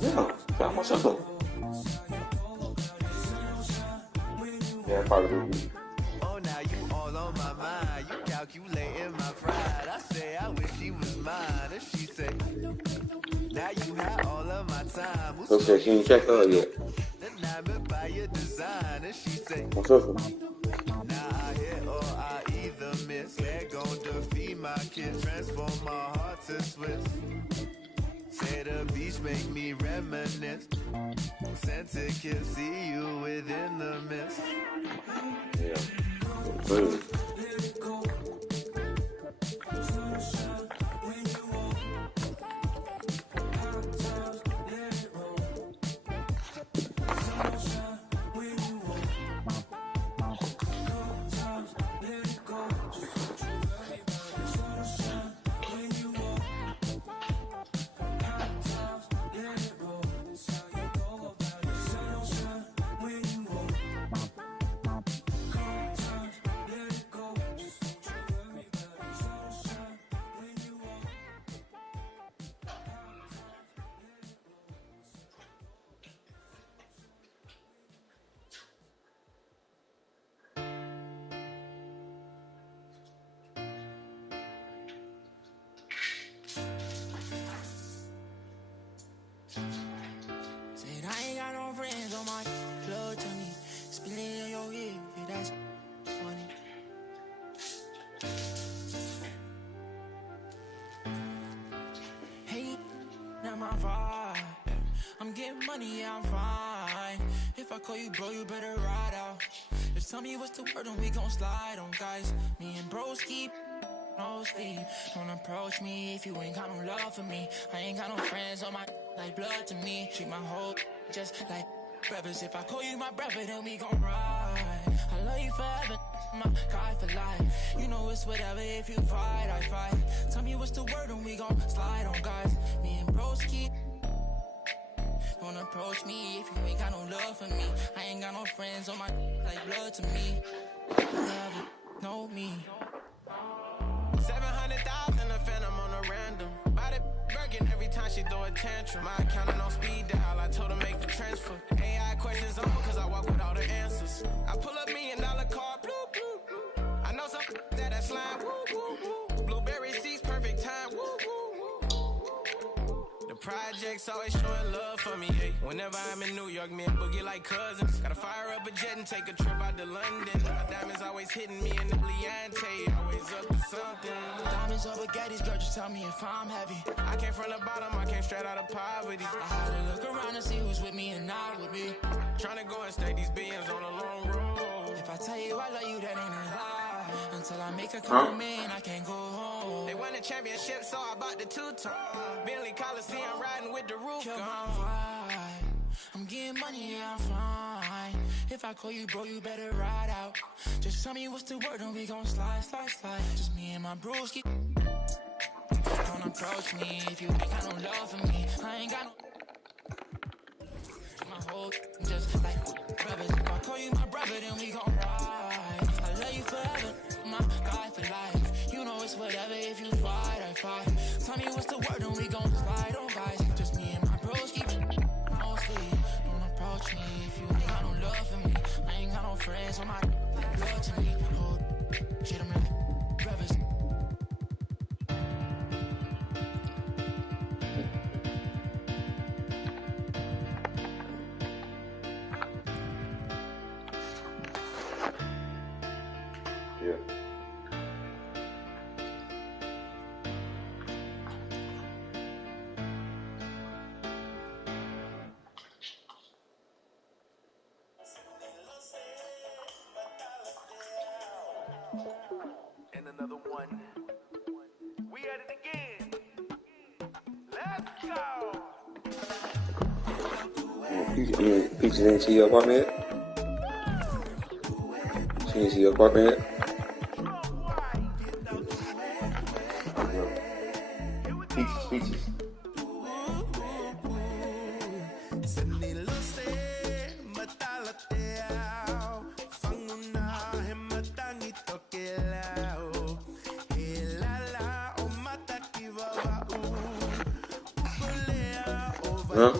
Yeah, got myself up. Yeah, I probably would be. Oh, now you all on my mind. You calculating my pride. I say I wish she was mine. And she say, now you had all of my time. Who said she ain't check her yet? Enamored by your design. And she say, What's up? now I hit or I either miss. They're gon' defeat my kid. Transform my heart to Swiss. Say the beach make me reminisce. Sent to kiss, see you within the mist. Yeah. Boom. Said I ain't got no friends on my blood to me. Spilling in your ear, yeah, that's funny. Hey, not my vibe. I'm getting money, yeah, I'm fine. If I call you bro, you better ride out. Just tell me what's the word and we gon' slide on, guys. Me and bros keep no sleep. Don't approach me if you ain't got no love for me. I ain't got no friends on my like blood to me. Treat my whole just like brothers. If I call you my brother, then we gon' ride. I love you forever, my guy for life. You know it's whatever, if you fight, I fight. Tell me what's the word and we gon' slide on, guys. Me and bros keep. Don't approach me if you ain't got no love for me. I ain't got no friends on my like blood to me. Love it, know me. 700,000 a phantom on a random. Body working every time she throw a tantrum. My account on speed dial, I told her make the transfer. AI questions on cause I walk with all the answers. I pull up $1 million car, bloop, bloop, bloop. I know some that slime, woo, woo, woo. Blueberry seats, perfect time, woo, woo, woo. The projects always showing love for me, hey. Whenever I'm in New York, me and Boogie like cousins. Gotta fire up a jet and take a trip out to London. My diamonds always hitting me in the Leante, always up to something. Diamonds or baguettes, girl, just tell me if I'm heavy. I came from the bottom, I came straight out of poverty. I had to look around and see who's with me and not with me. Tryna go and stake these billions on a long road. If I tell you I love you, that ain't a lie. Until I make a couple million, I can't go home. They won the championship, so I bought the two-tone. Bentley Coliseum riding with the roof gone. I'm getting money, yeah, I'm fine. If I call you bro, you better ride out. Just tell me what's the word and we gon' slide, slide, slide. Just me and my broski. Don't approach me if you ain't got no love for me. I ain't got no. My whole just like brothers. If I call you my brother, then we gon' ride. I love you forever, my guy for life. You know it's whatever, if you fight, I fight. Tell me what's the word and we gon' slide on, guys. Just me and my bros keep no sleep. Don't approach me if you ain't got no love for me. I ain't got no friends on my blood to me. Oh, treat them like brothers. Yeah. And another one. We at it again. Let's go. Peaches ain't see your apartment yet? She ain't see your apartment yet? Peaches. Huh?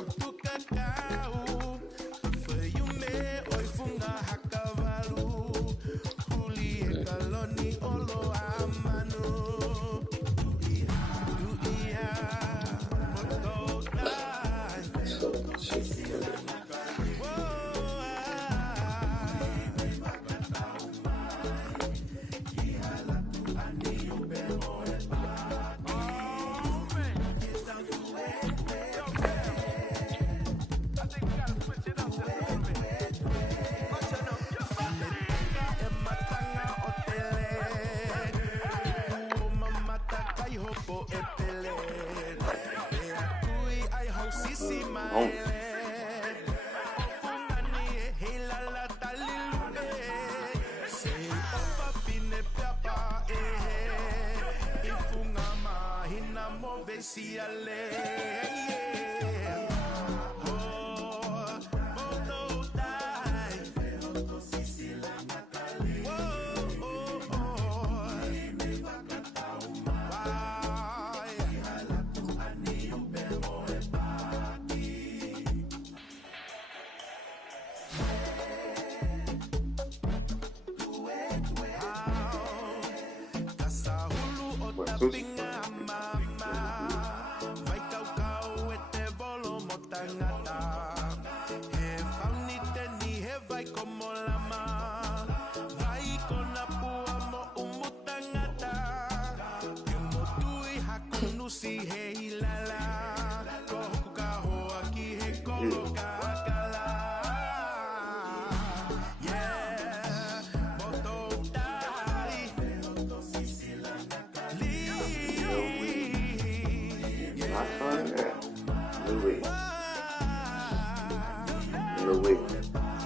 No way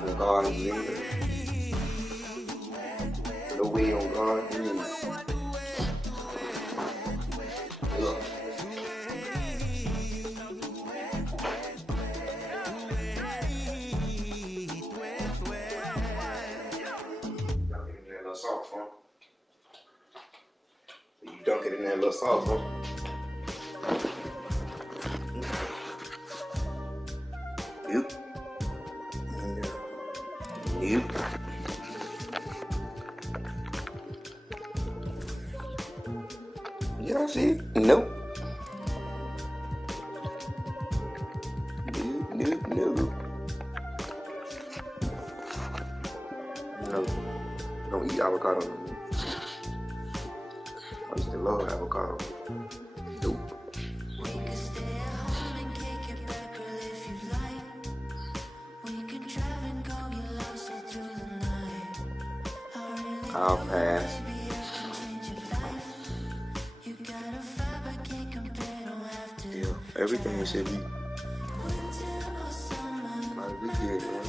on God's knees. No way on God's knees. Look. Sauce, huh? You dunk it in that little sauce, huh? Yep. Yep. Y'all see? Nope. No. No. Don't eat avocado. I used to love avocado. Nope. I'll pass. Yeah, everything should be. We good, man.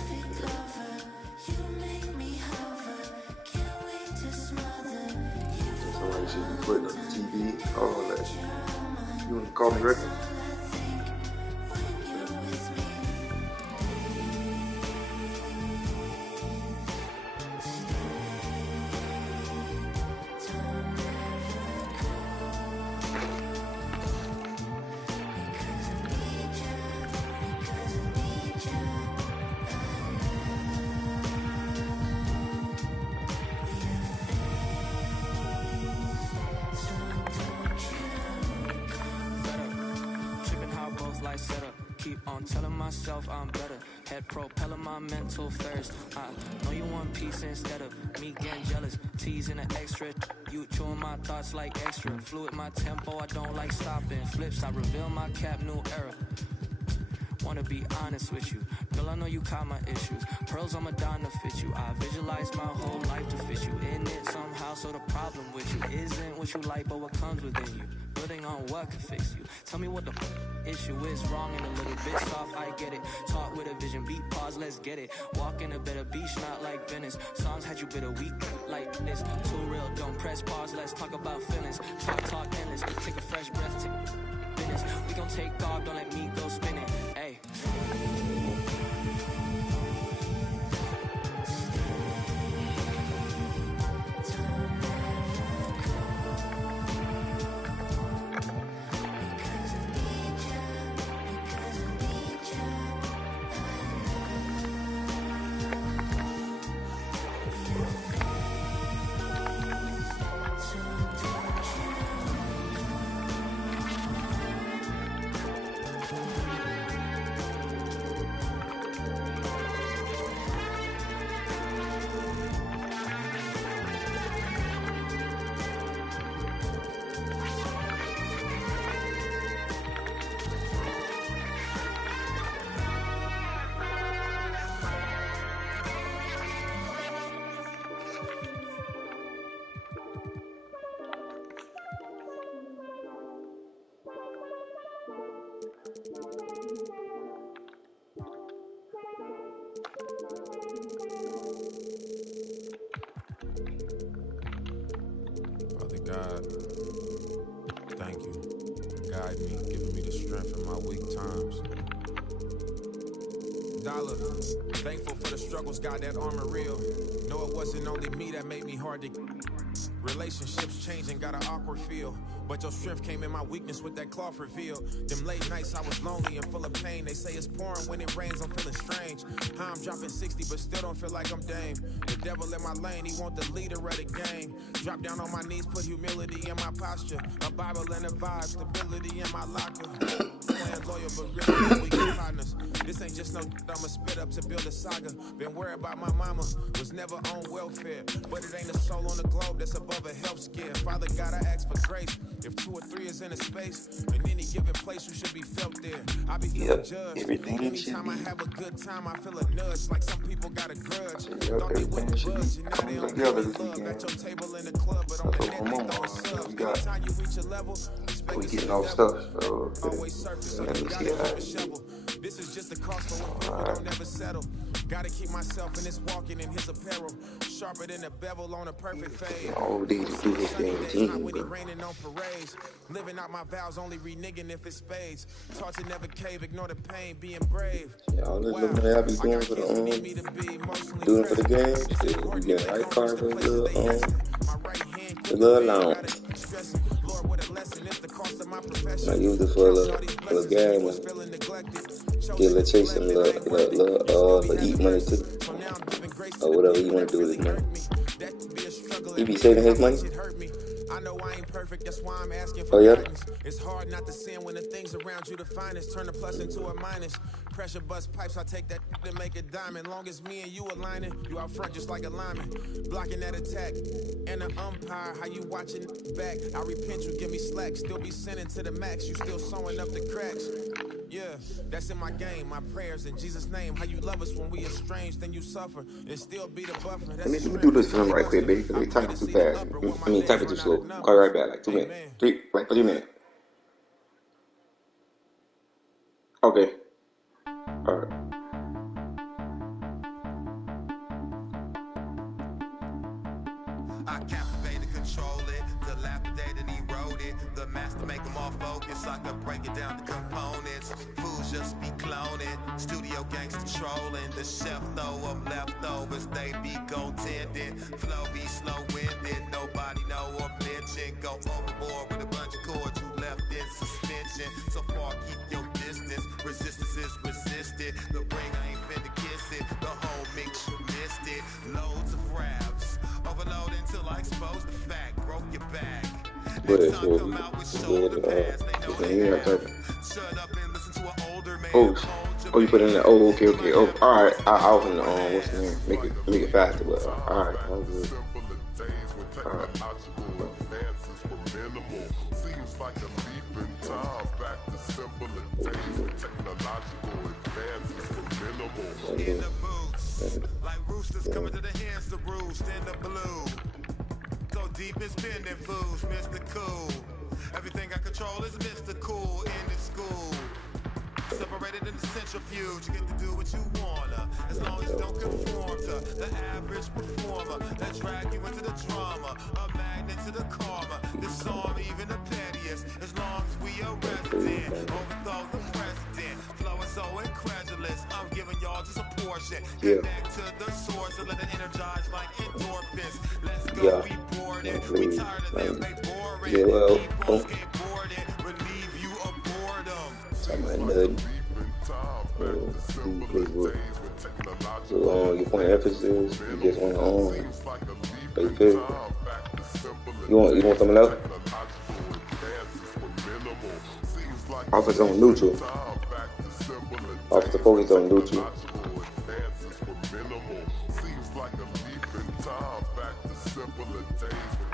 Somebody should be putting up the TV, all that shit. You want to call me record? Set up. Keep on telling myself I'm better. Head propelling my mental first. I know you want peace instead of me getting jealous. Teasing an extra. You chewing my thoughts like extra. Fluid my tempo, I don't like stopping. Flips, I reveal my cap, new era. Wanna be honest with you. Girl, I know you caught my issues. Pearls on Madonna fit you. I visualize my whole life to fit you in it somehow. So the problem with you isn't what you like, but what comes within you. Building on what can fix you. Tell me what the issue is. Wrong and a little bit soft, I get it. Talk with a vision, beat pause, let's get it. Walk in a better beach, not like Venice. Songs had you bitter weak like this. Too real, don't press pause, let's talk about feelings. Talk endless, take a fresh breath, take business. We gon' take off, don't let me go spinning. Hey. God, thank you for guiding me, giving me the strength in my weak times. Dollar, thankful for the struggles, God, that armor real. No, it wasn't only me that made me hard to. Relationships changing, got an awkward feel. But your strength came in my weakness with that cloth reveal. Them late nights I was lonely and full of pain. They say it's pouring when it rains, I'm feeling strange. How I'm dropping 60 but still don't feel like I'm Dame. The devil in my lane, he want the leader of the game. Drop down on my knees, put humility in my posture. A Bible and a vibe, stability in my locker. Playing loyal but really we can partners. This ain't just no I'ma spit up to build a saga. Been worried about my mama, was never on welfare. But it ain't a soul on the globe that's above a health scare. Father God, I ask for grace. If 2 or 3 is in a space, in any given place, you should be felt there. I be feeling judged. Anytime I have a good time, I feel a nudge. Like some people got a grudge. Thought they wouldn't budge, and now they don't give me love. At your table in the club, but on the net they throwing subs. Anytime you reach a level, we getting off stuff. So always surface, so you gotta keep a shovel. This is just the cost for when people don't ever settle. Gotta keep myself in this walking in his apparel. Sharper than a bevel on a perfect fade. All these do his damn team, When he bro. raining on parades. Living out my vows, only reneging if it's spades. Taught to never cave, ignore the pain, being brave. Yeah, all this little man I be doing for the doing for the game. We getting right card for the little allowance. I use it for the game and get a little chase and little eat money too. Or whatever you want to do with his money. He be saving his money? I know I ain't perfect, that's why I'm asking Oh, yeah? guidance. It's hard not to sin when the things around you define us. Turn a plus into a minus. Pressure bust pipes, I take that and make a diamond. Long as me and you aligning, you out front just like a lineman. Blocking that attack. And an umpire, how you watching back? I repent, you give me slack. Still be sending to the max, you still sewing up the cracks. Yeah, that's in my game, my prayers in Jesus' name. How you love us when we estranged, then you suffer. And still be the buffer. Let me do this for him right quick, baby, because they typing too fast. I mean, typing too slow. Call you right back, like 2 minutes. 3 minutes. Okay. Alright. I captivated, control it, dilapidated, eroded. The master make them all focus. I can break it down to components. Fools just be cloning. Studio gangster trolling. The chef throw them leftovers. They be goaltending. Flow be slow-winded. Nobody know or mention. Go overboard with a bunch of chords you left in suspension. So far, keep your distance. Resistance is resisted. The ring, I ain't finna kiss it. The whole mix, you missed it. Loads of raps. Overload until I expose the fact. Broke your back. But it's good. Shut up and listen to an older man. Oh, you put in there. Oh, okay. Oh, alright. I was in the what's the name? Make it faster, but alright. All good. Alright. Seems like a leap in time back to simpler days when technological advances were minimal. In the boots, like roosters coming to the hands to roost in the blue. So deep in spinning fools, Mr. Cool. Everything I control is Mr. Cool in the school. Separated in the centrifuge, you get to do what you wanna, as long as you don't conform to the average performer that drag you into the drama, a magnet to the karma. This song even the pettiest, as long as we are resident, overthrow the president, flowing so incredulous. I'm giving y'all just a portion, connect to the source and let it energize like endorphins. Let's go, we bored it, we tired of them, they boring. People skateboarding, relieve you of boredom. So your point of emphasis, you just want you feel? You want something else? Office on neutral. Office focus on neutral.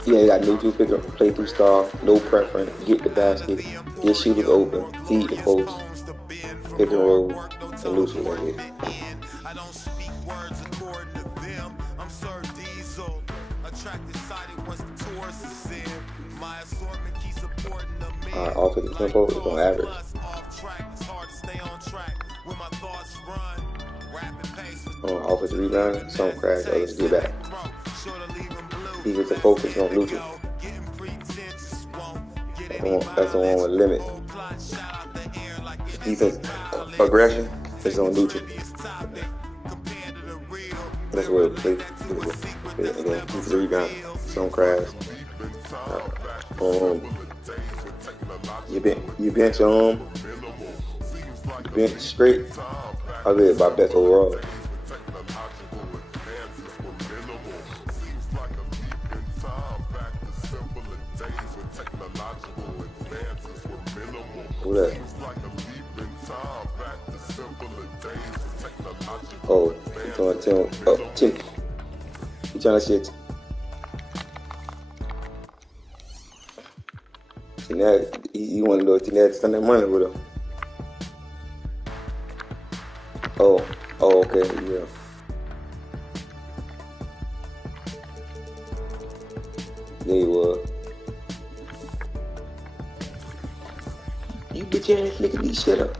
Yeah, you got neutral, pick up, play through star, no preference, get the basket, get shooters open, feed the post, pick and roll, and neutral, that's it. I don't speak words according to them. I'm Sir Diesel, attracted sighted once the tourist is in. My assortment keeps supporting the man. Off of the tempo, it's on average. Off track, it's hard to stay on track when my thoughts run. Rapid pace. Off of the rebound, some crash, others get back. Even the focus on neutral. That's the one with limit. Defense aggression is on neutral. That's where it plays. And then defense rebound, some crash. You bench straight. I bet by best overall. Who that? Oh, Tim. You trying to shit? You want to know if Tina had to spend that money with him? Oh, okay, yeah. There you were. You bitch ass nigga, these shit up.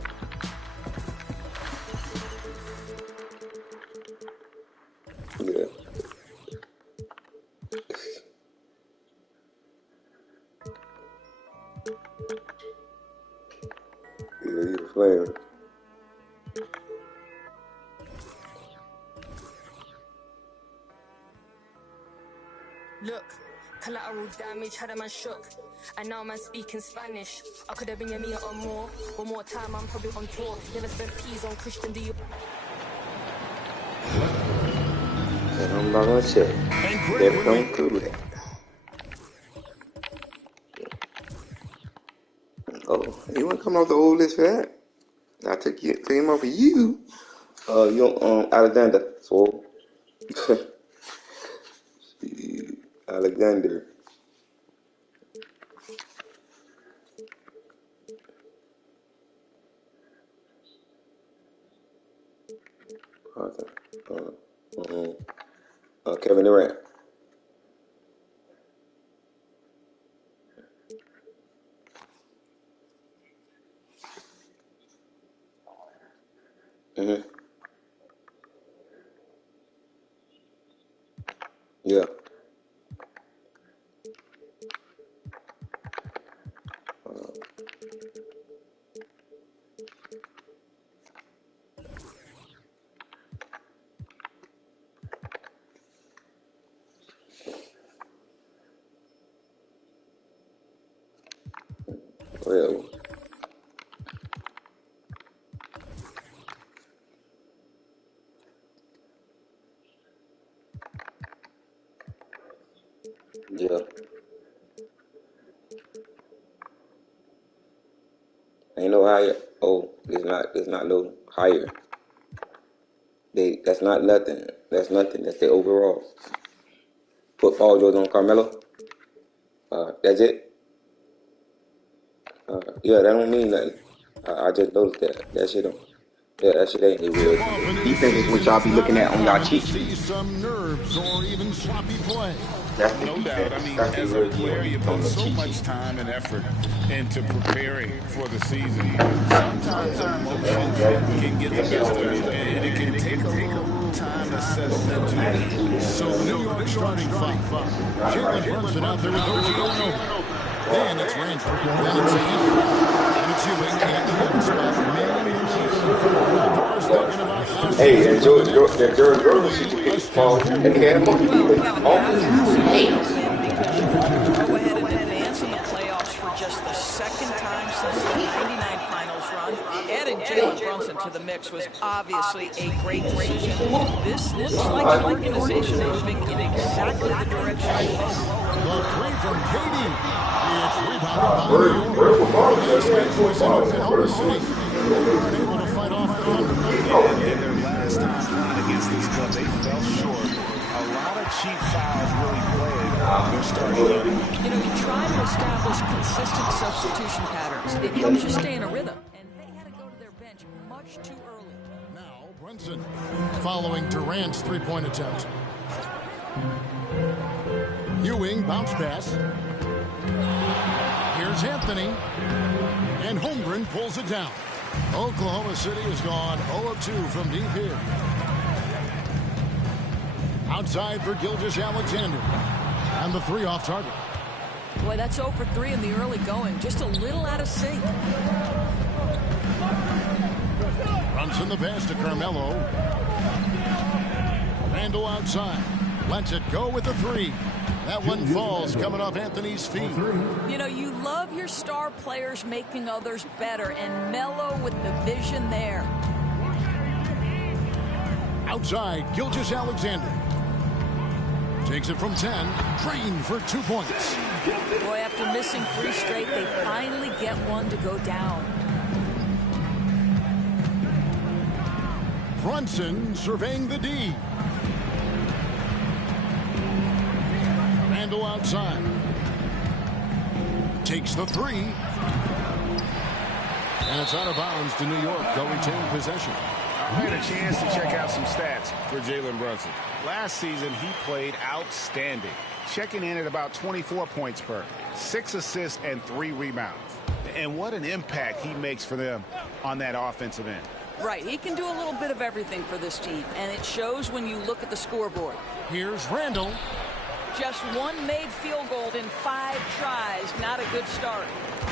Yeah. Yeah, you was playing. Look, collateral damage had a man shook. And now man speaking Spanish. I could have been a meter or more. One more time, I'm probably on tour. Never spent peas on Christian Dior. And I'm not gonna check. Never come through that. Oh, you wanna come off the old list for that? I took him off of you. You Alexander. So Alexander. Kevin Durant. Yeah. Well. Yeah. Ain't no higher. Oh, there's not no higher. That's not nothing. That's nothing. That's the overall. Put Paul George on Carmelo. That's it. Yeah, that don't mean nothing. I just noticed that. That shit don't. Yeah, that shit ain't real. Defense is what y'all be looking at on y'all cheat sheet. Some nerves or even sloppy play. That's the No defense. doubt. I mean, That's as the a real player, you deal on put the so cheat much sheet. time and effort into preparing for the season. Sometimes emotions can get the best of you, and it can take a little time to settle into. So the New York starting five. Jalen Brunson out there with OG Anunoby. Then it's Randall. Then it's Andrew. And it's Ewing in the 11 spot. Manning and Keeson. Now Doris thinking about how Hey, and Jordan Jordan shit you picked, Paul. And he had money. Well, Kevin, you have to absolutely win because you go ahead and advance in the playoffs for just the second time since the 99 finals run. Adding Jalen Brunson to the mix was obviously a great decision. This looks like an organization moving in exactly the direction you hoped. the three from KD. It's rebounded by New York. The Bad Boys in Oklahoma City weren't able to fight off the Thunder. In their last time playing against this club, they fell short. A lot of cheap fouls really plagued their starting lineup. You know, you try to establish consistent substitution patterns. It helps you stay in a rhythm. And they had to go to their bench much too early. Now Brunson following Durant's three-point attempt. Ewing bounce pass. Here's Anthony. And Holmgren pulls it down. Oklahoma City has gone 0 of 2 from deep here. Outside for Gilgeous Alexander. And the three off target. Boy, that's 0 for 3 in the early going. Just a little out of sync. Runs in the pass to Carmelo. Randall outside. Lets it go with the 3. That one falls coming off Anthony's feet. You know, you love your star players making others better, and Melo with the vision there. Outside, Gilgeous-Alexander. Takes it from 10. Drained for 2 points. Boy, after missing 3 straight, they finally get one to go down. Brunson surveying the D. Randall outside. Takes the 3. And it's out of bounds to New York. They'll retain possession. I had a chance to check out some stats for Jalen Brunson. Last season, he played outstanding, checking in at about 24 points per, 6 assists and 3 rebounds. And what an impact he makes for them on that offensive end. Right, he can do a little bit of everything for this team, and it shows when you look at the scoreboard. Here's Randall. Just 1 made field goal in 5 tries. Not a good start.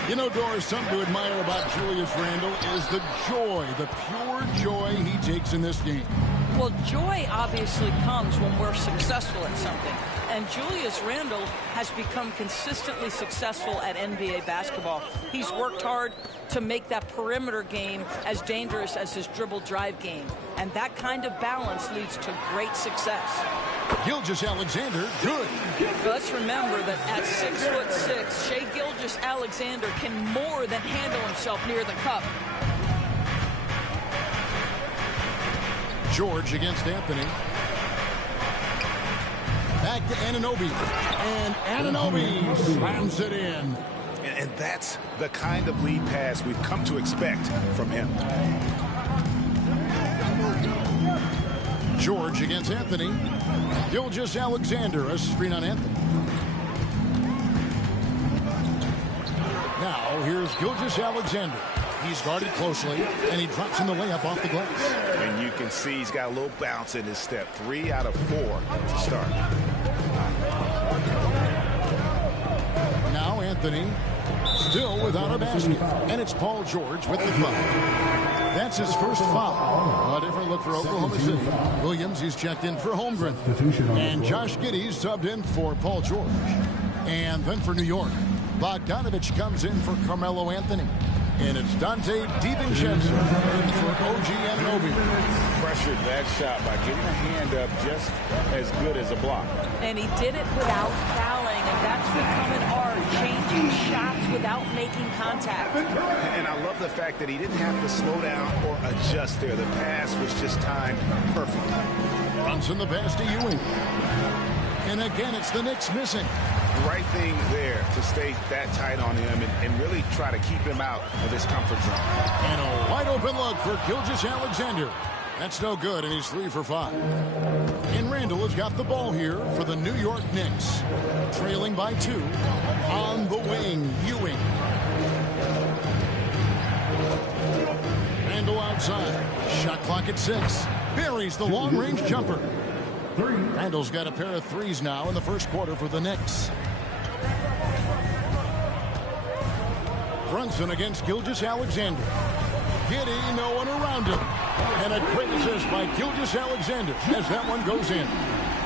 You know, Doris, something to admire about Julius Randle is the joy, the pure joy he takes in this game. Well, joy obviously comes when we're successful at something. And Julius Randle has become consistently successful at NBA basketball. He's worked hard to make that perimeter game as dangerous as his dribble drive game. And that kind of balance leads to great success. Gilgeous-Alexander, good. But let's remember that at 6'6", Shai Gilgeous-Alexander can more than handle himself near the cup. George against Anthony. Back to Anunoby. And Anunoby slams it in. And that's the kind of lead pass we've come to expect from him. George against Anthony. Gilgeous-Alexander, a screen on Anthony. Now here's Gilgeous-Alexander. He's guarded closely, and he drops in the layup off the glass. And you can see he's got a little bounce in his step. 3 out of 4 to start. Now Anthony still without a basket. And it's Paul George with the foul. That's his first foul. A different look for Oklahoma City. Williams, he's checked in for Holmgren. And Josh Giddey's subbed in for Paul George. And then for New York, Bogdanovich comes in for Carmelo Anthony. And it's Dante DiVincenzo for OG Anunoby. Pressured that shot by getting a hand up just as good as a block. And he did it without fouling, and that's become an art, changing shots without making contact. And I love the fact that he didn't have to slow down or adjust there. The pass was just timed perfectly. Runs in the pass to Ewing. And again, it's the Knicks missing. The right thing there to stay that tight on him and really try to keep him out of his comfort zone. And a wide open look for Gilgeous-Alexander. That's no good, and he's 3 for 5. And Randall has got the ball here for the New York Knicks. Trailing by 2. On the wing, Ewing. Randall outside. Shot clock at 6. Buries the long-range jumper. Randall's got a pair of 3s now in the first quarter for the Knicks. Brunson against Gilgeous-Alexander. Giddey, no one around him. And a great assist by Gilgeous-Alexander as that one goes in.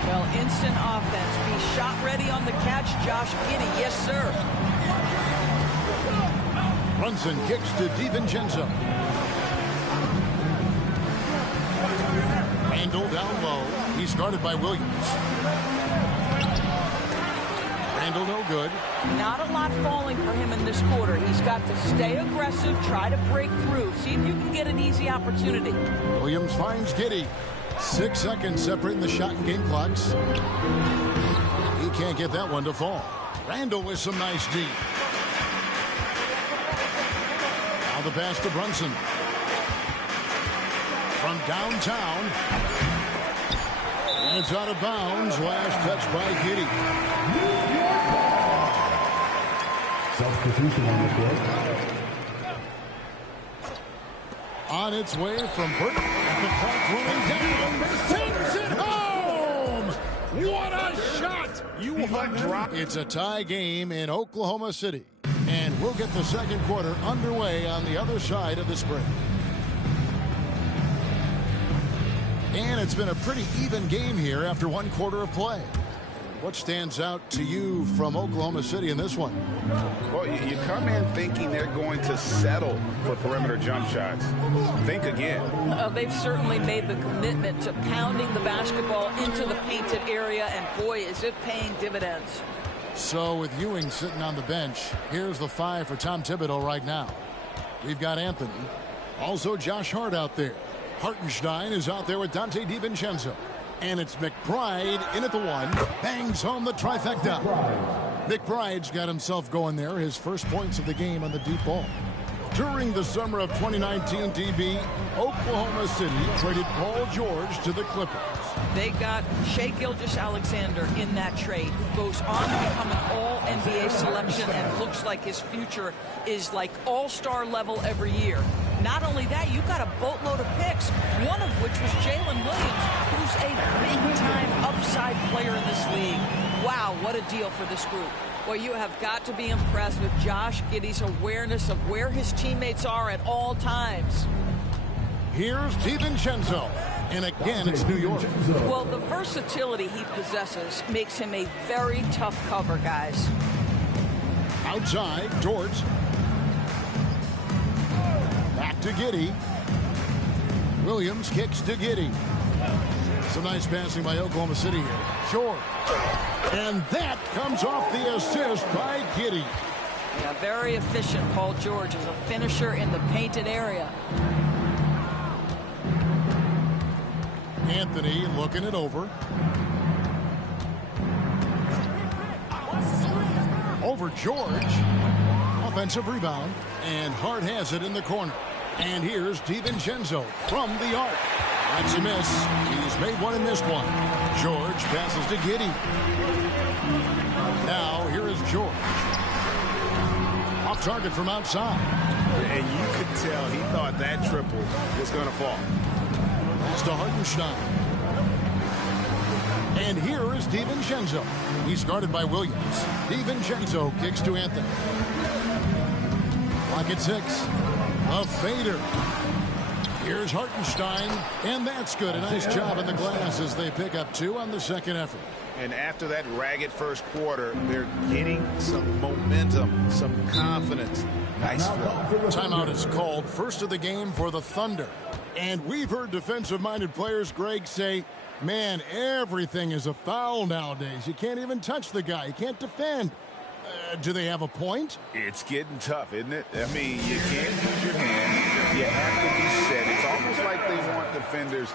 Well, instant offense. Be shot ready on the catch, Josh Giddey. Yes, sir. Brunson kicks to DiVincenzo. Randall down low. He's guarded by Williams. Randall no good. Not a lot falling for him in this quarter. He's got to stay aggressive, try to break through, see if you can get an easy opportunity. Williams finds Giddey. 6 seconds separating the shot and game clocks. He can't get that one to fall. Randall with some nice D. Now the pass to Brunson. From downtown. And it's out of bounds. Last touch by Giddey. Substitution on the court. On its way from Burton. And the clock running down. Sends it home! What a shot! You want drop? It's a tie game in Oklahoma City. And we'll get the second quarter underway on the other side of this break. And it's been a pretty even game here after one quarter of play. What stands out to you from Oklahoma City in this one? Well, you come in thinking they're going to settle for perimeter jump shots. Think again. They've certainly made the commitment to pounding the basketball into the painted area, and boy, is it paying dividends. So with Ewing sitting on the bench, here's the 5 for Tom Thibodeau right now. We've got Anthony. Also Josh Hart out there. Hartenstein is out there with Dante DiVincenzo. And it's McBride in at the 1. Bangs home the trifecta. McBride's got himself going there. His first points of the game on the deep ball. During the summer of 2019, DB, Oklahoma City traded Paul George to the Clippers. They got Shai Gilgeous-Alexander in that trade, who goes on to become an all-NBA selection and looks like his future is like all-star level every year. Not only that, you've got a boatload of picks, one of which was Jalen Williams, who's a big-time upside player in this league. Wow, what a deal for this group. Well, you have got to be impressed with Josh Giddey's awareness of where his teammates are at all times. Here's DiVincenzo. And again, it's New York. Well, the versatility he possesses makes him a very tough cover, guys. Outside, George. Back to Giddey. Williams kicks to Giddey. Some nice passing by Oklahoma City here. George. And that comes off the assist by Giddey. Yeah, very efficient, Paul George, as a finisher in the painted area. Anthony looking it over. Over George. Offensive rebound. And Hart has it in the corner. And here's DiVincenzo from the arc. That's a miss. He's made one and missed one. George passes to Giddey. Now here is George. Off target from outside. And you could tell he thought that triple was going to fall. Pass to Hartenstein. And here is DiVincenzo. He's guarded by Williams. DiVincenzo kicks to Anthony. Clock at 6. A fader. Here's Hartenstein, and that's good. A nice job in the glass as they pick up 2 on the second effort. And after that ragged first quarter, they're getting some momentum, some confidence. Nice flow. Timeout is called. First of the game for the Thunder. And we've heard defensive-minded players, Greg, say, man, everything is a foul nowadays. You can't even touch the guy. You can't defend. Do they have a point? It's getting tough, isn't it? I mean, you can't use your hands. You have to be set. It's almost like they want defenders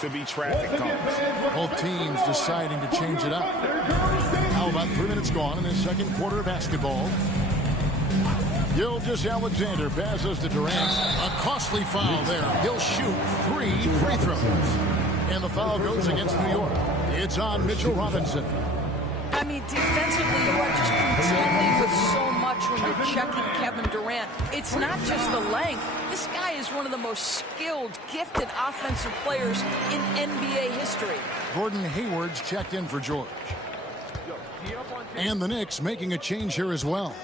to be traffic cones. Both teams deciding to change it up. Now about 3 minutes gone in the second quarter of basketball. Gilgeous-Alexander passes to Durant. A costly foul there. He'll shoot 3 free throws. And the foul goes against New York. It's on Mitchell Robinson. I mean, defensively, you are just contending with so much when you're checking Kevin Durant. It's not just the length. This guy is one of the most skilled, gifted offensive players in NBA history. Gordon Hayward's checked in for George. And the Knicks making a change here as well.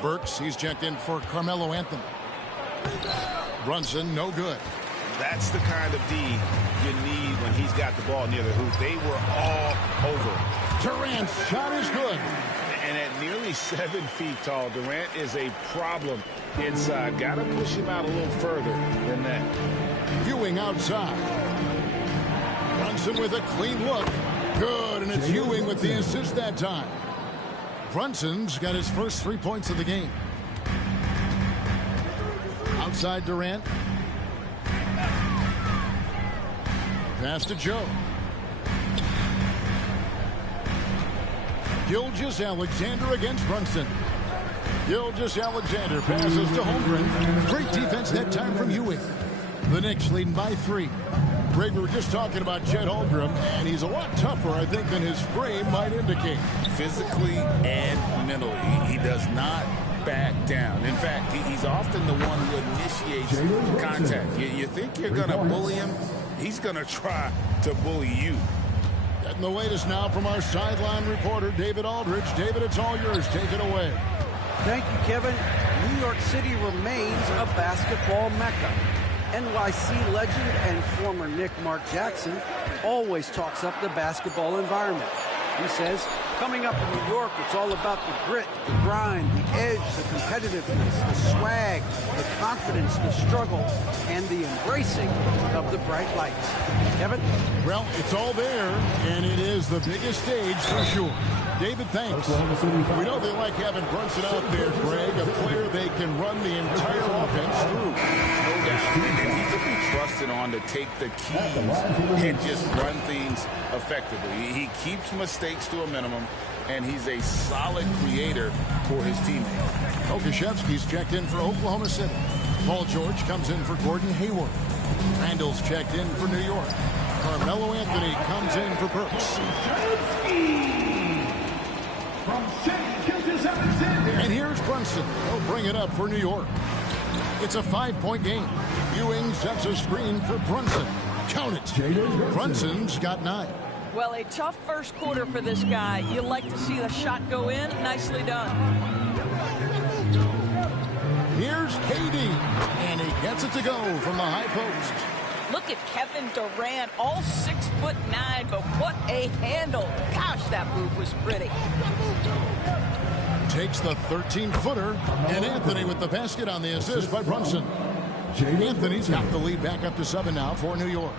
Burks, he's checked in for Carmelo Anthony. Brunson, no good. That's the kind of D you need when he's got the ball near the hoop. They were all over. Durant's shot is good. And at nearly 7 feet tall, Durant is a problem inside. Got to push him out a little further than that. Ewing outside. Brunson with a clean look. Good, and it's Ewing with the assist that time. Brunson's got his first 3 points of the game. Outside Durant. Pass to Joe. Gilgeous-Alexander against Brunson. Gilgeous-Alexander passes to Holmgren. Great defense that time from Ewing. The Knicks leading by 3. Greg, we were just talking about Chet Holmgren, and he's a lot tougher, I think, than his frame might indicate. Physically and mentally, he does not back down. In fact, he's often the one who initiates contact. You think you're going to bully him? He's going to try to bully you. Getting the latest now from our sideline reporter, David Aldridge. David, it's all yours. Take it away. Thank you, Kevin. New York City remains a basketball mecca. NYC legend and former Knick Mark Jackson always talks up the basketball environment. He says, coming up in New York, it's all about the grit, the grind, the edge, the competitiveness, the swag, the confidence, the struggle, and the embracing of the bright lights. Kevin? Well, it's all there, and it is the biggest stage for sure. David, thanks. We know they like having Brunson out there, Greg, a player they can run the entire offense through. No doubt. And he could be trusted on to take the keys and just run things effectively. He keeps mistakes to a minimum, and he's a solid creator for his teammates. Okashevsky's checked in for Oklahoma City. Paul George comes in for Gordon Hayward. Randall's checked in for New York. Carmelo Anthony comes in for Burks. And here's Brunson. He'll bring it up for New York. It's a 5-point game. Ewing sets a screen for Brunson. Count it. Brunson's got 9. Well, a tough first quarter for this guy. You like to see the shot go in. Nicely done. Here's KD. And he gets it to go from the high post. Look at Kevin Durant, all 6'9", but what a handle. Gosh, that move was pretty. Takes the 13-footer, and Anthony with the basket on the assist by Brunson. Anthony's got the lead back up to 7 now for New York.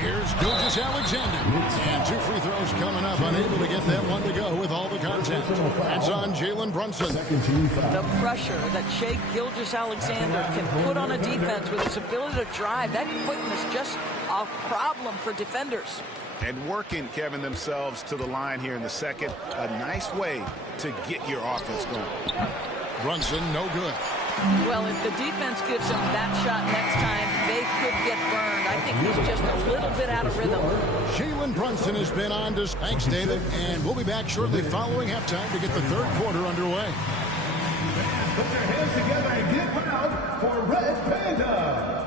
Here's Gilgeous-Alexander. And 2 free throws coming up, unable to get that one to go with all the contact. That's on Jalen Brunson. The pressure that Shai Gilgeous-Alexander can put on a defense with his ability to drive, that quickness just a problem for defenders. And working, Kevin, themselves to the line here in the second. A nice way to get your offense going. Brunson, no good. Well, if the defense gives him that shot next time, they could get burned. I think he's just a little bit out of rhythm. Jalen Brunson has been on to... Thanks, David. And we'll be back shortly following halftime to get the third quarter underway. Put your hands together and get proud for Red Panda.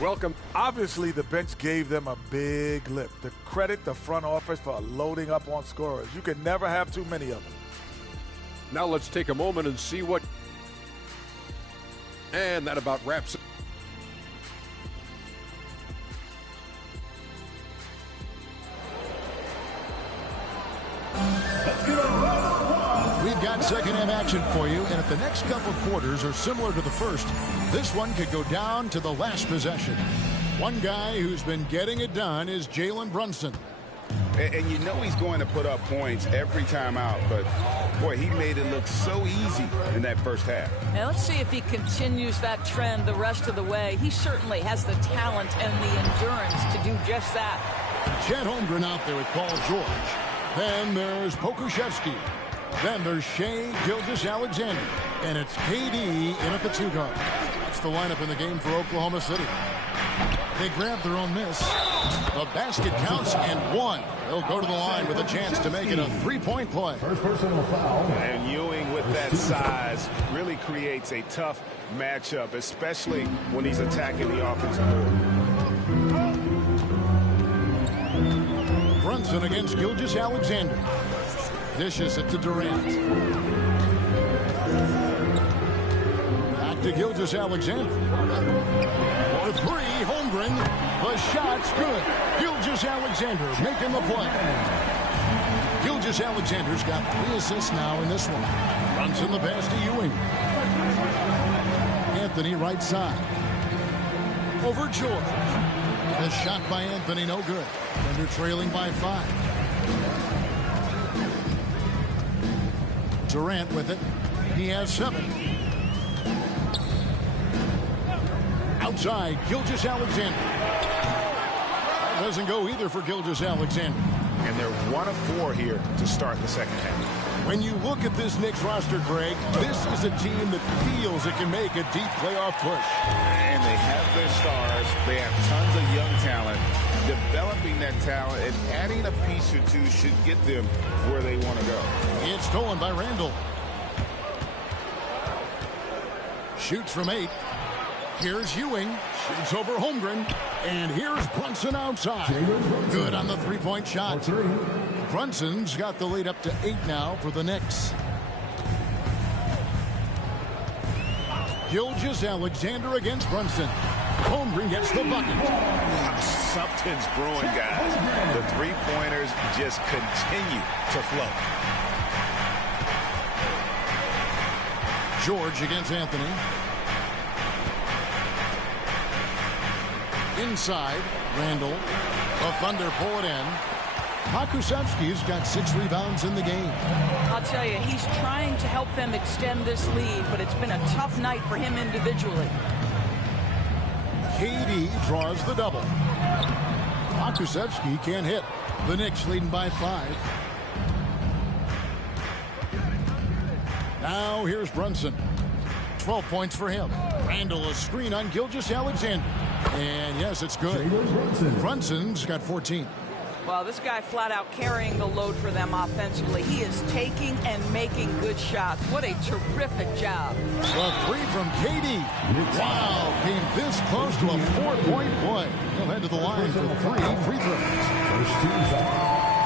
Welcome. Obviously, the bench gave them a big lift. To credit the front office for loading up on scorers. You can never have too many of them. Now let's take a moment and see what... And that about wraps it. We've got second-half action for you, and if the next couple quarters are similar to the first, this one could go down to the last possession. One guy who's been getting it done is Jalen Brunson. And you know he's going to put up points every time out, but, boy, he made it look so easy in that first half. Now let's see if he continues that trend the rest of the way. He certainly has the talent and the endurance to do just that. Chet Holmgren out there with Paul George. Then there's Pokusevski. Then there's Shai Gilgeous-Alexander. And it's KD in at the 2 guard. That's the lineup in the game for Oklahoma City. They grab their own miss. The basket counts and 1. They'll go to the line with a chance to make it a 3-point play. First personal foul. And Ewing with that size really creates a tough matchup, especially when he's attacking the offensive board. Brunson against Gilgeous-Alexander. Dishes it to Durant. Back to Gilgeous-Alexander. For 3, Holmgren. The shot's good. Gilgeous-Alexander making the play. Gilgeous-Alexander's got 3 assists now in this one. Brunson the pass to Ewing. Anthony right side. Over George. The shot by Anthony, no good. And they're trailing by 5. Durant with it. He has 7. Outside, Gilgeous-Alexander. That doesn't go either for Gilgeous-Alexander. And they're 1 of 4 here to start the second half. When you look at this Knicks roster, Greg, this is a team that feels it can make a deep playoff push. And they have their stars. They have tons of young talent. Developing that talent and adding a piece or 2 should get them where they want to go. It's stolen by Randall. Shoots from 8. Here's Ewing. Shoots over Holmgren. And here's Brunson outside. Good on the three-point shot. Brunson's got the lead up to 8 now for the Knicks. Gilgeous-Alexander against Brunson. Holmgren gets the bucket. Something's brewing, guys. The three-pointers just continue to flow. George against Anthony. Inside, Randall. The Thunder pull it in. Hakusevsky's got 6 rebounds in the game. I'll tell you, he's trying to help them extend this lead, but it's been a tough night for him individually. KD draws the double. Hakusevsky can't hit. The Knicks leading by 5. Now here's Brunson. 12 points for him. Randall a screen on Gilgeous-Alexander. And yes, it's good. Brunson's got 14. Well, this guy flat out carrying the load for them offensively. He is taking and making good shots. What a terrific job. The 3 from KD. Wow, came this close to a 4-point play. He'll head to the line for 3 free throws.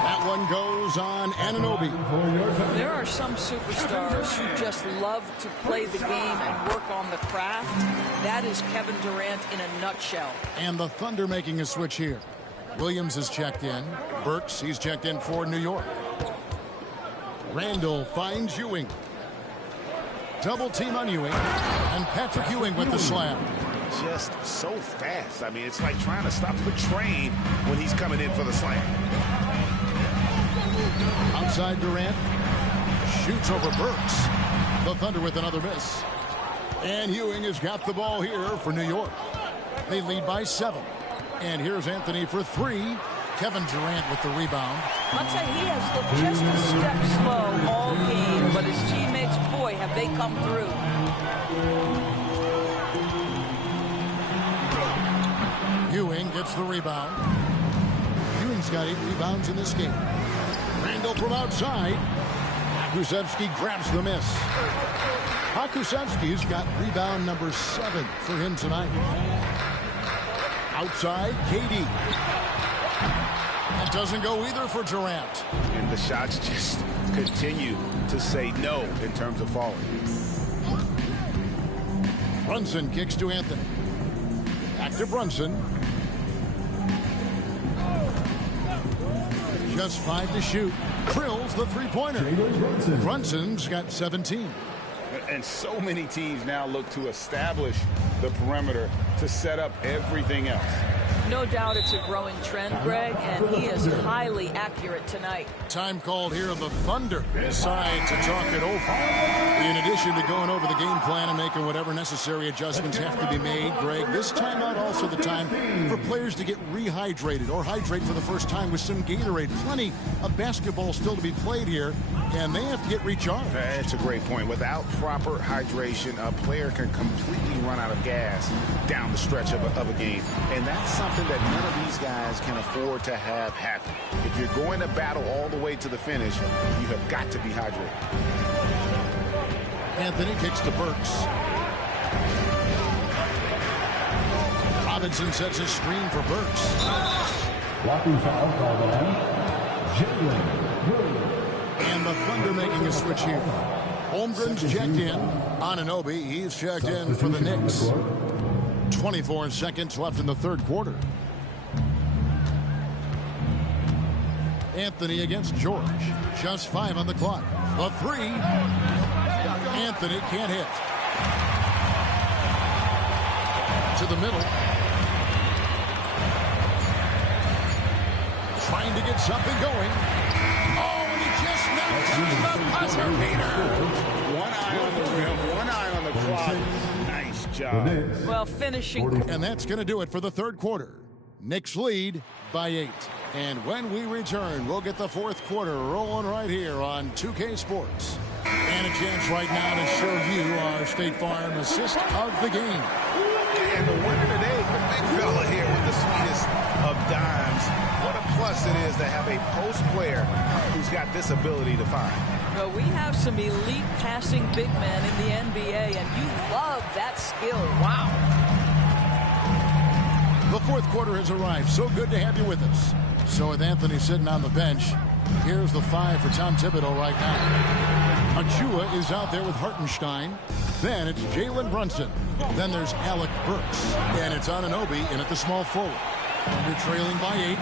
That one goes on Anunoby. There are some superstars who just love to play the game and work on the craft. That is Kevin Durant in a nutshell. And the Thunder making a switch here. Williams is checked in. Burks, he's checked in for New York. Randall finds Ewing. Double team on Ewing. And Patrick Ewing with the slam. Just so fast. I mean, it's like trying to stop the train when he's coming in for the slam. Outside Durant. Shoots over Burks. The Thunder with another miss. And Ewing has got the ball here for New York. They lead by 7. And here's Anthony for 3. Kevin Durant with the rebound. I'll tell you, he has looked just a step slow all game, but his teammates, boy, have they come through. Ewing gets the rebound. Ewing's got 8 rebounds in this game. Randall from outside. Hakusevsky grabs the miss. Hakusevsky's got rebound number 7 for him tonight. Outside, KD. That doesn't go either for Durant. And the shots just continue to say no in terms of falling. Brunson kicks to Anthony. Back to Brunson. Just 5 to shoot. Drills the three-pointer. Brunson's got 17. And so many teams now look to establish the perimeter to set up everything else. No doubt it's a growing trend, Greg, and he is highly accurate tonight. Time called here. The Thunder decide to talk it over. In addition to going over the game plan and making whatever necessary adjustments have to be made, Greg, this timeout also the time for players to get rehydrated or hydrate for the first time with some Gatorade. Plenty of basketball still to be played here, and they have to get recharged. That's a great point. Without proper hydration, a player can completely run out of gas down the stretch of a game, and that's something that none of these guys can afford to have happen. If you're going to battle all the way to the finish, you have got to be hydrated. Anthony kicks to Burks. Robinson sets a screen for Burks. Blocking foul called on Jalen Williams. And the Thunder making a switch here. Holmgren's checked in. Anunoby, he's checked in for the Knicks. 24 seconds left in the third quarter. Anthony against George. Just 5 on the clock. The 3. Anthony can't hit. To the middle. Trying to get something going. Oh, and he just knocked out the buzzer beater. One eye on the rim, one eye on the clock. Nice job. Well, finishing. And that's going to do it for the third quarter. Knicks lead by 8. And when we return, we'll get the fourth quarter rolling right here on 2K Sports. And a chance right now to show you our State Farm assist of the game. And the winner today, the big fella here with the sweetest of dimes. What a plus it is to have a post player who's got this ability to find. Well, we have some elite passing big men in the NBA, and you love that skill. Wow. The fourth quarter has arrived. So good to have you with us. So with Anthony sitting on the bench, here's the 5 for Tom Thibodeau right now. Achua is out there with Hartenstein. Then it's Jalen Brunson. Then there's Alec Burks. And it's Anunoby in at the small forward. Under trailing by 8.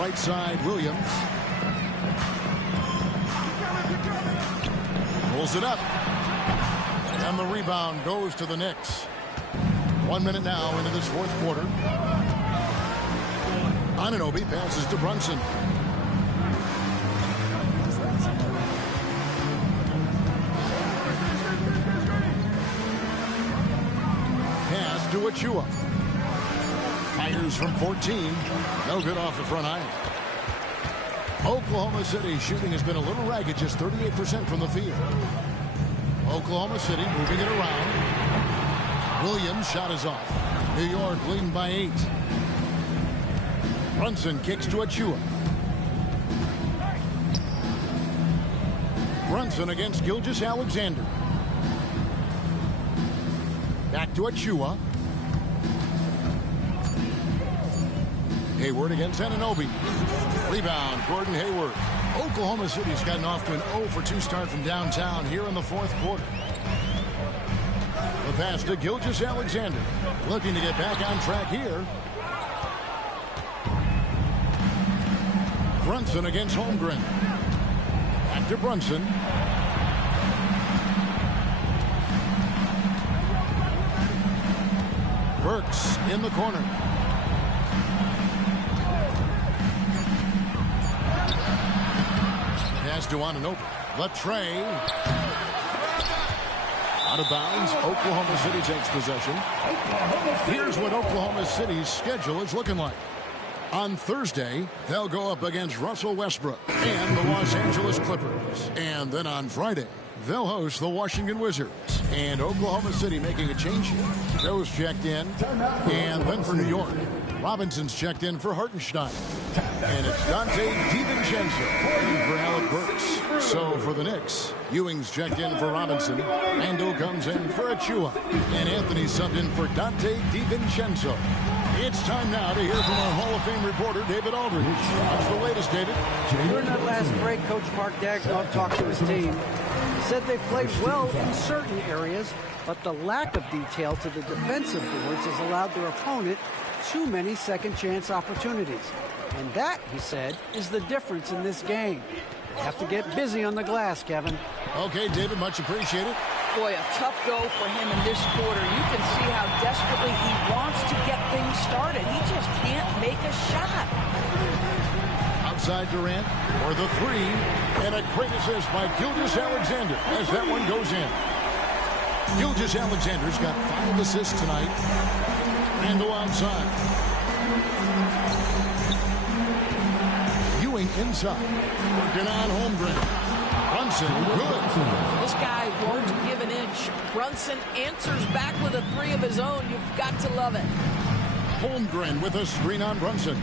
Right side, Williams. Pulls it up. And the rebound goes to the Knicks. 1 minute now into this fourth quarter. Anunoby passes to Brunson. Pass to Achua. Fires from 14. No good off the front iron. Oklahoma City shooting has been a little ragged, just 38% from the field. Oklahoma City moving it around. Williams shot is off. New York leading by 8. Brunson kicks to Achua. Brunson against Gilgeous-Alexander. Back to Achua. Hayward against Anunoby. Rebound, Gordon Hayward. Oklahoma City's gotten off to an 0-for-2 start from downtown here in the fourth quarter. The pass to Gilgeous-Alexander. Looking to get back on track here. Brunson against Holmgren. Back to Brunson. Burks in the corner. Pass to Anunoby. The tray. Out of bounds. Oklahoma City takes possession. Here's what Oklahoma City's schedule is looking like. On Thursday, they'll go up against Russell Westbrook and the Los Angeles Clippers. And then on Friday, they'll host the Washington Wizards. And Oklahoma City making a change here. Joe's checked in. And then for New York, Robinson's checked in for Hartenstein. And it's Dante DiVincenzo in for Alec Burks. So for the Knicks, Ewing's checked in for Robinson. Randall comes in for Achua. And Anthony subbed in for Dante DiVincenzo. It's time now to hear from our Hall of Fame reporter, David Aldridge. What's the latest, David? During that last break, Coach Mark Daigneault talked to his team. He said they played well in certain areas, but the lack of detail to the defensive boards has allowed their opponent too many second-chance opportunities. And that, he said, is the difference in this game. They have to get busy on the glass, Kevin. Okay, David, much appreciated. Boy, a tough go for him in this quarter. You can see how desperately he wants to get things started. He just can't make a shot. Outside Durant for the 3. And a great assist by Gilgeous-Alexander as that one goes in. Gilgeous-Alexander's got 5 assists tonight. Randall outside. Ewing inside. Working on Holmgren. Brunson, good. This guy won't give an inch. Brunson answers back with a 3 of his own. You've got to love it. Holmgren with a screen on Brunson.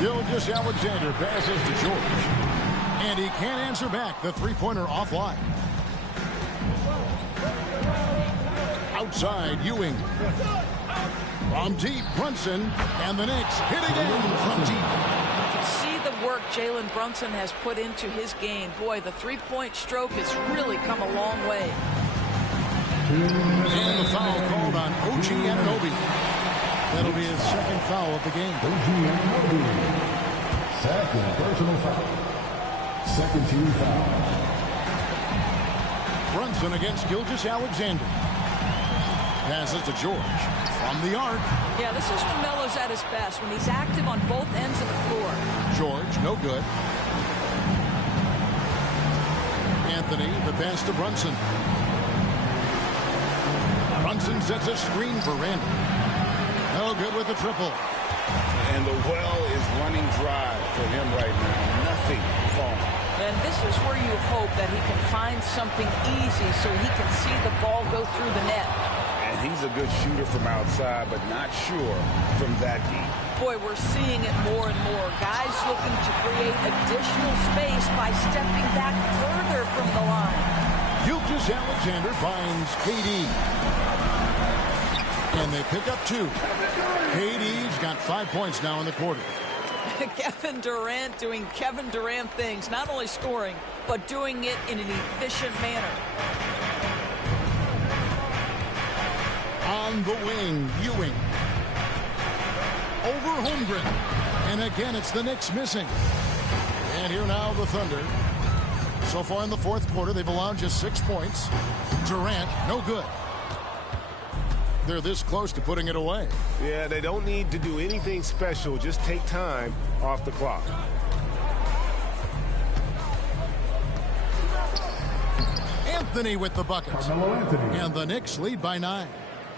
Gilgeous-Alexander passes to George. And he can't answer back. The three-pointer offline. Outside, Ewing. From deep, Brunson. And the Knicks hit again from deep. See the work Jalen Brunson has put into his game. Boy, the three-point stroke has really come a long way. And the foul called on OG Anunoby. That'll be his second foul of the game. OG Anunoby. Second personal foul. Second team foul. Brunson against Gilgeous-Alexander. Passes to George. From the arc. Yeah, this is when Melo's at his best, when he's active on both ends of the floor. George, no good. Anthony, the pass to Brunson. Brunson sets a screen for Randall. No good with the triple. And the well is running dry for him right now. Nothing falling. And this is where you hope that he can find something easy so he can see the ball go through the net. And he's a good shooter from outside, but not sure from that deep. Boy, we're seeing it more and more. Guys looking to create additional space by stepping back further from the line. Gilgeous-Alexander finds KD. And they pick up 2. KD's got 5 points now in the quarter. Kevin Durant doing Kevin Durant things, not only scoring, but doing it in an efficient manner. On the wing, Ewing. Over Holmgren. And again, it's the Knicks missing. And here now the Thunder. So far in the fourth quarter, they've allowed just 6 points. Durant, no good. They're this close to putting it away. Yeah, they don't need to do anything special. Just take time off the clock. Anthony with the bucket. And the Knicks lead by 9.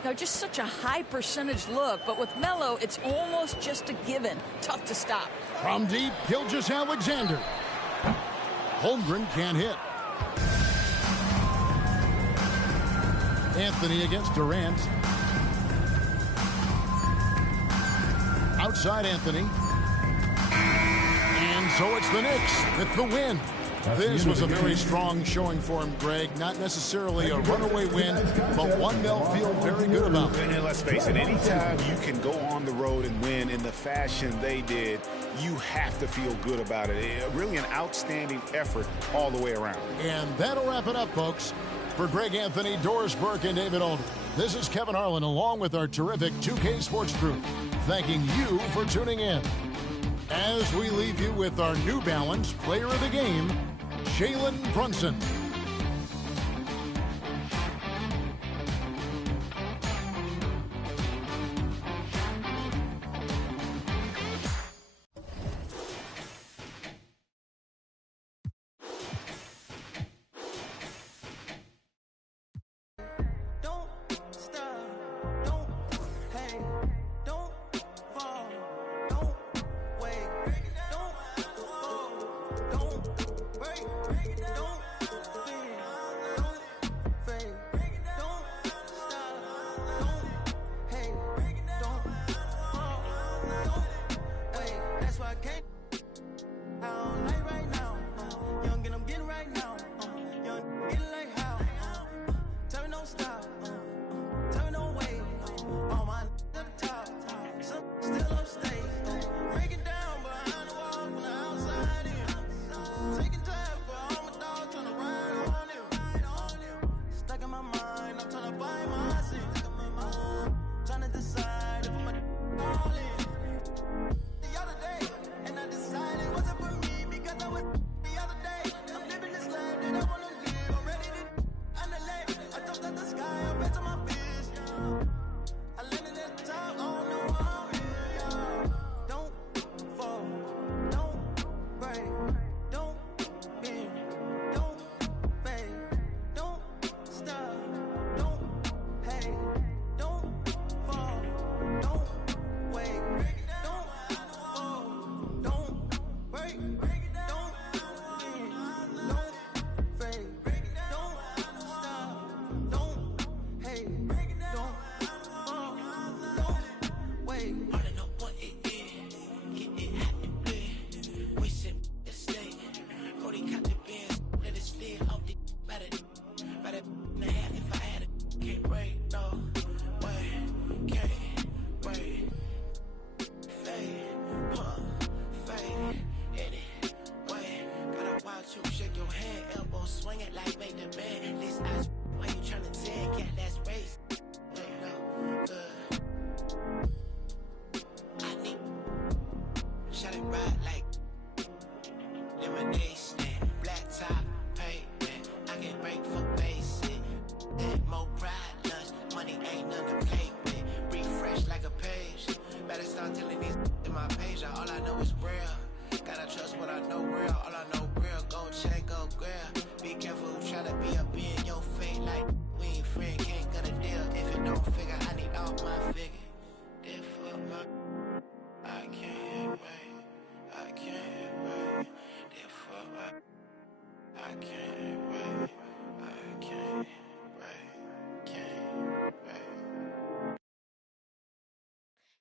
Now, just such a high percentage look, but with Melo, it's almost just a given. Tough to stop. From deep, Gilgeous-Alexander. Holmgren can't hit. Anthony against Durant. Outside Anthony. And so it's the Knicks with the win. This was a very strong showing for him, Greg. Not necessarily a runaway win, but one they'll feel very good about. And let's face it, anytime you can go on the road and win in the fashion they did, you have to feel good about it. Really an outstanding effort all the way around. And that'll wrap it up, folks. For Greg Anthony, Doris Burke, and David Alden, this is Kevin Harlan along with our terrific 2K Sports crew, thanking you for tuning in. As we leave you with our New Balance Player of the Game, Jalen Brunson.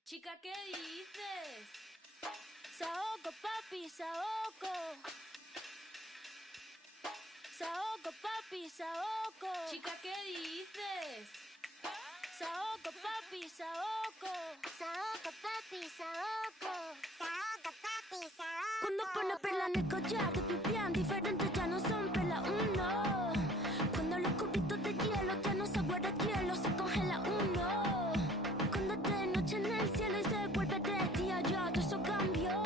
Chica, ¿qué dices? Saoco, papi, saoco. Saoco, papi, saoco. Chica, ¿qué dices? Saoco, papi, saoco. Saoco, papi, saoco. Saoco, papi, saoco. Cuando pone perla en el collar, te pipián diferentes, ya no son perla uno. Cuando los cubitos de hielo ya no se guarda hielo, se congela uno. Cuando es de noche en el cielo y se vuelve de día, ya todo eso cambió.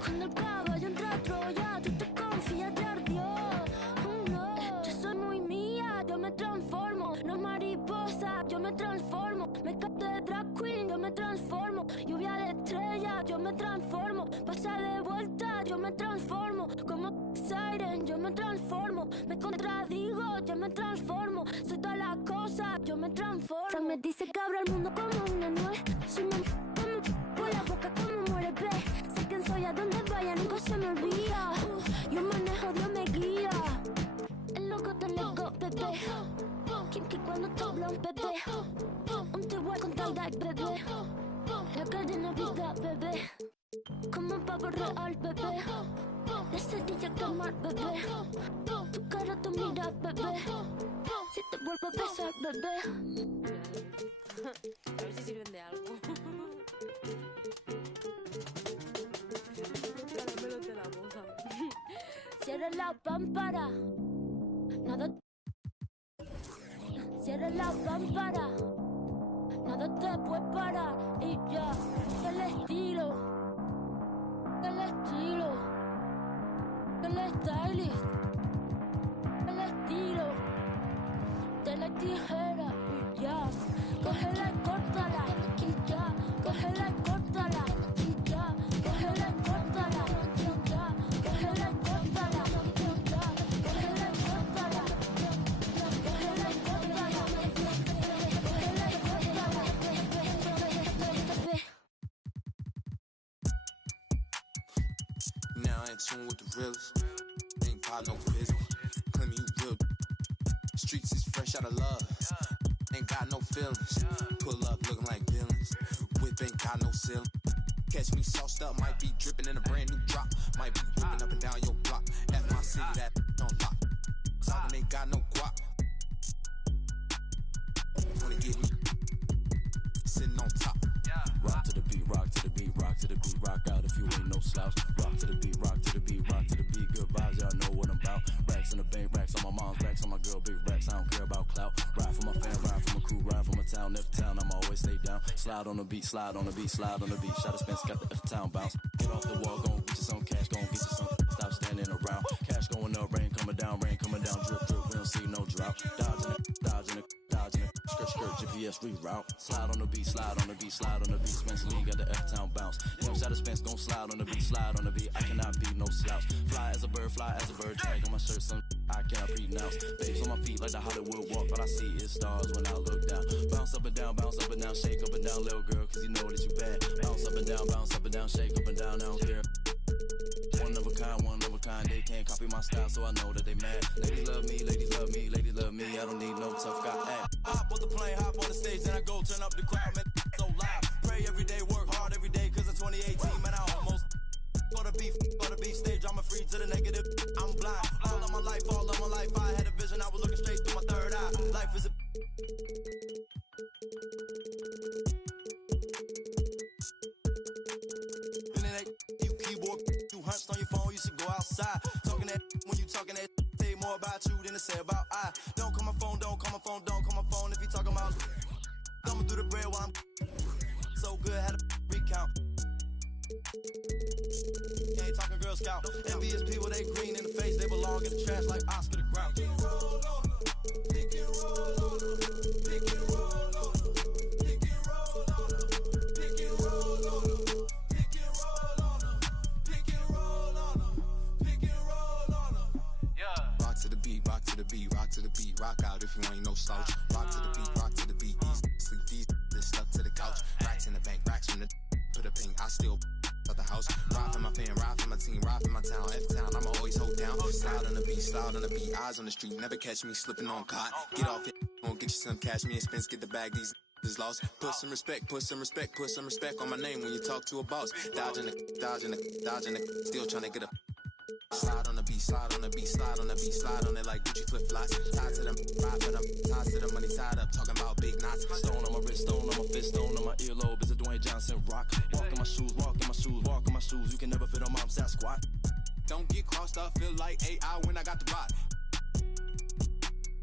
Cuando el caballo entra a Troya, tú te confías, te ardió. Yo soy muy mía, yo me transformo. No mariposa, yo me transformo. Me capto de drag queen, yo me transformo. Lluvia de estrella, yo me transformo. Pasa de vuelta, yo me transformo. Como Siren, yo me transformo. Me contradigo, yo me transformo. Soy todas las cosas, yo me transformo. Fran me dice que abro el mundo como una nuez. Soy como por la boca como muere ve. Sé quién soy, a donde vaya, nunca se me olvida. Yo manejo, Dios me guía. El loco te lego, bebé. Kinky cuando te habla un bebé. Un te voy con tie-dye, bebé. La cadena vida, bebé. Como un pavo real, bebé. La cerilla quemar, bebé. Tu cara, tu mira, bebé. Si te vuelvo a besar, bebé. A ver si sirven de algo. Caramelo la boca. Cierra la pámpara. Nada. Cierra la pámpara. Nada te puede parar. Y ya. El estilo. El estilo. El stylist. El estilo. De la tijera. Y ya. Cógela y córtala. Y ya. Cógela y córtala. Y ya. Cógela y córtala. Y ya. Cógela y córtala. Y ya. Cógela y córtala. Cógela y córtala. Cógela y córtala. Now I ain't tune with the realest. Ain't pop no business. Claim me you real. Streets is fresh out of love. Ain't got no feelings. Pull up looking like villains. Whip ain't got no ceiling. Catch me sauced up, might be dripping in a brand new drop. Might be whipping up and down your block. F my city, that on lock. Talking ain't got no guap. Wanna get me sitting on top. Rock to the beat, rock to the beat, rock to the beat, rock out if you ain't no slouch. Rock to the beat, rock to the beat, rock to the beat. Good vibes, y'all know what I'm about. Racks in the bank, racks on my mom's, racks on my girl, big racks. I don't care about clout. Ride for my fan, ride for my crew, ride for my town. F town, I'ma always stay down. Slide on the beat, slide on the beat, slide on the beat. Shot a Spence, got the F town bounce. Get off the wall, gon' get you some cash, gon' get you some. Stop standing around. Cash going up, rain coming down, drip, drip. We don't see no drought. Dodging it, dodging it, dodging it. Skirt, skirt, GPS reroute. Slide on the beat, slide on the beat, slide on the beat. Spence Lee got the F town bounce. Young shot of Spence gon' slide on the beat, slide on the beat. I cannot be no slouch. Fly as a bird, tag on my shirt, some I cannot pronounce. Babes on my feet like the Hollywood walk. All I see is stars when I look down. Bounce up and down, shake up and down, little girl, cause you know that you bad. Bounce up and down, shake up and down, I don't care. One of a kind, they can't copy my style, so I know that they mad. Ladies love me, ladies love me, ladies love me, I don't need no tough guy act. Hop on the plane, hop on the stage, then I go turn up the crowd, man, so loud. Pray every day, work hard every day, cause in 2018, man, I almost go to beef stage, I'm a free to the negative, I'm blind. All of my life, I had a vision, I was looking straight through my third eye. Life is a you keyboard, you hunched on your phone, you should go outside. Talking that when you talking that, say more about you than to say about I. Don't call my phone, don't call my phone, don't call my phone if you talking about coming through the bread while I'm so good, had a recount. Ain't talking Girl Scout. Envious people, they green in the face, they belong in the trash like Oscar the Grouch. Pick and roll on them, pick and roll on them, pick and roll on them, pick and roll on them, pick and roll on them. Rock to the beat, rock to the beat, rock to the beat, rock out if you ain't no slouch. Rock to the beat, these sleep, these stuck to the couch. Racks in the bank, racks from the put a ping, I still out the house. Ride for my fan, ride for my team, ride for my town. F-town, I'ma always hold down. Slide on the beat, eyes on the street. Never catch me slipping on cot. Get off it, gon' get you some cash. Me and Spence get the bag, these is lost. Put some respect, put some respect on my name when you talk to a boss. Dodging the, still trying to get up. Slide on the beat, slide on the beat, slide on the beat, slide on it like Gucci flip flops. Tied to them, ride for them, tied to the money, tied up, talking about big knots. Stone on my wrist, stone on my fist, stone on my earlobe. It's a Dwayne Johnson rock. Walk in my shoes, walk in my shoes, walk in my shoes. You can never fit on mom's Sasquatch. Don't get crossed up, feel like AI when I got the rock.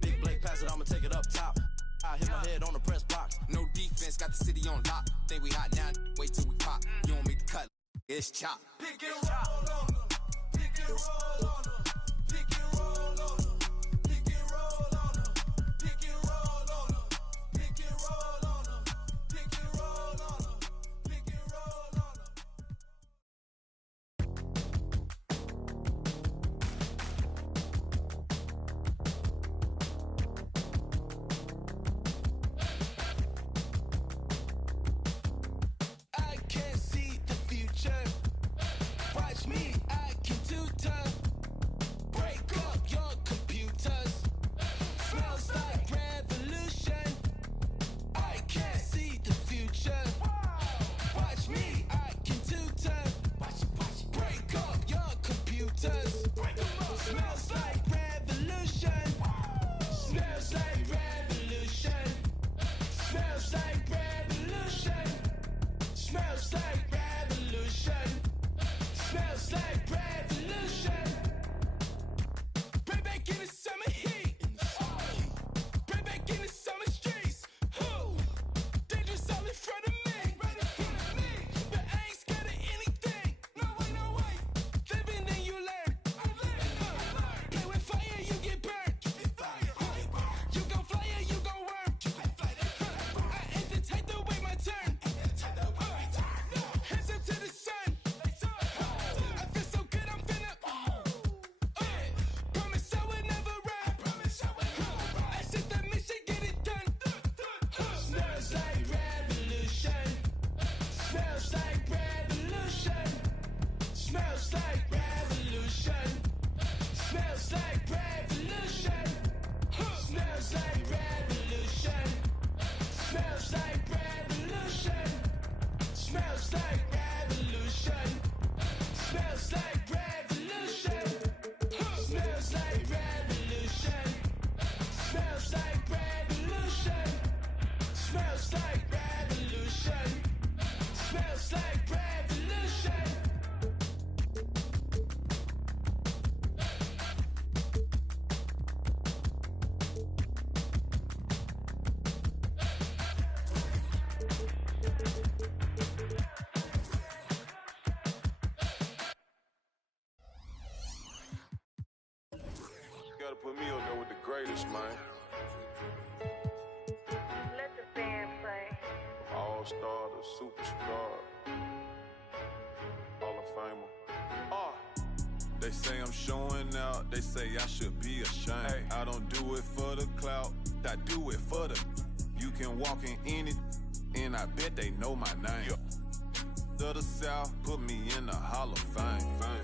Big Blake pass it, I'ma take it up top. I hit my head on the press box. No defense, got the city on lock. Think we hot now, wait till we pop. You don't make the cut, it's chop. Pick and roll on them. Pick and roll on them. Pick and roll on them. Pick and roll on them. Pick and roll on them. Pick and roll on them. Pick and roll on them. Pick and roll on them. I can't see the future. Watch me, I can tutor. Break up your computers. Smells like revolution. I can't see the future. Watch me, I can tutor. Break up your computers. Smells like revolution. Smells like revolution. Smells like revolution. Smells like revolution. Smells like revolution. Bring back in the summer heat. Bring back in the summer streets. Dangerous all in front of me. But I ain't scared of anything. No way, no way. Living then you learn. Play with fire, you get burnt. You gon' fly or you gon' worm. I ain't the type to wait my turn. Hands up to the sun. I feel so good, I'm finna. Promise I will never run. I set that mission, get it done. Smells like revolution. Smells like revolution. Smells like revolution. Smells like revolution. Smells like revolution. Smells like revolution. Smells like revolution. Smells like revolution. Smells like revolution. Smells like revolution. Smells like revolution. Smells like revolution. Gotta put me up there with the greatest, man. Let the band play. All-star, the superstar, Hall of Famer. They say I'm showing out, they say I should be ashamed. Hey. I don't do it for the clout, I do it for the. You can walk in any, and I bet they know my name. To the South, put me in the Hall of Fame. Fame.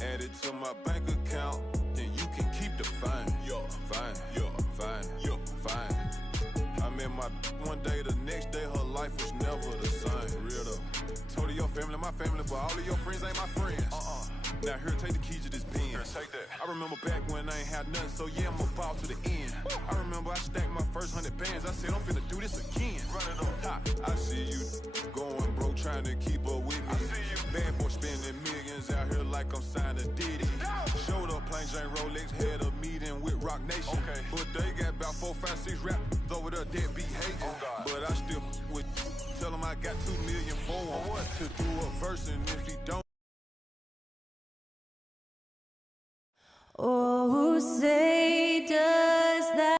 Add it to my bank account, then you can keep the fame. Fine. I met my one day, the next day her life was never the same. Real though. Told her your family, my family, but all of your friends ain't my friends. Now here, take the keys to this pen. Take that. I remember back when I ain't had nothing, so yeah, I'ma ball to the end. I remember I stacked my first 100 bands. I said I'm finna do this again. Run it up. I see you going broke, trying to keep up with me. I see you. Bad boy spending millions out here like I'm signed to Diddy. Showed up, plain Jane Rolex, had a meeting with Rock Nation. Okay. But they got about 4, 5, 6 rappers over there that be hating. But I still with. Tell him I got 2 million for him to do a verse, and if he don't. Oh, say does that.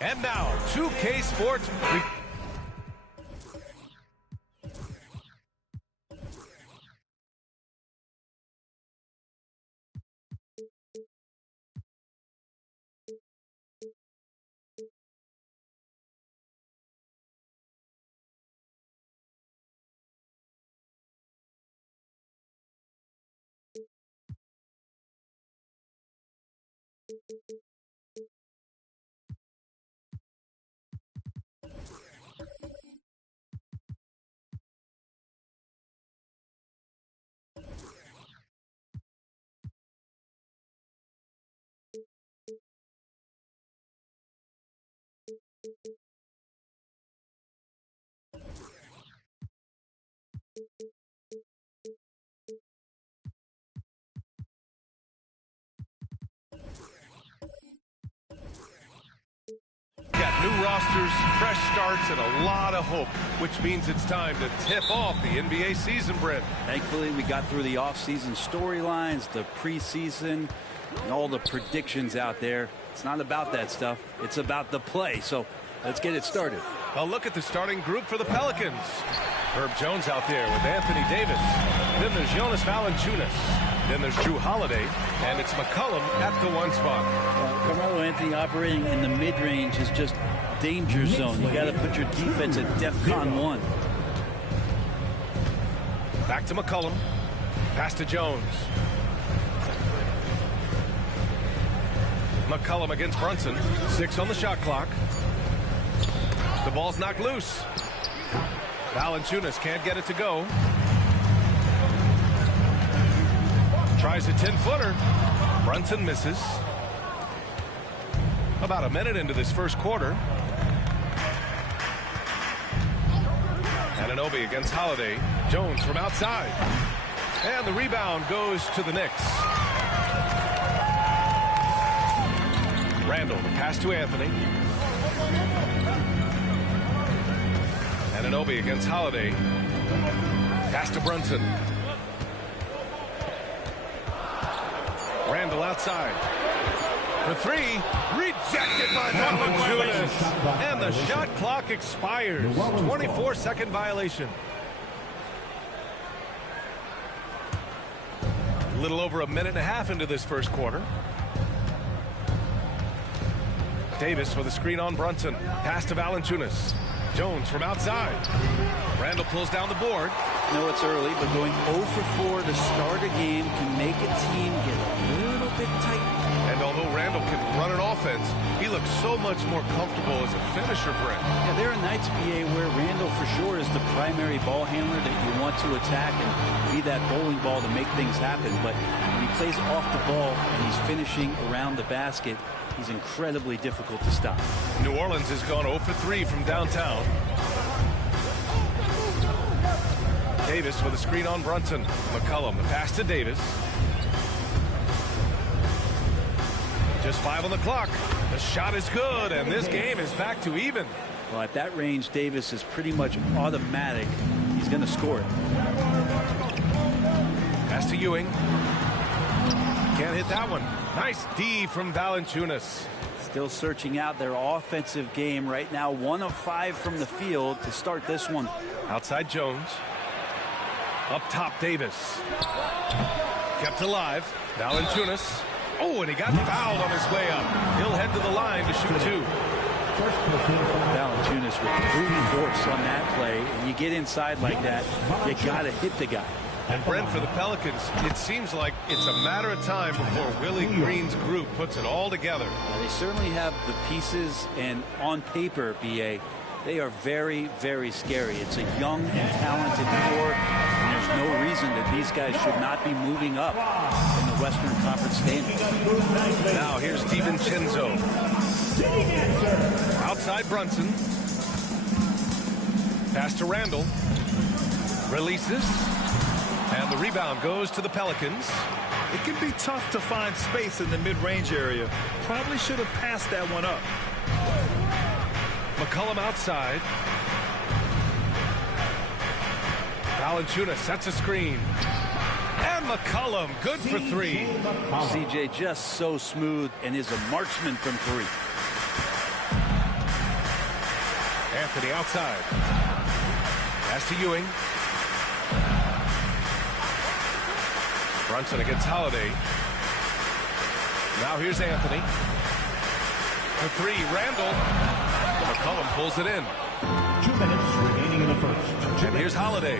And now, 2K Sports. Got new rosters, fresh starts, and a lot of hope, which means it's time to tip off the NBA season, Brent. Thankfully, we got through the offseason storylines, the preseason, and all the predictions out there. It's not about that stuff. It's about the play. So let's get it started. A look at the starting group for the Pelicans. Herb Jones out there with Anthony Davis. Then there's Jonas Valanciunas. Then there's Drew Holiday, and it's McCollum at the one spot. Carmelo Anthony operating in the mid-range is just danger zone. You got to put your defense at DEFCON 1. Back to McCollum. Pass to Jones. McCollum against Brunson. 6 on the shot clock. The ball's knocked loose. Valanciunas can't get it to go. Tries a 10-footer. Brunson misses. About a minute into this first quarter. Anunoby against Holiday. Jones from outside. And the rebound goes to the Knicks. Randall, the pass to Anthony. Anunoby against Holiday. Pass to Brunson. Randall outside. For 3. Rejected by Valanciunas. And the shot clock expires. 24-second violation. A little over a minute and a half into this first quarter. Davis with a screen on Brunson. Pass to Valanciunas. Jones from outside. Randall pulls down the board. I know it's early, but going 0 for 4 to start a game can make a team get a little bit tight. And although Randall can run an offense, he looks so much more comfortable as a finisher, Brent. Yeah, there are nights, BA, where Randall for sure is the primary ball handler that you want to attack and be that bowling ball to make things happen. But when he plays off the ball and he's finishing around the basket, he's incredibly difficult to stop. New Orleans has gone 0 for 3 from downtown. Davis with a screen on Brunson. McCollum, the pass to Davis. Just 5 on the clock. The shot is good, and this game is back to even. Well, at that range, Davis is pretty much automatic. He's going to score it. Pass to Ewing. Can't hit that one. Nice D from Valanciunas. Still searching out their offensive game right now. 1 of 5 from the field to start this one. Outside Jones. Up top Davis. Kept alive. Valanciunas. Oh, and he got fouled on his way up. He'll head to the line to shoot 2. Valanciunas with brute force on that play. And you get inside like that, you got to hit the guy. And Brent, for the Pelicans, it seems like it's a matter of time before Willie Green's group puts it all together. They certainly have the pieces, and on paper, BA, they are very, very scary. It's a young and talented core, and there's no reason that these guys should not be moving up in the Western Conference standings. Now here's DiVincenzo. Outside Brunson. Pass to Randall. Releases. And the rebound goes to the Pelicans. It can be tough to find space in the mid-range area. Probably should have passed that one up. McCollum outside. Valanciunas sets a screen. And McCollum, good for 3. CJ just so smooth and is a marksman from 3. Anthony outside. Pass to Ewing. Brunson against Holiday. Now here's Anthony. For 3, Randall. McCollum pulls it in. 2 minutes remaining in the first. And here's Holiday.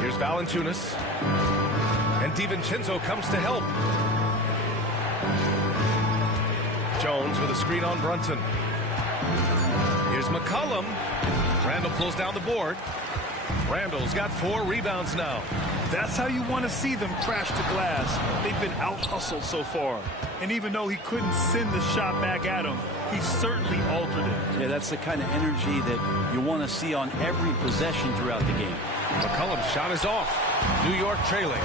Here's Valanciunas. And DiVincenzo comes to help. Jones with a screen on Brunson. Here's McCollum. Randall pulls down the board. Randall's got 4 rebounds now. That's how you want to see them crash the glass. They've been out-hustled so far. And even though he couldn't send the shot back at him, he certainly altered it. Yeah, that's the kind of energy that you want to see on every possession throughout the game. McCollum's shot is off. New York trailing.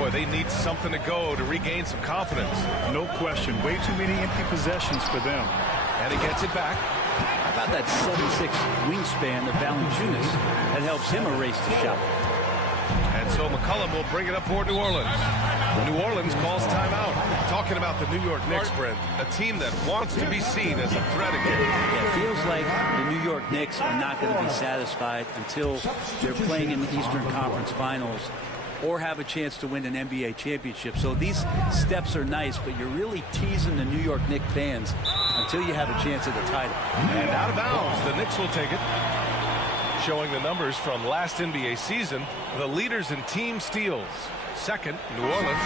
Boy, they need something to go to regain some confidence. No question. Way too many empty possessions for them. And he gets it back. How about that 7'6" wingspan of Valanciunas that helps him erase the shot? And so McCollum will bring it up for New Orleans. New Orleans calls timeout. Talking about the New York Knicks, Brent, a team that wants to be seen as a threat again. Yeah, it feels like the New York Knicks are not going to be satisfied until they're playing in the Eastern Conference Finals or have a chance to win an NBA championship. So these steps are nice, but you're really teasing the New York Knicks fans until you have a chance at the title. And out of bounds, the Knicks will take it. Showing the numbers from last NBA season, the leaders in team steals. Second, New Orleans.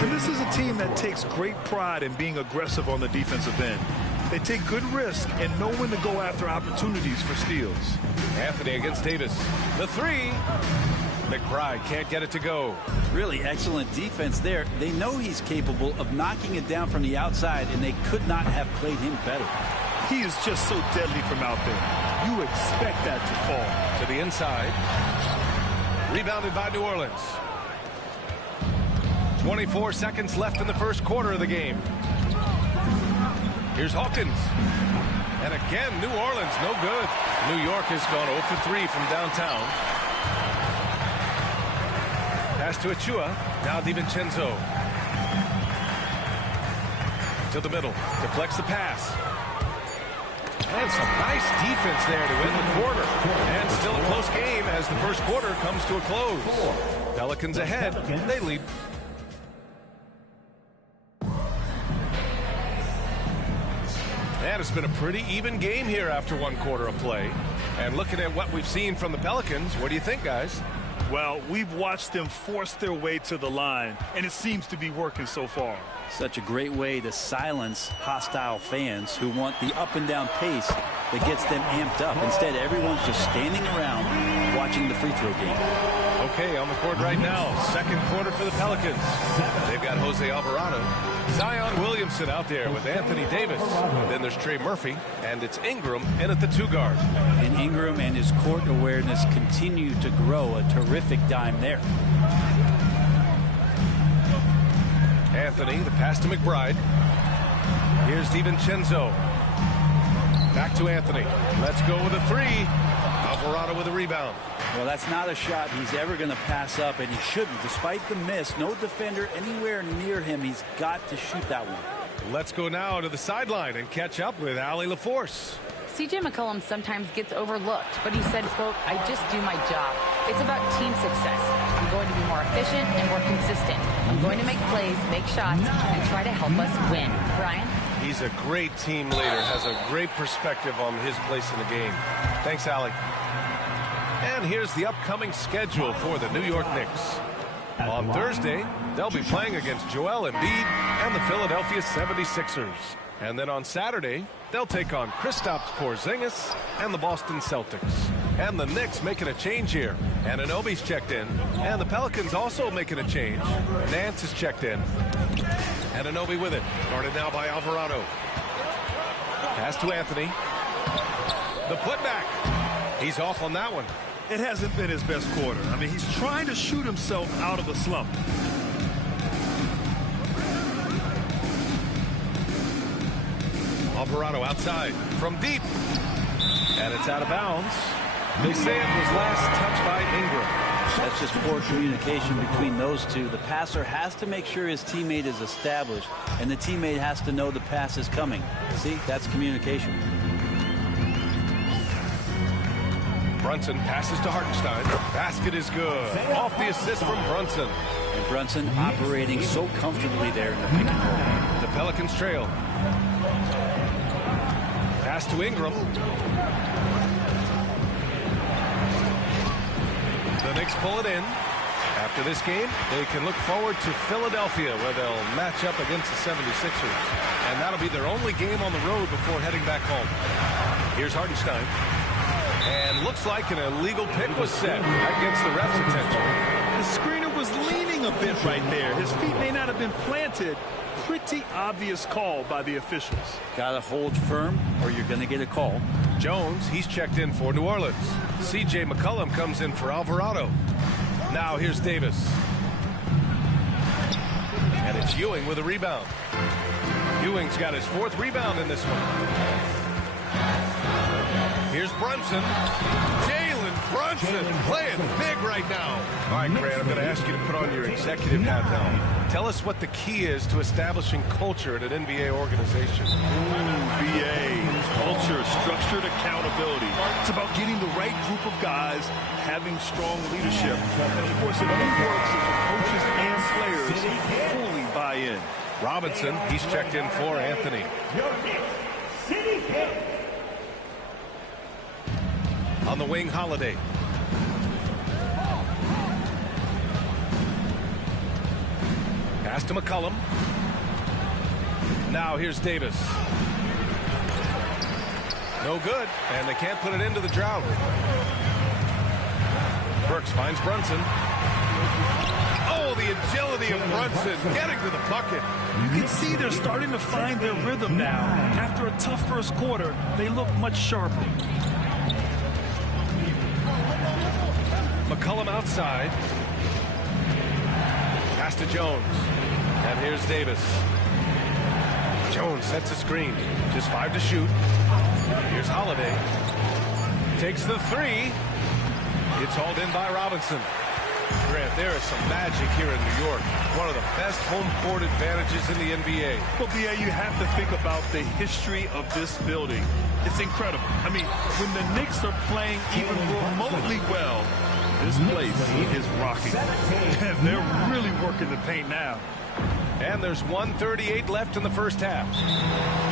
And this is a team that takes great pride in being aggressive on the defensive end. They take good risk and know when to go after opportunities for steals. Anthony against Davis. The three. McBride can't get it to go. Really excellent defense there. They know he's capable of knocking it down from the outside, and they could not have played him better. He is just so deadly from out there. You expect that to fall. To the inside. Rebounded by New Orleans. 24 seconds left in the first quarter of the game. Here's Hawkins. And again, New Orleans, no good. New York has gone 0 for 3 from downtown. Pass to Achua. Now DiVincenzo. To the middle. Deflects the pass. And some nice defense there to win the quarter. And still a close game as the first quarter comes to a close. Pelicans ahead. They lead. And it's been a pretty even game here after one quarter of play. And looking at what we've seen from the Pelicans, what do you think, guys? Well, we've watched them force their way to the line, and it seems to be working so far. Such a great way to silence hostile fans who want the up and down pace that gets them amped up. Instead, everyone's just standing around watching the free throw game. Okay, on the court right now, second quarter for the Pelicans. They've got Jose Alvarado. Zion Williamson out there with Anthony Davis. Then there's Trey Murphy, and it's Ingram in at the 2 guard. And Ingram and his court awareness continue to grow. A terrific dime there. Anthony, the pass to McBride. Here's DiVincenzo. Back to Anthony. Let's go with a 3. Alvarado with a rebound. Well, that's not a shot he's ever going to pass up, and he shouldn't. Despite the miss, no defender anywhere near him. He's got to shoot that one. Let's go now to the sideline and catch up with Allie LaForce. CJ McCollum sometimes gets overlooked, but he said, quote, "I just do my job. It's about team success. I'm going to be more efficient and more consistent. I'm going to make plays, make shots, and try to help us win." Brian? He's a great team leader, has a great perspective on his place in the game. Thanks, Allie. And here's the upcoming schedule for the New York Knicks. On Thursday, they'll be playing against Joel Embiid and the Philadelphia 76ers. And then on Saturday, they'll take on Kristaps Porzingis and the Boston Celtics. And the Knicks making a change here. Anunoby's checked in. And the Pelicans also making a change. Nance is checked in. Anunoby with it. Guarded now by Alvarado. Pass to Anthony. The putback. He's off on that one. It hasn't been his best quarter. I mean, he's trying to shoot himself out of a slump. Alvarado outside from deep. And it's out of bounds. They say it was last touched by Ingram. That's just poor communication between those two. The passer has to make sure his teammate is established, and the teammate has to know the pass is coming. See, that's communication. Brunson passes to Hartenstein. Basket is good. Off the assist from Brunson. And Brunson operating so comfortably there in the pick and roll. The Pelicans trail. Pass to Ingram. The Knicks pull it in. After this game, they can look forward to Philadelphia, where they'll match up against the 76ers. And that'll be their only game on the road before heading back home. Here's Hartenstein. And looks like an illegal pick was set. That gets the ref's attention. The screener was leaning a bit right there. His feet may not have been planted. Pretty obvious call by the officials. Got to hold firm or you're going to get a call. Jones, he's checked in for New Orleans. C.J. McCollum comes in for Alvarado. Now here's Davis. And it's Ewing with a rebound. Ewing's got his 4th rebound in this one. Here's Brunson. Jalen Brunson playing big right now. All right, Grant, I'm going to ask you to put on your executive hat now. Tell us what the key is to establishing culture at an NBA organization. BA. Culture, structured accountability. It's about getting the right group of guys, having strong leadership. And, of course, it only works if the coaches and players fully buy in. Robinson, he's checked in for Anthony. On the wing, Holiday. Pass to McCollum. Now here's Davis. No good, and they can't put it into the drought. Burks finds Brunson. Oh, the agility of Brunson getting to the bucket. You can see they're starting to find their rhythm now. After a tough first quarter, they look much sharper. McCollum outside. Pass to Jones. And here's Davis. Jones sets a screen. Just 5 to shoot. Here's Holiday. Takes the 3. It's hauled in by Robinson. Grant, there is some magic here in New York. One of the best home court advantages in the NBA. Well, BA, you have to think about the history of this building. It's incredible. I mean, when the Knicks are playing even remotely well, this place is rocking. They're really working the paint now. And there's 1:38 left in the first half.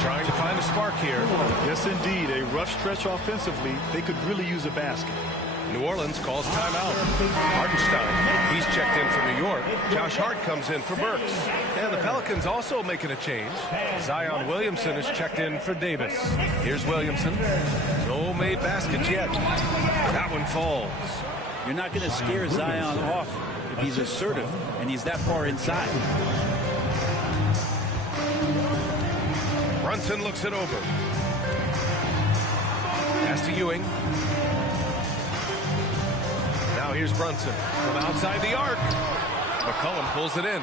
Trying to find a spark here. Yes, indeed. A rough stretch offensively. They could really use a basket. New Orleans calls timeout. Hartenstein, he's checked in for New York. Josh Hart comes in for Burks. And the Pelicans also making a change. Zion Williamson is checked in for Davis. Here's Williamson. No made baskets yet. That one falls. You're not going to scare Zion off if he's assertive and he's that far inside. Brunson looks it over. Pass to Ewing. Now here's Brunson from outside the arc. McCollum pulls it in.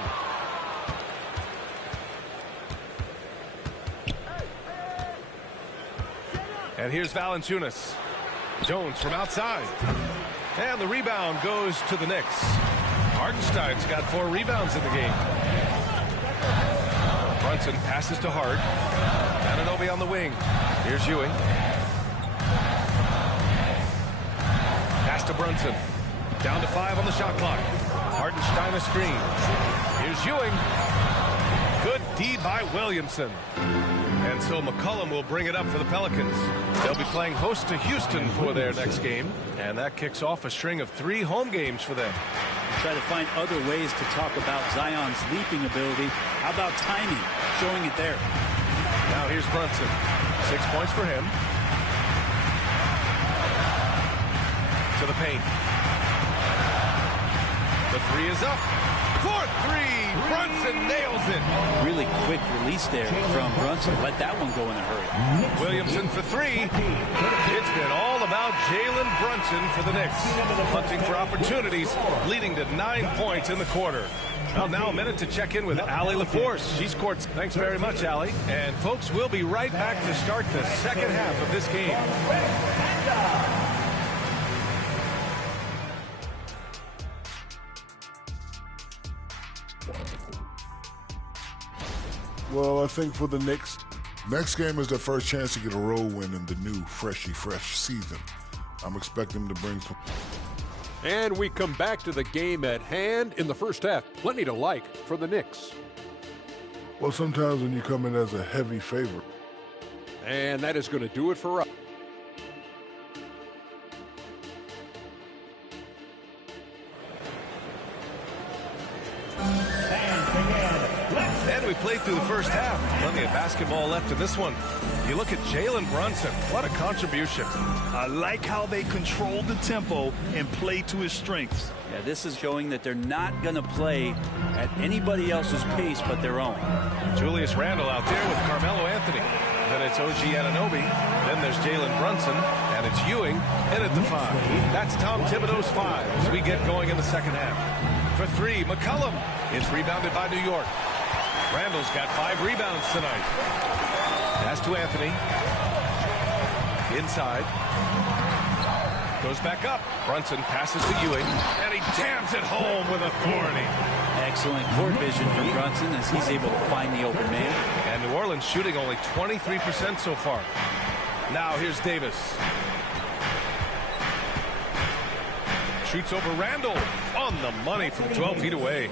And here's Valanciunas. Jones from outside. And the rebound goes to the Knicks. Hartenstein's got 4 rebounds in the game. Brunson passes to Hart. Anunoby on the wing. Here's Ewing. Pass to Brunson. Down to 5 on the shot clock. Hartenstein a screen. Here's Ewing. Good D by Williamson. And so McCollum will bring it up for the Pelicans. They'll be playing host to Houston for their next game. And that kicks off a string of 3 home games for them. Try to find other ways to talk about Zion's leaping ability. How about timing? Showing it there. Now here's Brunson. 6 points for him. To the paint. The 3 is up. 4-3. Brunson nails it. Really quick release there from Brunson. Let that one go in a hurry. Williamson for 3. It's been all about Jalen Brunson for the Knicks. Hunting for opportunities, leading to 9 points in the quarter. Well, now a minute to check in with Allie LaForce. She's court. Thanks very much, Allie. And folks, we'll be right back to start the second half of this game. Well, I think for the Knicks, next game is their first chance to get a road win in the new fresh season. I'm expecting them to bring some. And we come back to the game at hand in the first half. Plenty to like for the Knicks. Well, sometimes when you come in as a heavy favorite. And that is going to do it for us. And we played through the first half. Plenty of basketball left in this one. You look at Jalen Brunson. What a contribution. I like how they control the tempo and play to his strengths. Yeah, this is showing that they're not going to play at anybody else's pace but their own. Julius Randle out there with Carmelo Anthony. Then it's OG Anunoby. Then there's Jalen Brunson. And it's Ewing in at the 5. That's Tom Thibodeau's 5 as we get going in the second half. For 3, McCollum. It's rebounded by New York. Randle's got 5 rebounds tonight. Pass to Anthony. Inside. Goes back up. Brunson passes to Ewing. And he jams it home with authority. Excellent court vision from Brunson as he's able to find the open man. And New Orleans shooting only 23% so far. Now here's Davis. Shoots over Randle. On the money from 12 feet away.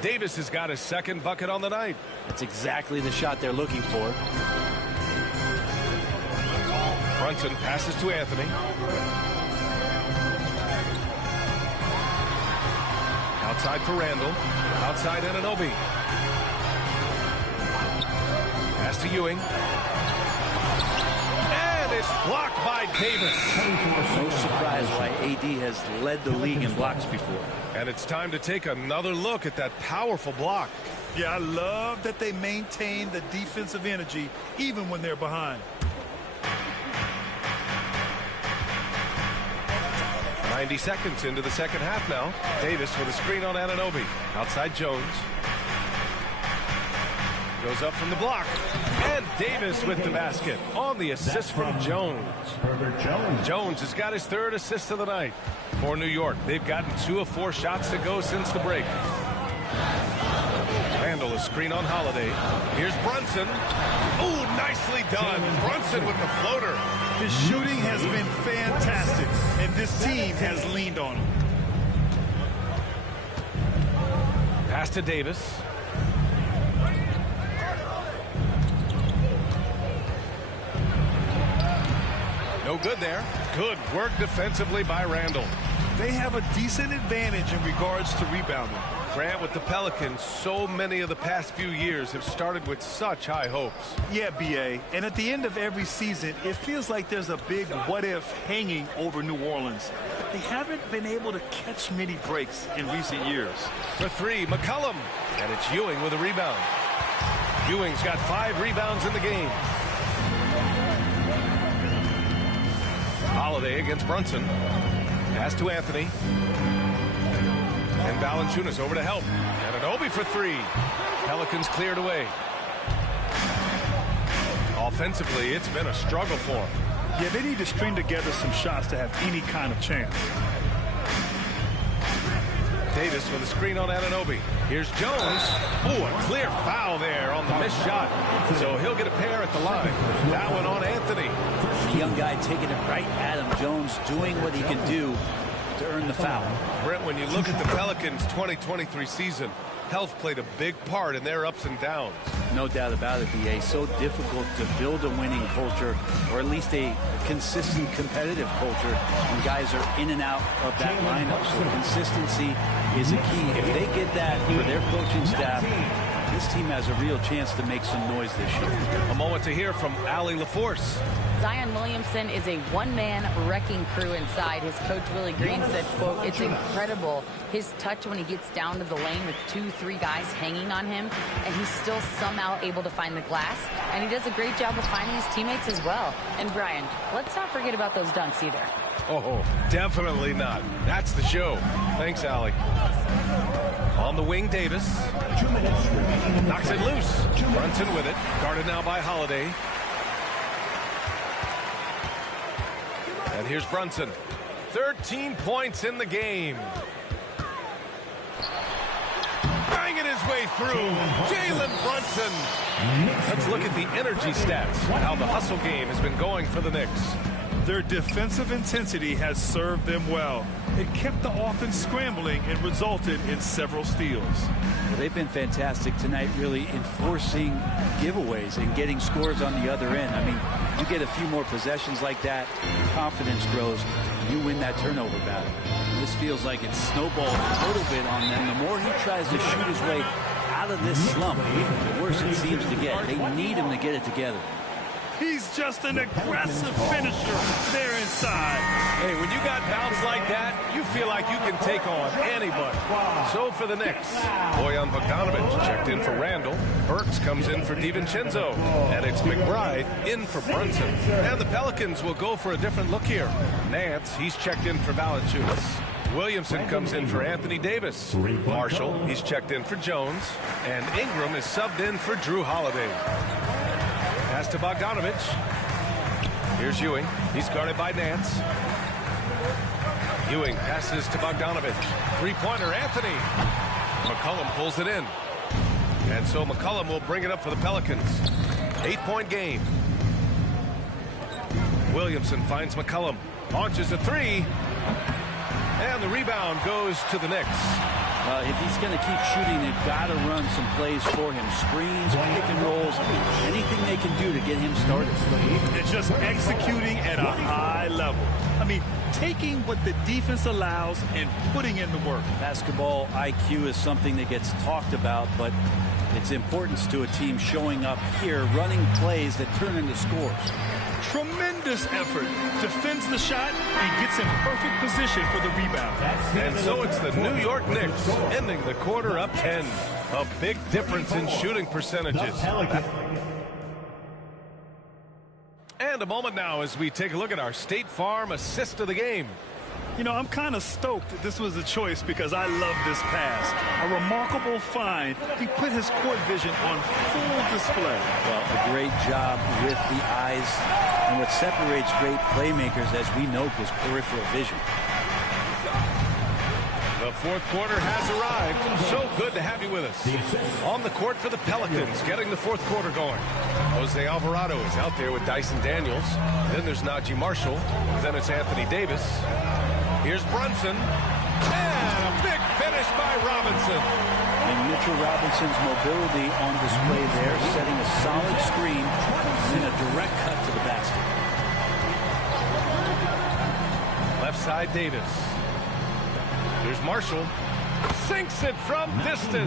Davis has got his second bucket on the night. That's exactly the shot they're looking for. Brunson passes to Anthony. Outside for Randle. Outside Anunoby. Pass to Ewing. And it's blocked by Davis. No surprise why AD has led the league in blocks before. And it's time to take another look at that powerful block. Yeah, I love that they maintain the defensive energy even when they're behind. 90 seconds into the second half now. Davis with a screen on Anunoby. Outside Jones. Goes up from the block. And Davis with the basket on the assist from Jones. Jones has got his 3rd assist of the night for New York. They've gotten 2 of 4 shots to go since the break. Randle a screen on Holiday. Here's Brunson. Oh, nicely done. Brunson with the floater. His shooting has been fantastic, and this team has leaned on him. Pass to Davis. No good there. Good work defensively by Randle. They have a decent advantage in regards to rebounding. Grant, with the Pelicans, so many of the past few years have started with such high hopes. Yeah, B.A. And at the end of every season, it feels like there's a big what-if hanging over New Orleans. They haven't been able to catch many breaks in recent years. For 3, McCollum. And it's Ewing with a rebound. Ewing's got 5 rebounds in the game. Holiday against Brunson. Pass to Anthony. And Valanciunas over to help. And Anunoby for 3. Pelicans cleared away. Offensively, it's been a struggle for them. Yeah, they need to string together some shots to have any kind of chance. Davis with a screen on Anunoby. Here's Jones. Oh, a clear foul there on the missed shot. So he'll get a pair at the line. That one on Anthony. The young guy taking it right at him. Jones doing what he can do to earn the foul. Brent, when you look at the Pelicans' 2023 season, health played a big part in their ups and downs. No doubt about it, B.A. So difficult to build a winning culture, or at least a consistent competitive culture when guys are in and out of that lineup. So consistency is a key. If they get that for their coaching staff, this team has a real chance to make some noise this year. A moment to hear from Allie LaForce. Zion Williamson is a one-man wrecking crew inside. His coach, Willie Green, said, quote, it's incredible. His touch when he gets down to the lane with 2-3 guys hanging on him, and he's still somehow able to find the glass. And he does a great job of finding his teammates as well. And Brian, let's not forget about those dunks either. Oh, definitely not. That's the show. Thanks, Allie. On the wing, Davis. Knocks it loose. Brunson with it. Guarded now by Holiday. And here's Brunson. 13 points in the game. Banging his way through. Jalen Brunson. Let's look at the energy stats. How the hustle game has been going for the Knicks. Their defensive intensity has served them well. It kept the offense scrambling and resulted in several steals. Well, they've been fantastic tonight, really enforcing giveaways and getting scores on the other end. I mean, you get a few more possessions like that, confidence grows, and you win that turnover battle. This feels like it snowballs a little bit on them. The more he tries to shoot his way out of this slump, the worse it seems to get. They need him to get it together. He's just an aggressive finisher there inside. Hey, when you got bounce like that, you feel like you can take on anybody. So for the Knicks, Bojan Bogdanovic checked in for Randall. Burks comes in for DiVincenzo. And it's McBride in for Brunson. And the Pelicans will go for a different look here. Nance, he's checked in for Valanciunas. Williamson comes in for Anthony Davis. Marshall, he's checked in for Jones. And Ingram is subbed in for Drew Holiday. Pass to Bogdanovic. Here's Ewing. He's guarded by Nance. Ewing passes to Bogdanovic. Three-pointer, Anthony. McCollum pulls it in. And so McCollum will bring it up for the Pelicans. 8-point game. Williamson finds McCollum. Launches a three. And the rebound goes to the Knicks. If he's going to keep shooting, they've got to run some plays for him. Screens, pick and rolls, anything they can do to get him started. It's just executing at a high level. I mean, taking what the defense allows and putting in the work. Basketball IQ is something that gets talked about, but its importance to a team showing up here, running plays that turn into scores. Tremendous effort, defends the shot and gets in perfect position for the rebound. And so it's the New York Knicks ending the quarter up 10. A big difference in shooting percentages. And a moment now as we take a look at our State Farm assist of the game. You know, I'm kind of stoked that this was a choice because I love this pass. A remarkable find. He put his court vision on full display. Well, a great job with the eyes. And what separates great playmakers, as we note, is peripheral vision. The fourth quarter has arrived. So good to have you with us. On the court for the Pelicans, getting the fourth quarter going. Jose Alvarado is out there with Dyson Daniels. Then there's Najee Marshall. Then it's Anthony Davis. Here's Brunson. And a big finish by Robinson. And Mitchell Robinson's mobility on display there, setting a solid screen and a direct cut to the basket. Left side Davis. Here's Marshall. Sinks it from distance.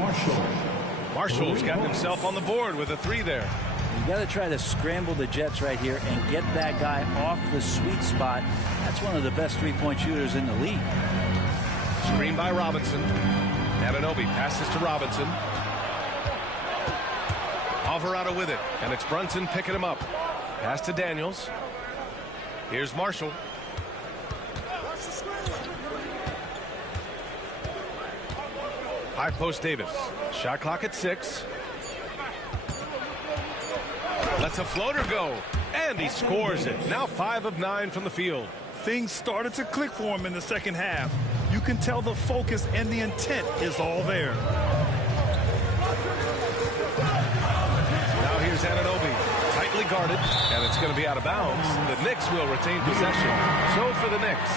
Marshall's gotten himself on the board with a three there. You got to try to scramble the Jets right here and get that guy off the sweet spot. That's one of the best three-point shooters in the league. Screen by Robinson. Anunoby passes to Robinson. Alvarado with it, and it's Brunson picking him up. Pass to Daniels. Here's Marshall. High post Davis. Shot clock at 6. Lets a floater go, and he scores it. Now 5 of 9 from the field. Things started to click for him in the second half. You can tell the focus and the intent is all there. Now here's Anunoby, tightly guarded, and it's going to be out of bounds. The Knicks will retain possession. So for the Knicks,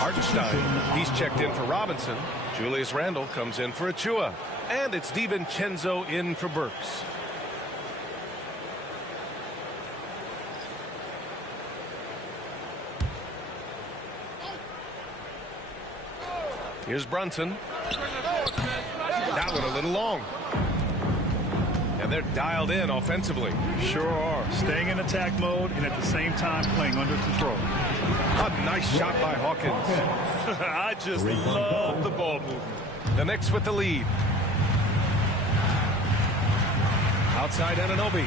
Hartenstein, he's checked in for Robinson. Julius Randle comes in for Achua. And it's DiVincenzo in for Burks. Here's Brunson. That one a little long. And they're dialed in offensively. Sure are. Staying in attack mode and at the same time playing under control. A nice shot by Hawkins. I just love the ball movement. The Knicks with the lead. Outside Anunoby.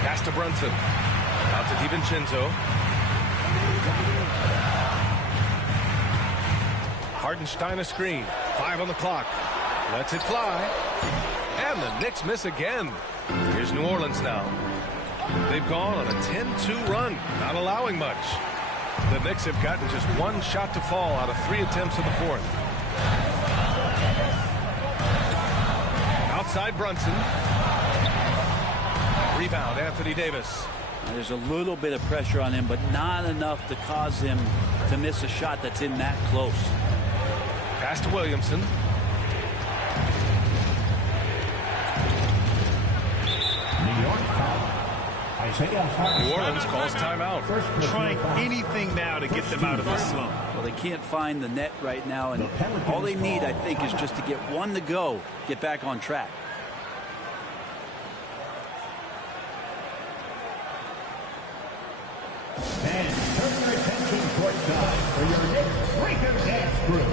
Pass to Brunson. Out to DiVincenzo. Hartenstein a screen. 5 on the clock. Lets it fly. And the Knicks miss again. Here's New Orleans now. They've gone on a 10-2 run, not allowing much. The Knicks have gotten just one shot to fall out of 3 attempts in the fourth. Outside Brunson. Rebound, Anthony Davis. There's a little bit of pressure on him, but not enough to cause him to miss a shot that's in that close. Pass to Williamson. New Orleans calls timeout. Trying anything now to get them out of the slump. Well, they can't find the net right now, and all they need, I think, is just to get one to go, get back on track. And turn your attention courtside for your next Breaker Dance Crew.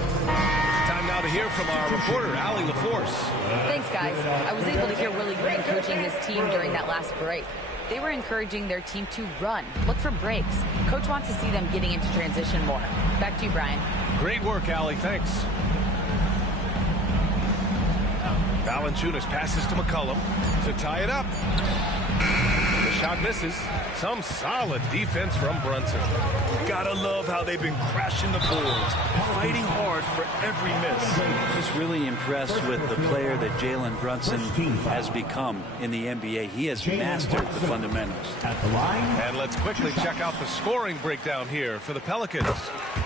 Time now to hear from our reporter, Allie LaForce. Thanks, guys. I was able to hear Willie Green coaching his team during that last break. They were encouraging their team to run, look for breaks. Coach wants to see them getting into transition more. Back to you, Brian. Great work, Allie. Thanks. Valanciunas passes to McCollum to tie it up. The shot misses. Some solid defense from Brunson. Gotta love how they've been crashing the boards, fighting hard for every miss. Just really impressed with the player that Jalen Brunson has become in the NBA. He has mastered the fundamentals. And let's quickly check out the scoring breakdown here for the Pelicans.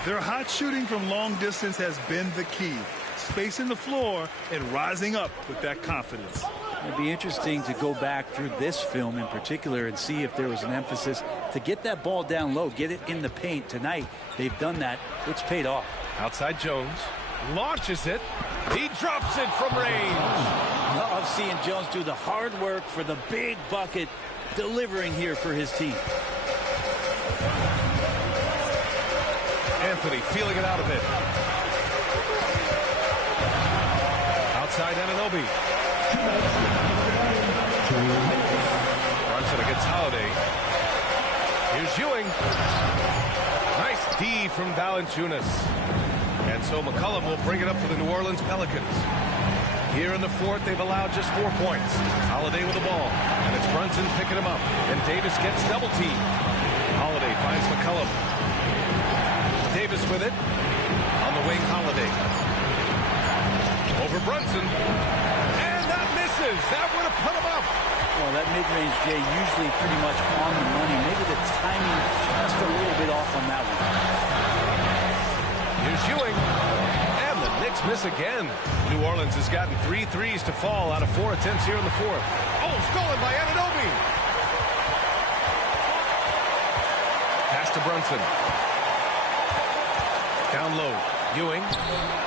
Their hot shooting from long distance has been the key. Spacing the floor and rising up with that confidence. It'd be interesting to go back through this film in particular and see if there was an emphasis to get that ball down low, get it in the paint. Tonight, they've done that. It's paid off. Outside Jones launches it. He drops it from range. Love seeing Jones do the hard work for the big bucket, delivering here for his team. Anthony feeling it out a bit. Outside Anunoby. Brunson against Holiday. Here's Ewing. Nice D from Valanciunas. And so McCollum will bring it up for the New Orleans Pelicans. Here in the fourth, they've allowed just 4 points. Holiday with the ball. And it's Brunson picking him up. And Davis gets double teamed. Holiday finds McCollum. Davis with it. On the wing, Holiday. Over Brunson. And that misses. That would have put him up. Well, that mid-range, Jay, usually pretty much on the money. Maybe the timing just a little bit off on that one. Here's Ewing. And the Knicks miss again. New Orleans has gotten 3 threes to fall out of 4 attempts here in the fourth. Oh, stolen by Anunoby. Pass to Brunson. Down low. Ewing.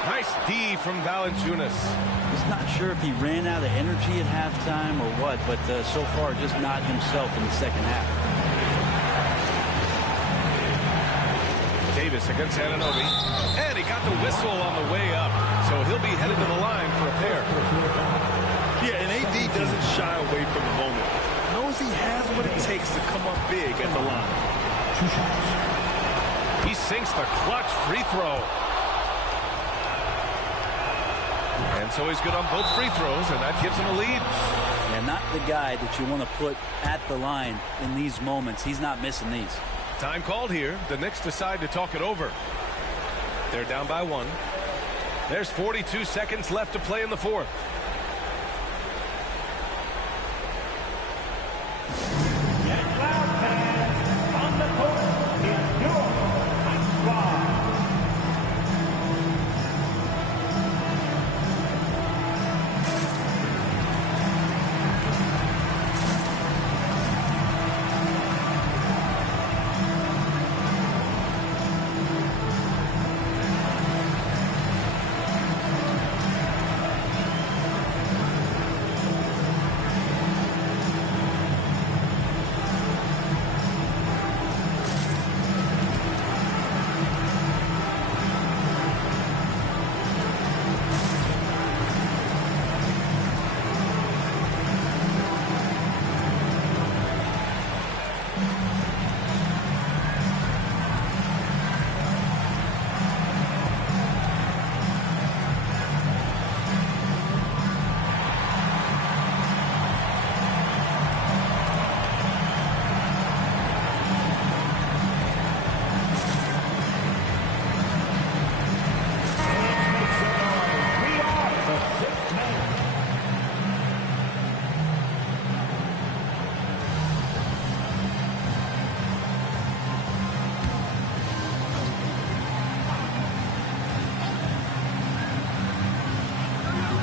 Nice D from Valanciunas. He's not sure if he ran out of energy at halftime or what, but so far just not himself in the second half. Davis against Anunoby. And he got the whistle on the way up. So he'll be headed to the line for a pair. Yeah, and AD doesn't shy away from the moment. Knows he has what it takes to come up big at the line. 2 shots. He sinks the clutch free throw. And so he's good on both free throws, and that gives him a lead. Yeah, not the guy that you want to put at the line in these moments. He's not missing these. Time called here. The Knicks decide to talk it over. They're down by 1. There's 42 seconds left to play in the fourth. On the court is your Ice Squad.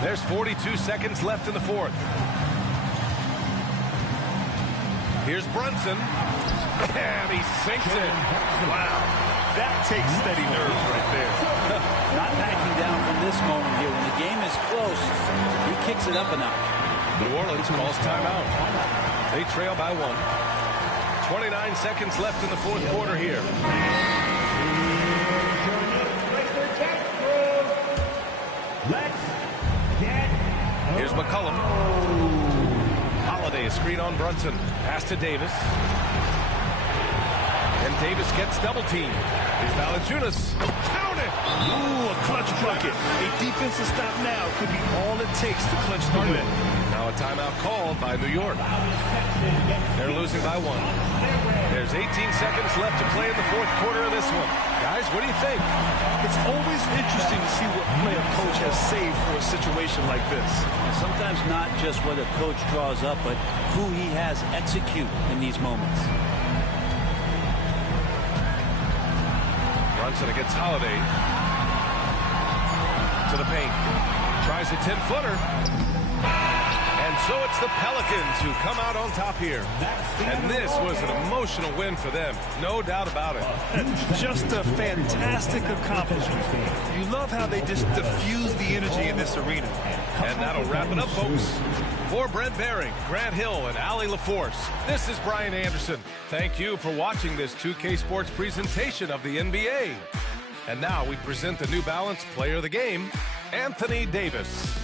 There's 42 seconds left in the fourth. Here's Brunson. And he sinks it. Wow. That takes steady nerves right there. Not backing down from this moment here. When the game is close, he kicks it up a notch. New Orleans calls timeout. They trail by 1. 29 seconds left in the fourth quarter here. Here's McCollum. Holiday, a screen on Brunson. Pass to Davis. And Davis gets double teamed. Here's Valanciunas. Count it! Ooh, a clutch bucket. A defensive stop now could be all it takes to clinch the win. Now a timeout called by New York. They're losing by 1. There's 18 seconds left to play in the fourth quarter of this one. Guys, what do you think? It's always interesting to see what play a coach has saved for a situation like this. Sometimes not just what a coach draws up, but who he has execute in these moments. Brunson against Holiday. To the paint. Tries a 10-footer. And so it's the Pelicans who come out on top here. And this was an emotional win for them. No doubt about it. Just a fantastic accomplishment. You love how they just diffuse the energy in this arena. And that'll wrap it up, folks. For Brent Behring, Grant Hill, and Allie LaForce, this is Brian Anderson. Thank you for watching this 2K Sports presentation of the NBA. And now we present the New Balance Player of the Game, Anthony Davis.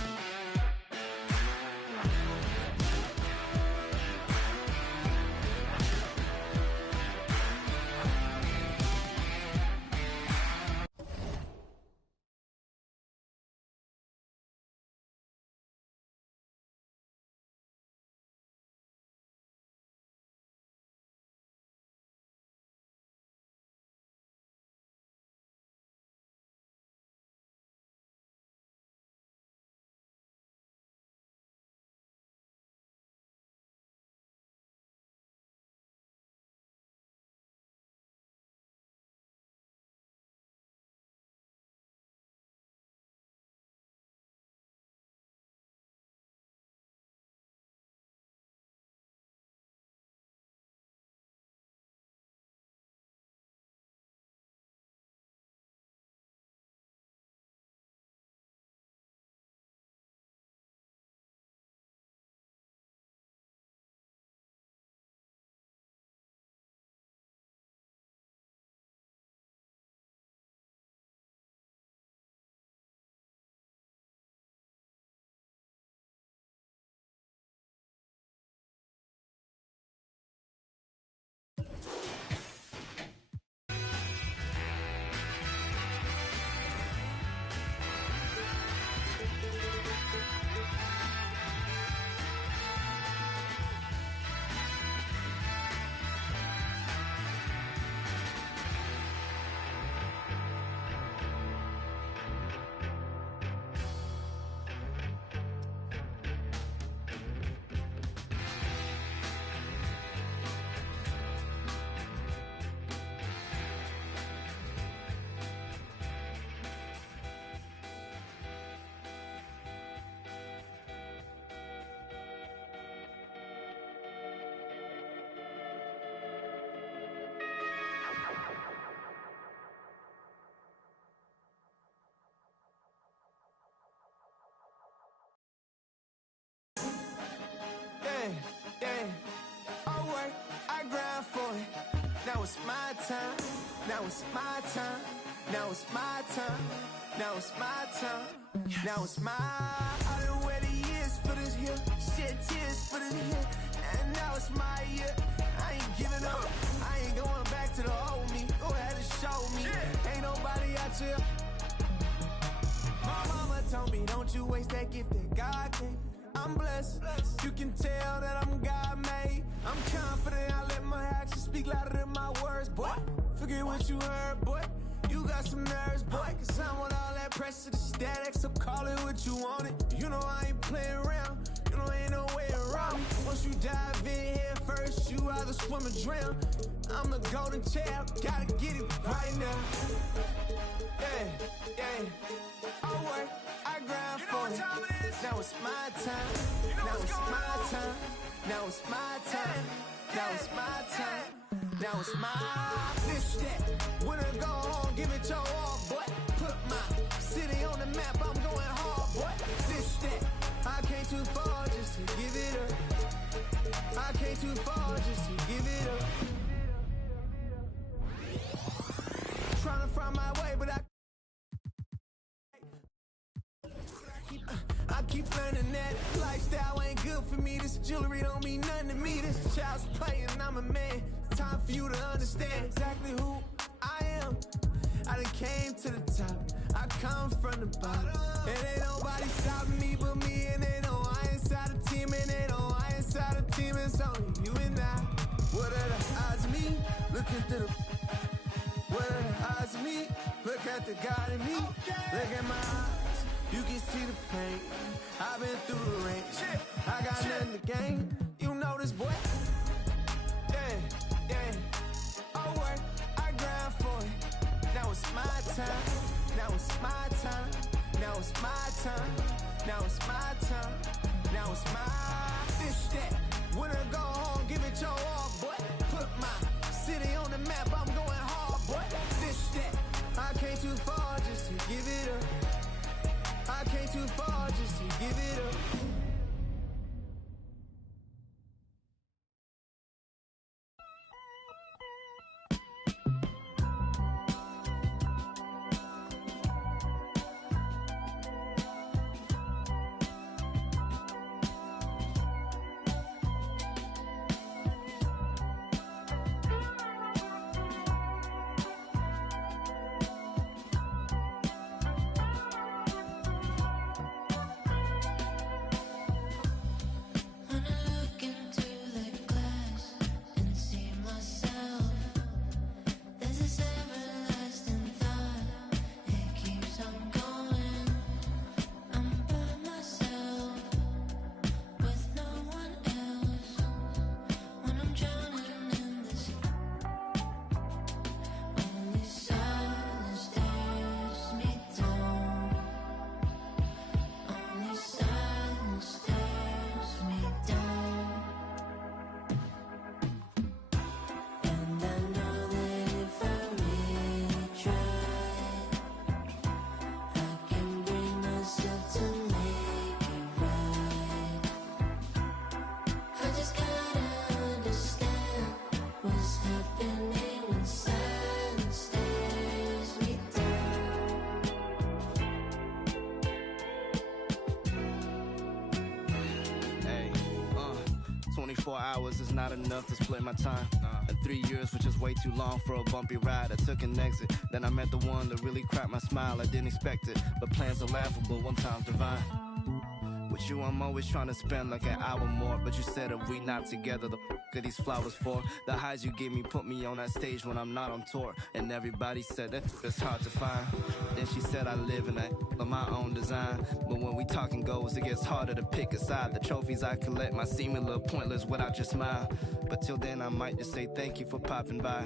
Now it's my time. Now it's my time. Now it's my time. Now it's my time. Now it's my. I done waited years for this here. Shed tears for this here. And now it's my year. I ain't giving up. I ain't going back to the old me. Go ahead and show me. Ain't nobody out here. My mama told me, don't you waste that gift that God gave. I'm blessed. You can tell that I'm God made. I'm confident. I let my actions speak louder than my words, boy. Forget what you heard, boy. You got some nerves, boy. Cause I want all that pressure, the static, so call it what you want it. You know I ain't playing around. You know ain't no way around me. Once you dive in here first, you either swim or drown. I'm the golden child, gotta get it right now. Yeah, yeah. I work, I I grind for it. Now it's my time. Now it's my time. Now it's my time. Now it's my time. Now it's my fish that. When I go home, give it your all, boy. Put my city on the map, I'm going hard, boy. Fish that. I came too far just to give it up. I came too far just to give it up. Trying to find my way, but I keep learning that lifestyle ain't good for me. This jewelry don't mean nothing to me. This child's playing, I'm a man. It's time for you to understand exactly who I am. I done came to the top. I come from the bottom. And ain't nobody stopping me but me. And they know I inside the team. And they know I inside the team. It's only you and I. What are the odds of me? Looking through the... What are the odds of me? Look at the God in me. Look at my eyes. You can see the pain. I've been through the rain. I got nothing to gain. You know this, boy. Yeah, yeah. Oh, work, I grind for it. Now it's my time. Now it's my time. Now it's my time. Now it's my time. Now it's my fish that. When I go home, give it your all, boy. Put my city on the map. I'm going hard, boy. Fish that. I came too far just to give it up. I came too far just to give it up. Hours is not enough to split my time. And 3 years was just way too long for a bumpy ride. I took an exit, then I met the one that really cracked my smile. I didn't expect it, but plans are laughable, one time's divine. With you, I'm always trying to spend like an hour more. But you said if we not together, the f*** are these flowers for? The highs you give me put me on that stage when I'm not on tour. And everybody said that it's hard to find. Then she said I live in that of my own design. But when we talking goals, it gets harder to pick a side. The trophies I collect might seem a little pointless without your smile. But till then, I might just say thank you for popping by.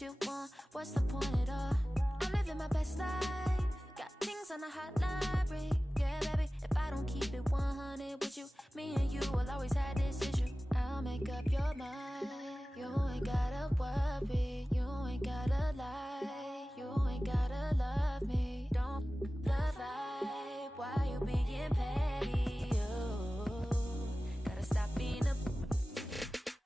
You want, what's the point at all? I'm living my best life. Got things on the hot library. Yeah, baby, if I don't keep it 100 with you, me and you will always have this issue. I'll make up your mind. You ain't gotta worry. You ain't gotta lie. You ain't gotta love me. Don't the vibe. Why you being petty? Oh, gotta stop being a.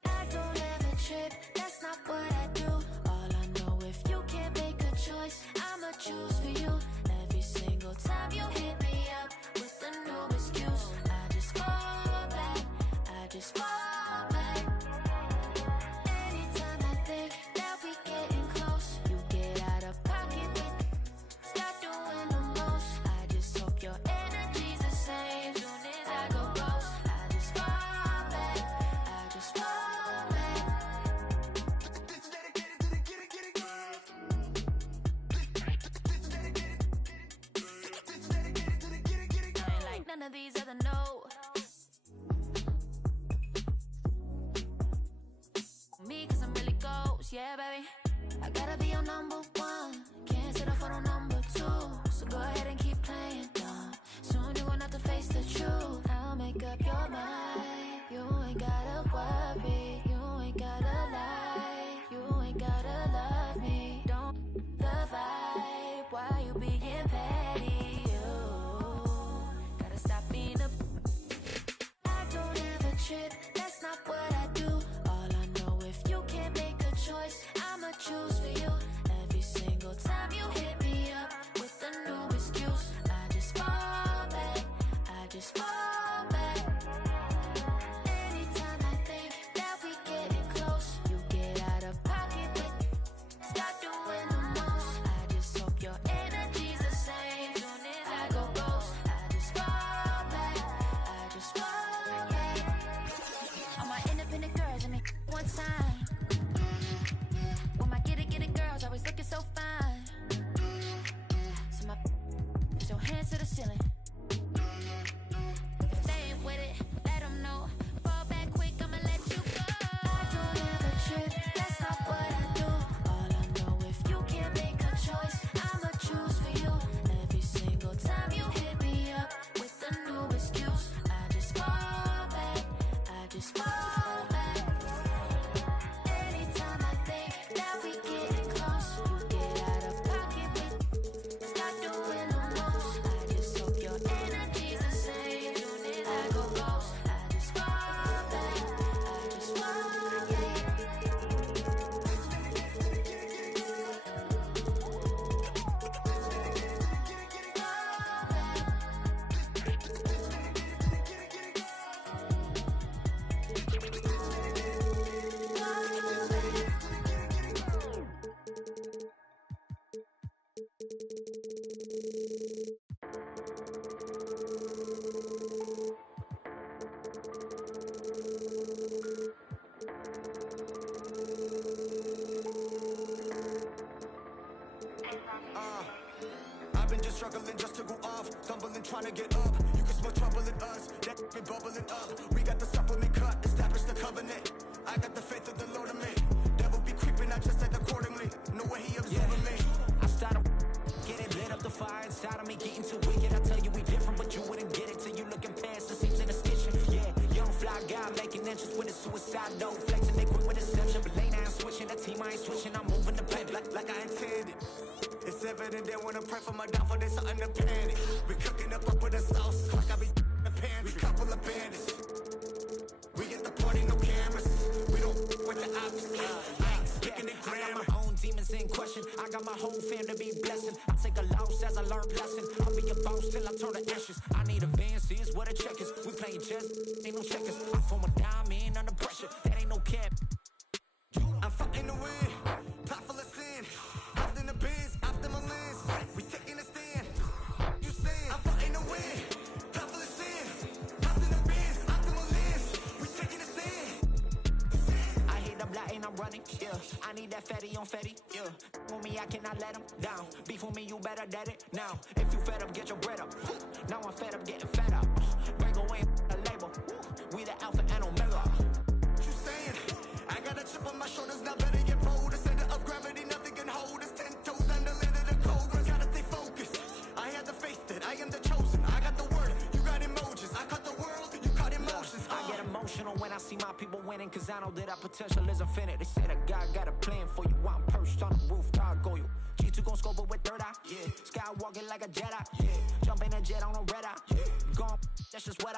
I don't ever trip. That's not what I do. All I know, if you can't make a choice, I'ma choose for you. Every single time you hit me up with a new excuse, I just fall back. I just fall back. Anytime I think that we getting close, you get out of pocket with start doing the most. I just hope your energy's the same. Soon as I go ghost, I just fall back. I just fall back. I ain't like none of these other no. Me, cause I'm really ghost, yeah, baby. I gotta be your number one. Can't settle for no number two. So go ahead and keep playing dumb. Soon you're gonna have to face the truth. I'll make up your mind. You ain't gotta worry. You ain't gotta lie. You ain't gotta love me. Don't the vibe. Why you being petty? You gotta stop being a. I don't ever trip. That's not what I do. All I know, if you can't make a choice, I'ma choose for you. Every single time you hit me up with a new excuse, I just fall back. I just fall back. Anytime I think that we getting close, you get out of pocket with start doing the most. I just hope your energy's the same. Soon as I go ghost, I just fall back. I just fall back. All my independent girls, I mean, one time. When my get it girls always looking so fine. So my put your hands to the ceiling. If they ain't with it, let them know. Fall back quick, I'ma let you go. I don't ever trip, that's not what I do. All I know, if you can't make a choice, I'ma choose for you. Every single time you hit me up with a new excuse, I just fall back. I just fall back. Anytime I think that we getting close, you get out of pocket with start doing the most. I just hope your energy's the same. Soon as I go ghost, I just fall back. I just fall back. I've been just struggling just to go off, stumbling, trying to get up. You can smell trouble in us, that been bubbling up. We got the supplement cut, establish the covenant. I got the faith of the Lord in me. Devil be creeping, I just act accordingly. Know where he absorbing me. I started getting lit up the fire inside of me, getting too wicked. I tell you we different, but you wouldn't get it till you looking past the seams in the stitching. Yeah, young fly guy making inches with a suicide note, flexing they quick with deception. But late now I'm switching, the team I ain't switching, I'm moving the paper Like I intended. It's evident they wanna pray for my downfall, there's something to panic. We cooking up with the sauce, like I be in the pantry. We couple of bandits. We get the party, no cameras. We don't with the opposite. I ain't speaking the grammar. I got my own demons in question. I got my whole fam to be blessing. I take a loss as I learn blessing. I'll be a boss till I turn to ashes. I need advances, what a check is. We playing chess, ain't no checkers. I form a diamond under pressure, that ain't no cap. I'm fighting to win, pot full of sin. After the biz, after my lens. We taking a stand. You saying I'm fighting to win, pot full of sin. After the biz, after my lens. We taking a stand. I hit the block and I'm running, yeah. I need that fatty on fatty, yeah. On me, I cannot let him down. Beef on me, you better dead it now. If you fed up, get your bread up. Now I'm fed up, getting fed up. Break away a label. We the alpha and omega. You saying I got a chip on my shoulders, now better get bold. The center of gravity, nothing can hold us. 10 toes under the cold. in, cause I know that our potential is infinite. They say that God got a plan for you. I'm perched on the roof, God go you. G2 gon' scope it with third eye, yeah. Skywalking like a Jedi, yeah. Jump in a jet on a red eye, yeah. Gone, that's just what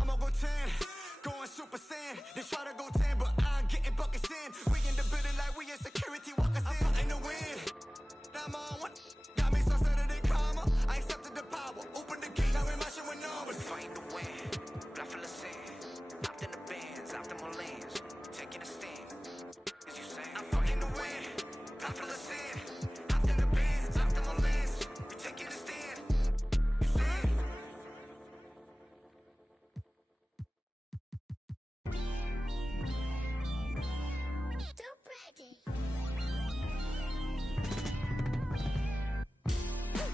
I'ma go 10, going super saiyan. They try to go 10, but I'm getting buckets in. We in the building like we in security, walk us in the wind. I'm on one, got me so Saturday karma. I accepted the power, open the gate, now we're marching with numbers. Fighting the wind, blood full of sand. Hopped in the bands, hopped in my lands. Taking a stand, as you saying. I'm fighting the wind, blood full of sand. Hopped in the bands, hopped in my lands. We taking a stand, you saying.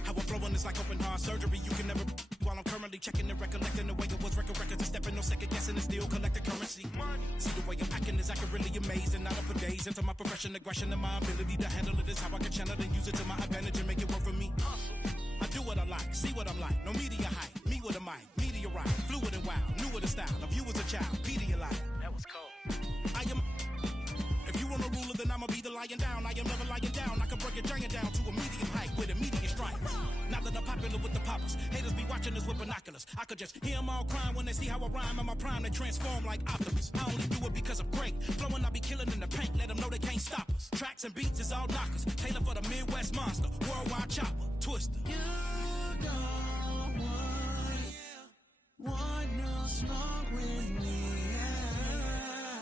How I'm flowing is like open heart surgery. You can never while I'm currently checking and recollecting the way it was. Records and stepping, no second guessing, and still collecting currency. See the way I'm acting is accurately amazed, and not up for days into my profession, aggression, and my ability to handle it is how I can channel and use it to my advantage and make it work for me. I do what I like, see what I'm like. No media hype, me with a mic, meteorite, fluid and wild, new with a style. Of you as a child, Pedialyte. That was cold. I am. If you want a ruler, then I'ma be the lying down. I am never lying down. I can break a giant down to a medium height with immediate strikes. Now that I'm popular with the poppers, haters be watching us with binoculars. I could just hear them all crying when they see how I rhyme. In my prime, they transform like Optimus. I only do it because I'm great. Flowing, I be killing in the paint. Let them know they can't stop us. Tracks and beats is all knockers. Taylor for the Midwest monster. Worldwide chopper. Twister. You don't want no smoke with me.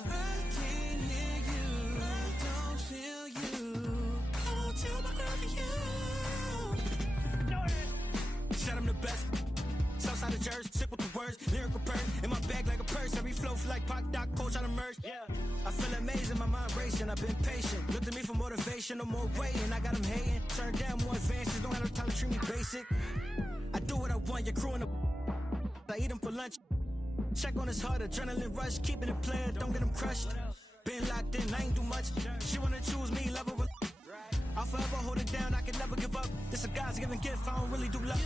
I can't hear you. I don't feel you. I won't tell my girl for you. Shut I'm the best. Southside of Jersey, sick with the words, lyrical purse. In my bag like a purse, every flow feel like Pac, Doc, Coach, I emerge. Yeah. I feel amazing, my mind racing, I've been patient. Look to me for motivation, no more waiting. I got them hating, turn down more advances, don't have no time to treat me basic. I do what I want, your crew in the I eat them for lunch. Check on his heart, adrenaline rush, keeping it playing, don't get them crushed. Been locked in, I ain't do much. She wanna choose me, love her. I'll forever hold it down, I can never give up. This a God's given gift, I don't really do love.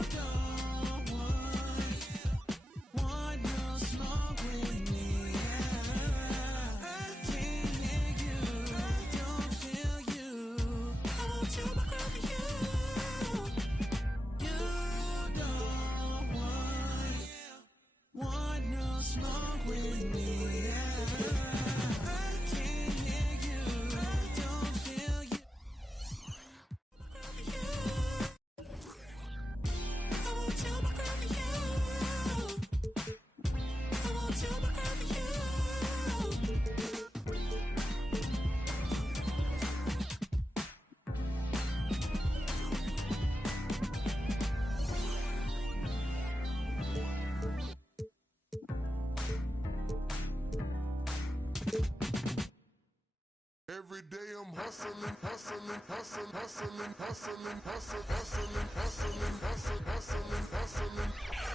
You don't want no smoke with me. I can't hear you. I don't feel you. I won't tell my girl for you. You don't want no smoke with me. I can't hear you. I don't feel you. I won't tell my girl for you. I won't tell my girl for you. Every day I'm hustling, hustling, hustling, hustling, hustling, hustling, hustling, hustling, hustling, hustling, hustling.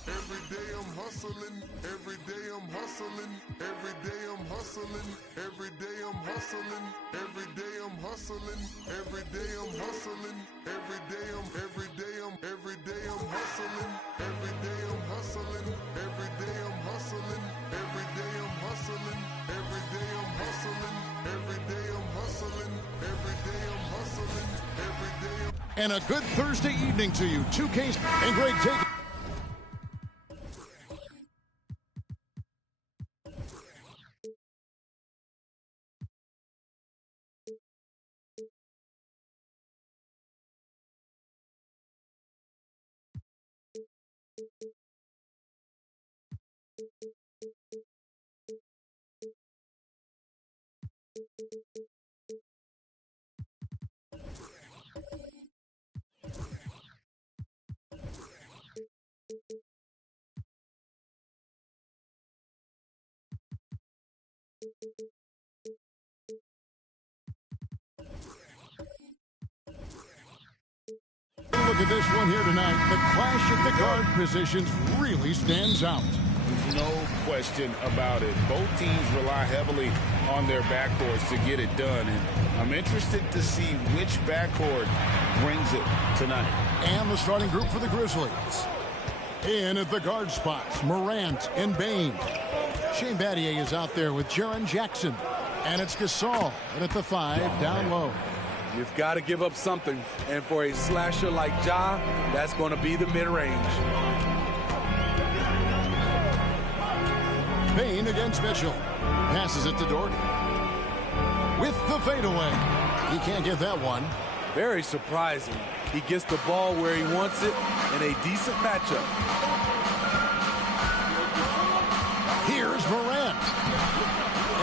Every day I'm hustling, every day I'm hustling, every day I'm hustling, every day I'm hustling, every day I'm hustling, every day I'm hustling, every day I'm hustling, every day I'm hustling, every day I'm hustling, every day I'm hustling, every day I'm hustling, every day I'm hustling, every day I'm hustling, every day I'm hustling, every day I'm. And a good Thursday evening to you. 2K's and Greg take. Look at this one here tonight. The clash at the guard positions really stands out. No question about it. Both teams rely heavily on their backcourts to get it done. And I'm interested to see which backcourt brings it tonight. And the starting group for the Grizzlies. In at the guard spots, Morant and Bain. Shane Battier is out there with Jaren Jackson. And it's Gasol. And at the 5, down low. You've got to give up something. And for a slasher like Ja, that's going to be the mid-range. Bain against Mitchell. Passes it to Dort. With the fadeaway. He can't get that one. Very surprising. He gets the ball where he wants it in a decent matchup. Here's Morant.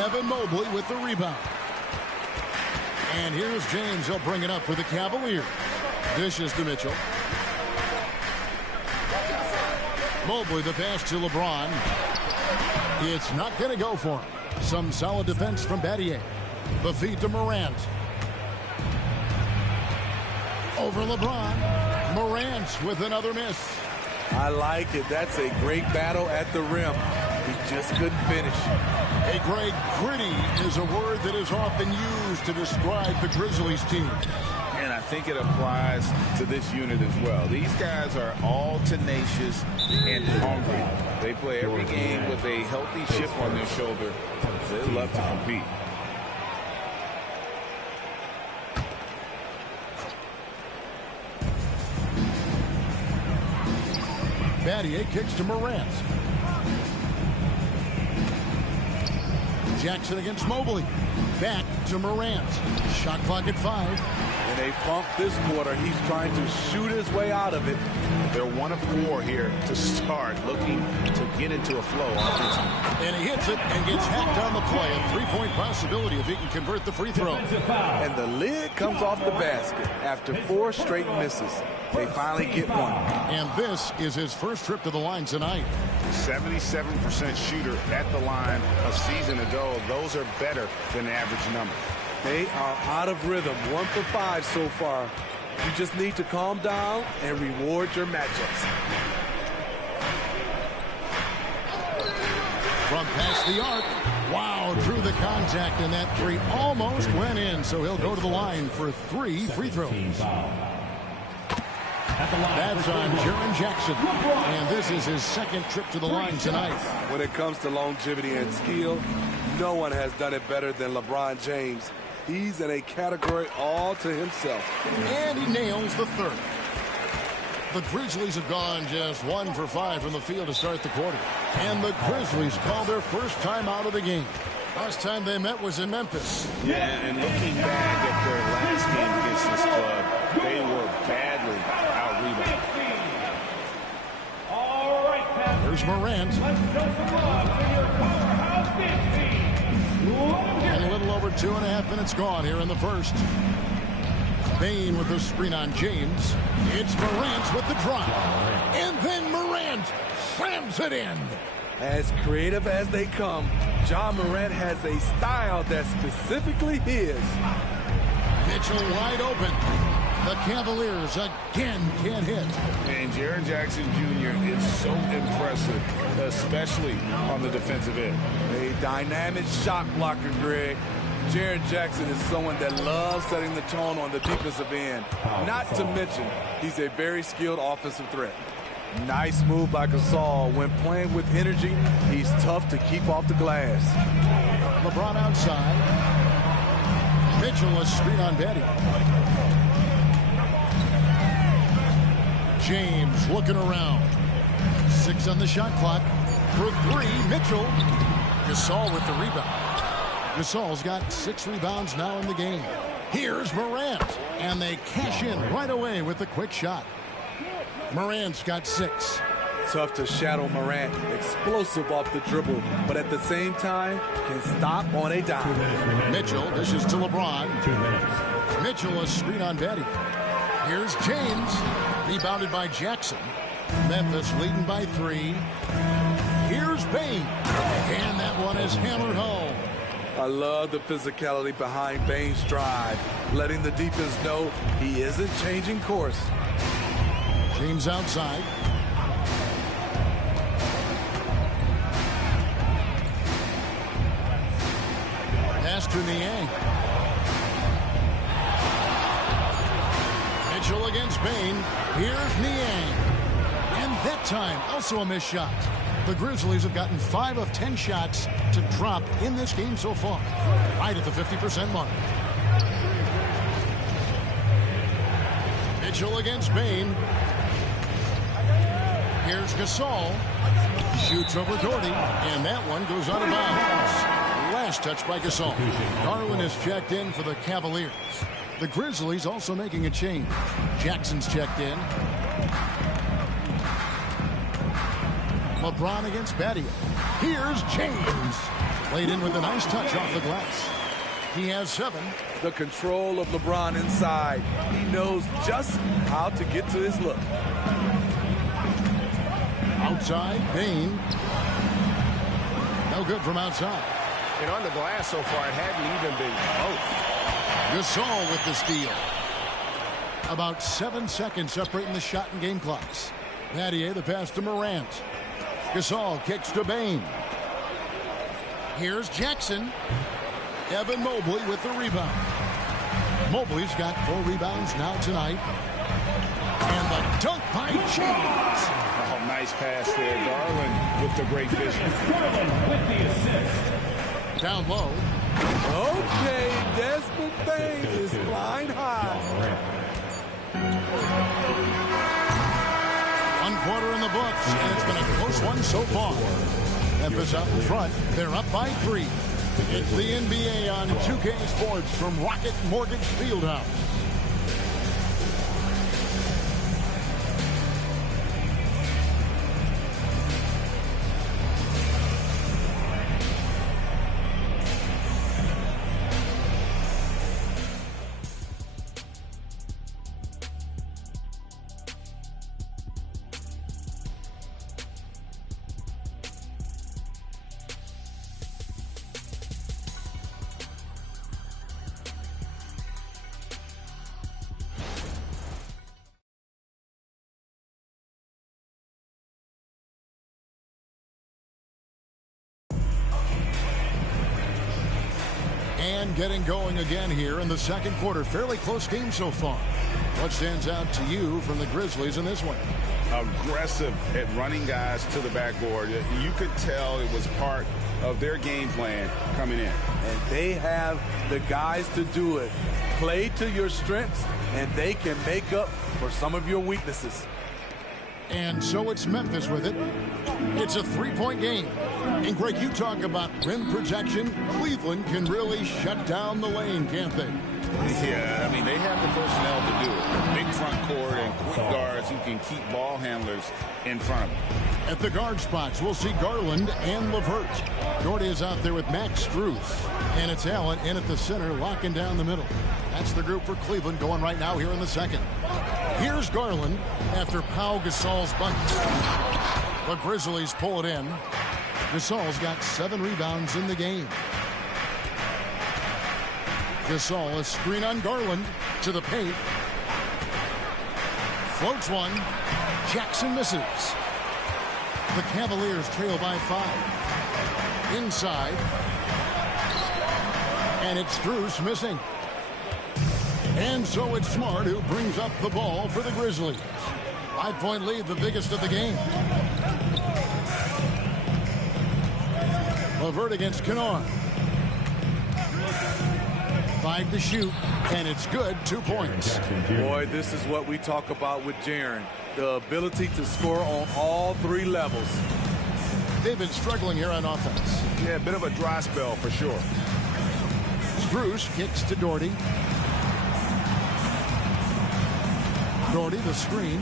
Evan Mobley with the rebound. And here's James. He'll bring it up for the Cavaliers. Dishes to Mitchell. Mobley the pass to LeBron. It's not going to go for him. Some solid defense from Battier. The feed to Morant. Over LeBron. Morant with another miss. I like it. That's a great battle at the rim. He just couldn't finish. Hey, Greg, gritty is a word that is often used to describe the Grizzlies team. And I think it applies to this unit as well. These guys are all tenacious and hungry. They play every game with a healthy chip on their shoulder. They love to compete. Battier kicks to Morant. Jackson against Mobley. Back to Morant. Shot clock at 5. In a funk this quarter, he's trying to shoot his way out of it. They're 1 of 4 here to start, looking to get into a flow offensively. And he hits it and gets hacked on the play. A 3-point possibility if he can convert the free throw. And the lid comes off the basket after 4 straight misses. They finally get one. And this is his first trip to the line tonight. 77% shooter at the line a season ago. Those are better than the average number. They are out of rhythm. 1 for 5 so far. You just need to calm down and reward your matchups. From past the arc. Wow, drew the contact, and that 3 almost went in. So he'll go to the line for 3 free throws. That's on Jaren Jackson. And this is his second trip to the line tonight. When it comes to longevity and skill, no one has done it better than LeBron James. He's in a category all to himself. And he nails the 3rd. The Grizzlies have gone just 1 for 5 from the field to start the quarter. And the Grizzlies call their first time out of the game. Last time they met was in Memphis. Yeah, and looking back at their last game against this club, they were badly out-rebounded. There's Morant. And a little over 2.5 minutes gone here in the first. Bain with the screen on James. It's Morant with the drop. And then Morant slams it in. As creative as they come, Ja Morant has a style that's specifically his. Mitchell wide open. The Cavaliers again can't hit. And Jaren Jackson Jr. is so impressive, especially on the defensive end. A dynamic shot blocker, Greg. Jaren Jackson is someone that loves setting the tone on the defensive end. Not to mention, he's a very skilled offensive threat. Nice move by Gasol. When playing with energy, he's tough to keep off the glass. LeBron outside. Mitchell a screen on Betty. James looking around. 6 on the shot clock. For 3, Mitchell. Gasol with the rebound. Gasol's got 6 rebounds now in the game. Here's Morant. And they cash in right away with a quick shot. Morant's got 6. Tough to shadow Morant. Explosive off the dribble, but at the same time, can stop on a dime. Mitchell dishes to LeBron. Mitchell a screen on Betty. Here's James. Rebounded by Jackson. Memphis leading by 3. Here's Bain. And that one is hammered home. I love the physicality behind Bain's drive, letting the defense know he isn't changing course. James outside. Pass to Niang. Mitchell against Bain. Here's Niang. And that time, also a missed shot. The Grizzlies have gotten 5 of 10 shots to drop in this game so far, right at the 50% mark. Mitchell against Bain. Here's Gasol. Shoots over Doherty, and that one goes out of bounds. Last touch by Gasol. Garland is checked in for the Cavaliers. The Grizzlies also making a change. Jackson's checked in. LeBron against Battier. Here's James. Played in with a nice touch off the glass. He has 7. The control of LeBron inside. He knows just how to get to his look. Outside, Bain. No good from outside. And on the glass so far, it hadn't even been close. Gasol with the steal. About 7 seconds separating the shot and game clocks. Battier the pass to Morant. Gasol kicks to Bain. Here's Jackson. Evan Mobley with the rebound. Mobley's got 4 rebounds now tonight. And the dunk by James. Oh, nice pass there. Garland with the great vision. Garland with the assist. Down low. Okay, Desmond Bain is flying high. 1 quarter in the books, and it's been a close one so far. Memphis out in front. They're up by 3. It's the NBA on 2K Sports from Rocket Mortgage Fieldhouse. And getting going again here in the second quarter. Fairly close game so far. What stands out to you from the Grizzlies in this one? Aggressive at running guys to the backboard. You could tell it was part of their game plan coming in. And they have the guys to do it. Play to your strengths, and they can make up for some of your weaknesses. And so it's Memphis with it. It's a 3-point game. And Greg, you talk about rim protection. Cleveland can really shut down the lane, can't they? Yeah, I mean, they have the personnel to do it. Big front court and quick guards who can keep ball handlers in front of them. At the guard spots, we'll see Garland and LeVert. Doherty is out there with Max Strus. And it's Allen in at the center, locking down the middle. That's the group for Cleveland going right now here in the second. Here's Garland after Pau Gasol's bucket. The Grizzlies pull it in. Gasol's got 7 rebounds in the game. Gasol, a screen on Garland to the paint. Floats one. Jackson misses. The Cavaliers trail by 5. Inside. And it's Strus missing. And so it's Smart who brings up the ball for the Grizzlies. 5-point lead, the biggest of the game. LeVert against Kennard. 5 to shoot, and it's good. 2 points. Boy, this is what we talk about with Jaren. The ability to score on all 3 levels. They've been struggling here on offense. Yeah, a bit of a dry spell for sure. Strus kicks to Doherty. Doherty, the screen.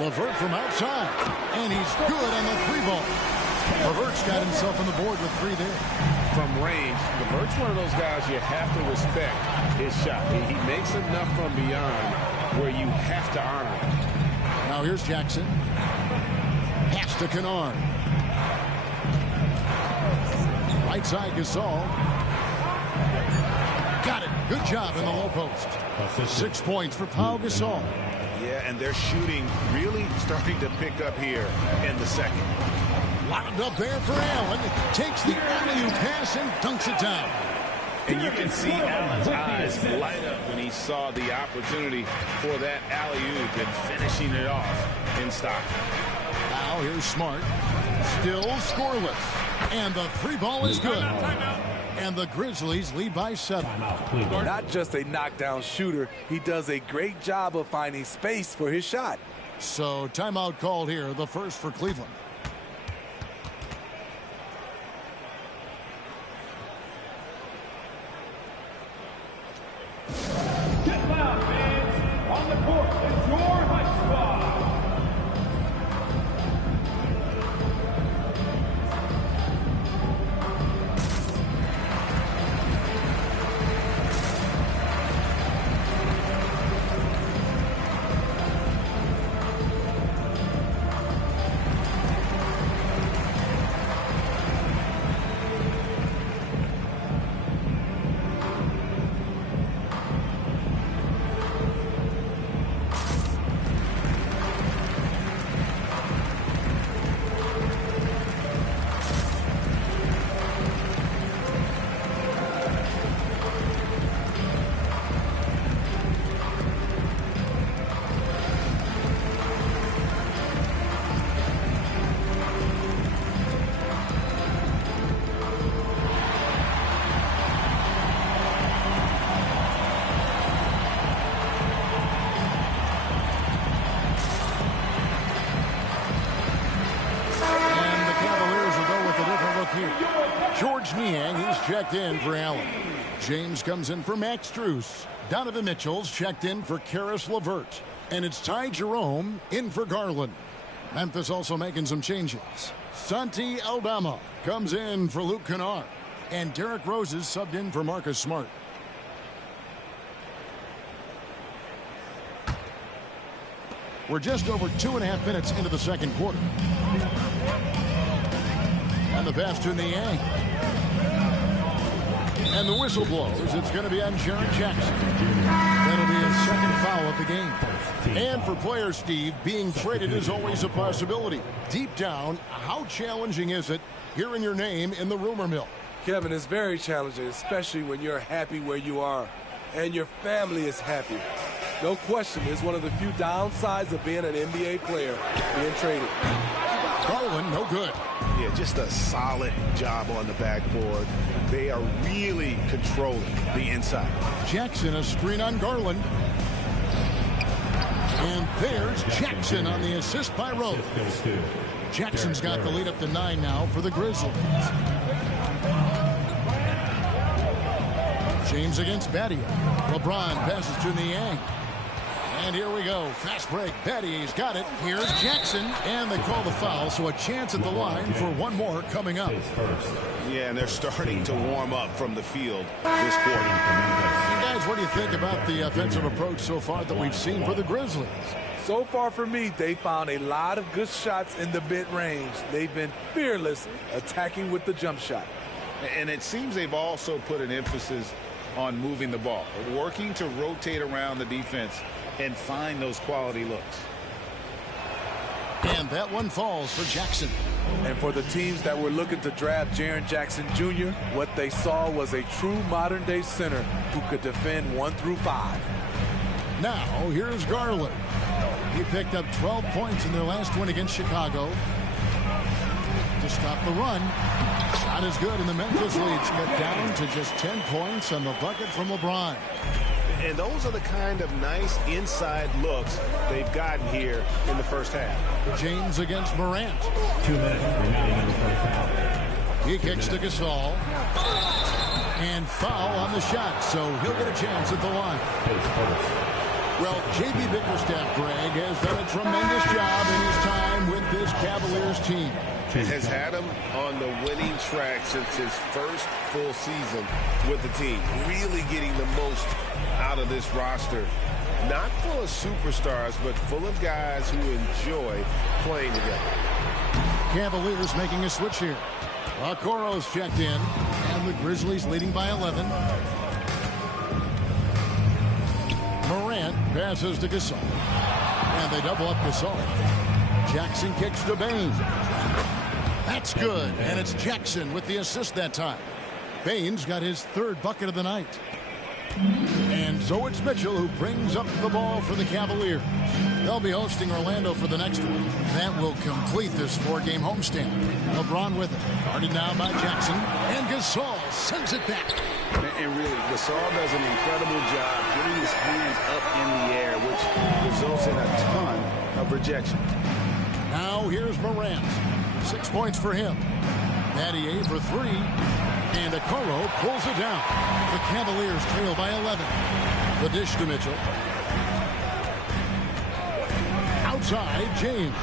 LeVert from outside. And he's good on the 3-ball. LeVert's got himself on the board with 3 there. From range, LeVert's one of those guys you have to respect his shot. He makes enough from beyond where you have to honor it. Now here's Jackson. Pass to Kennard. Right side, Gasol. Got it. Good job in the low post. 6 points for Pau Gasol. Yeah, and their shooting really starting to pick up here in the second. Lobbed up there for Allen. Takes the alley-oop pass and dunks it down. And you can see Allen's eyes light up when he saw the opportunity for that alley-oop and finishing it off in style. Now here's Smart. Still scoreless. And the three ball is good. And the Grizzlies lead by 7. Not just a knockdown shooter, he does a great job of finding space for his shot. So timeout called here, the first for Cleveland. Get loud, fans. On the court is your hype squad. Checked in for Allen. James comes in for Max Strus. Donovan Mitchell's checked in for Karis LeVert. And it's Ty Jerome in for Garland. Memphis also making some changes. Santi Aldama comes in for Luke Kennard. And Derrick Rose is subbed in for Marcus Smart. We're just over 2.5 minutes into the second quarter. And the pass to Niang. And the whistle blows. It's going to be on Jaren Jackson. That'll be his second foul of the game. And for players, Steve, being traded is always a possibility. Deep down, how challenging is it hearing your name in the rumor mill? Kevin, it's very challenging, especially when you're happy where you are and your family is happy. No question, it's one of the few downsides of being an NBA player, being traded. Garland, no good. Yeah, just a solid job on the backboard. They are really controlling the inside. Jackson, a screen on Garland. And there's Jackson on the assist by Rose. Jackson's got the lead up to 9 now for the Grizzlies. James against Battier. LeBron passes to Niang. And here we go. Fast break. Battier's got it. Here's Jackson. And they call the foul, so a chance at the line for one more coming up. Yeah, and they're starting to warm up from the field this quarter. And guys, what do you think about the offensive approach so far that we've seen for the Grizzlies? So far for me, they found a lot of good shots in the mid-range. They've been fearless attacking with the jump shot. And it seems they've also put an emphasis on moving the ball, working to rotate around the defense and find those quality looks. And that one falls for Jackson. And for the teams that were looking to draft Jaren Jackson Jr., what they saw was a true modern-day center who could defend 1 through 5. Now, here's Garland. He picked up 12 points in their last win against Chicago. To stop the run. Shot is good, and the Memphis lead's cut down to just 10 points on the bucket from LeBron. And those are the kind of nice inside looks they've gotten here in the first half. James against Morant. 2 minutes remaining in the first half. He kicks to Gasol. And foul on the shot, so he'll get a chance at the line. Well, J.B. Bickerstaff, Greg, has done a tremendous job in his time with this Cavaliers team. Has had him on the winning track since his first full season with the team. Really getting the most out of this roster. Not full of superstars, but full of guys who enjoy playing together. Cavaliers making a switch here. Okoro's checked in, and the Grizzlies leading by 11. Morant passes to Gasol. And they double up Gasol. Jackson kicks to Bain. That's good, and it's Jackson with the assist that time. Bain's got his 3rd bucket of the night. And So it's Mitchell who brings up the ball for the Cavaliers. They'll be hosting Orlando for the next one. That will complete this 4-game homestand. LeBron with it. Guarded now by Jackson. And Gasol sends it back. And really, Gasol does an incredible job getting his hands up in the air, which results in a ton of rejection. Now here's Morant. 6 points for him. Battier for 3. And Okoro pulls it down. The Cavaliers trail by 11. The dish to Mitchell. Outside, James.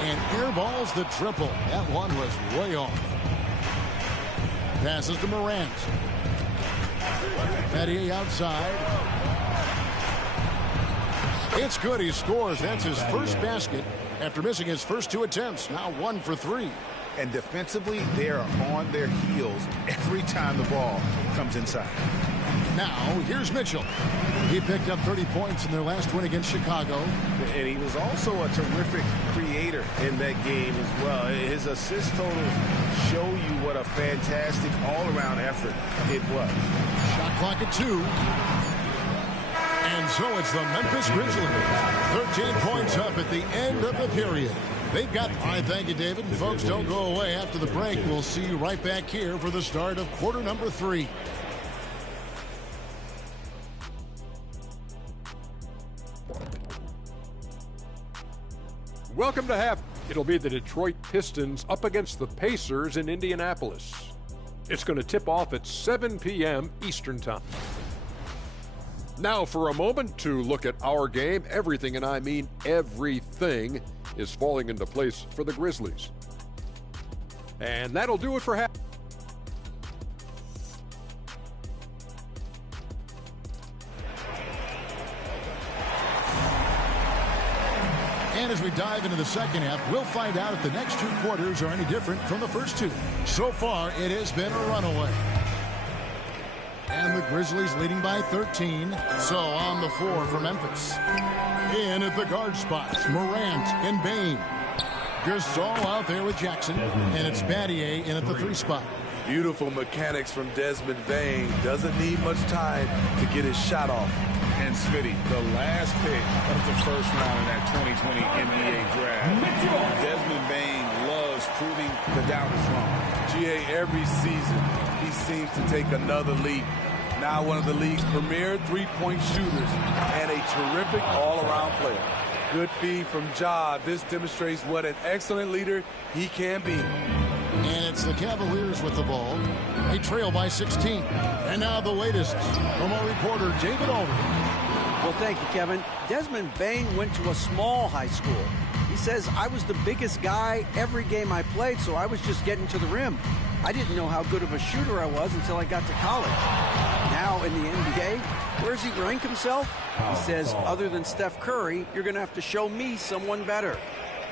And airballs the triple. That one was way off. Passes to Morant. Battier outside. It's good. He scores. That's his first basket after missing his first 2 attempts. Now 1 for 3. And defensively, they are on their heels every time the ball comes inside. Now, here's Mitchell. He picked up 30 points in their last win against Chicago. And he was also a terrific creator in that game as well. His assist totals show you what a fantastic all-around effort it was. Shot clock at 2. And so it's the Memphis Grizzlies. 13 points up at the end of the period. They've got... All right, thank you, David. And folks, don't go away. After the break, we'll see you right back here for the start of quarter number 3. Welcome to half. It'll be the Detroit Pistons up against the Pacers in Indianapolis. It's going to tip off at 7 p.m. Eastern Time. Now for a moment to look at our game. Everything, and I mean everything, is falling into place for the Grizzlies. And that'll do it for half. And as we dive into the second half, we'll find out if the next 2 quarters are any different from the first 2. So far, it has been a runaway. And the Grizzlies leading by 13. So on the floor for Memphis. In at the guard spots, Morant and Bane. Gasol out there with Jackson. And it's Battier in at the 3 spot. Beautiful mechanics from Desmond Bane. Doesn't need much time to get his shot off. And Smitty, the last pick of the first round in that 2020 NBA draft. Desmond Bane loves proving the doubters wrong. GA, every season, he seems to take another leap. Now one of the league's premier 3-point shooters and a terrific all-around player. Good feed from Ja. This demonstrates what an excellent leader he can be. And it's the Cavaliers with the ball. They trail by 16. And now the latest from our reporter, David Aldridge. Well, thank you, Kevin. Desmond Bane went to a small high school. He says, I was the biggest guy every game I played, so I was just getting to the rim. I didn't know how good of a shooter I was until I got to college. Now in the NBA, where does he rank himself? He says, other than Steph Curry, you're going to have to show me someone better.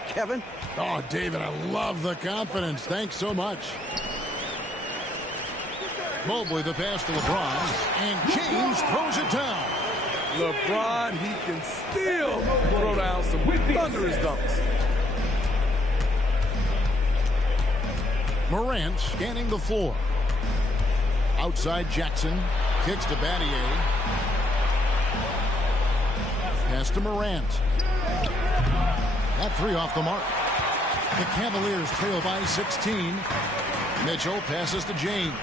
Kevin? Oh, David, I love the confidence. Thanks so much. Mobley the pass to LeBron, and James throws it down. LeBron, he can still throw down some thunderous dunks. Morant scanning the floor. Outside Jackson, kicks to Battier. Pass to Morant. That 3 off the mark. The Cavaliers trail by 16. Mitchell passes to James.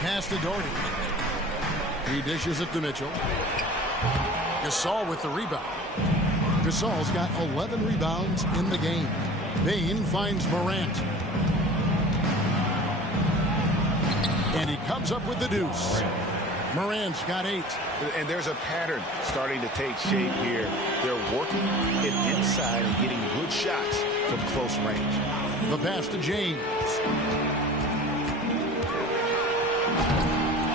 Pass to Doherty. He dishes it to Mitchell. Gasol with the rebound. Gasol's got 11 rebounds in the game. Bane finds Morant. And he comes up with the deuce. Morant's got 8. And there's a pattern starting to take shape here. They're working it inside and getting good shots from close range. The pass to James.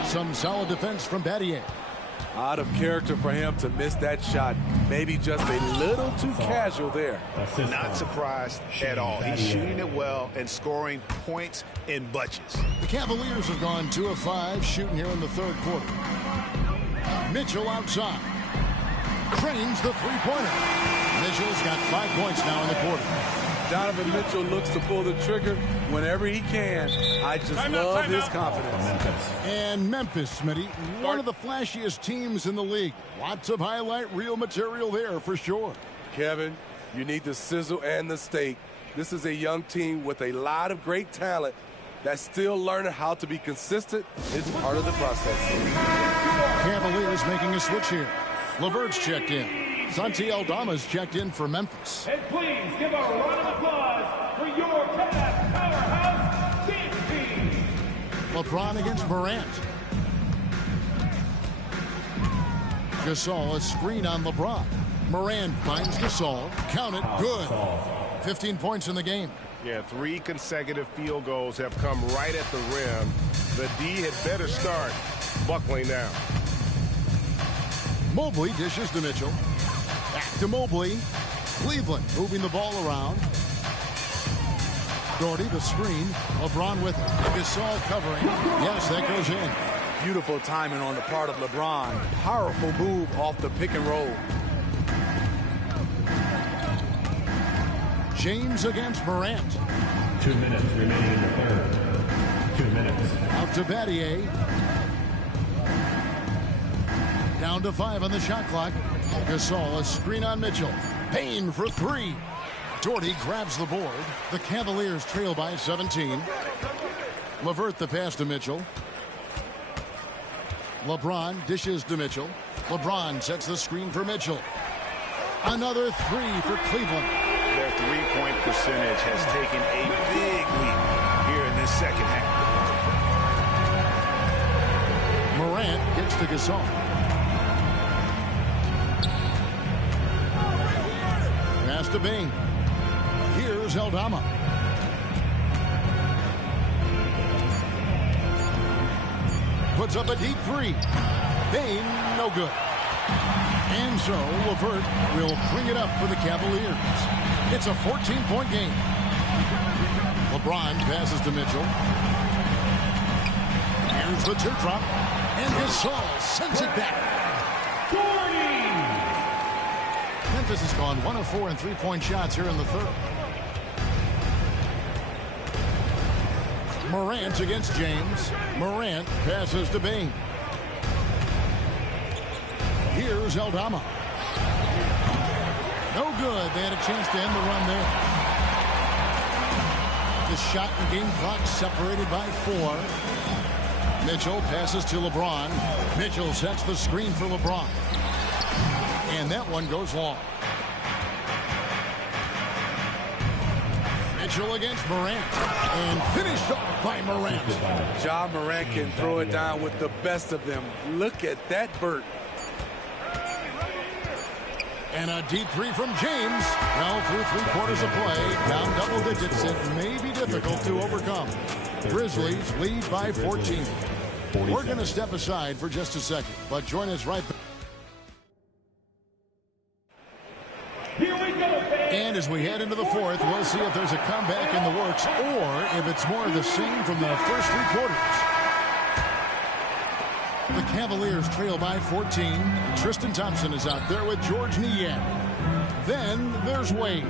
Some solid defense from Battier. Out of character for him to miss that shot. Maybe just a little too casual there. Not surprised at all. He's shooting it well and scoring points in bunches. The Cavaliers have gone 2 of 5 shooting here in the 3rd quarter. Mitchell outside. Cranes the 3-pointer. Mitchell's got 5 points now in the quarter. Donovan Mitchell looks to pull the trigger whenever he can. I just love his confidence. And Memphis, Smitty, one of the flashiest teams in the league. Lots of highlight reel material there for sure. Kevin, you need the sizzle and the steak. This is a young team with a lot of great talent that's still learning how to be consistent. It's part of the process. Cavaliers making a switch here. LeVert's checked in. Santi Aldama's checked in for Memphis. And please give a round of applause for your Cavs powerhouse big team. LeBron against Morant. Gasol, a screen on LeBron. Morant finds Gasol. Count it. Good. 15 points in the game. Yeah, 3 consecutive field goals have come right at the rim. The D had better start buckling down. Mobley dishes to Mitchell. Back to Mobley. Cleveland moving the ball around. Doherty, the screen. LeBron with it. Gasol covering. Yes, that goes in. Beautiful timing on the part of LeBron. Powerful move off the pick and roll. James against Morant. 2 minutes remaining in the third. 2 minutes. Out to Battier. Down to 5 on the shot clock. Gasol, a screen on Mitchell. Payne for 3. Doherty grabs the board. The Cavaliers trail by 17. LeVert the pass to Mitchell. LeBron dishes to Mitchell. LeBron sets the screen for Mitchell. Another 3 for Cleveland. Their three-point percentage has taken a big leap here in this second half. Morant gets to Gasol. Pass to Bing. Here's Aldama. Puts up a deep 3. Bing, no good. And so LeVert will bring it up for the Cavaliers. It's a 14-point game. LeBron passes to Mitchell. Here's the teardrop. And Gasol sends it back. 40! Memphis has gone 1 of 4 in three-point shots here in the third. Morant against James. Morant passes to Bing. Here's Aldama. No good. They had a chance to end the run there. The shot and game clock separated by 4. Mitchell passes to LeBron. Mitchell sets the screen for LeBron. And that one goes long. Mitchell against Morant. And finished off by Morant. Ja Morant can throw it down with the best of them. Look at that vert. And a deep 3 from James. Well, through 3 quarters of play, down double digits. It may be difficult to overcome. Grizzlies lead by 14. We're going to step aside for just a second, but join us right back. Here we go, fans. And as we head into the fourth, we'll see if there's a comeback in the works or if it's more of the same from the first 3 quarters. The Cavaliers trail by 14. Tristan Thompson is out there with George Niang. Then there's Wade.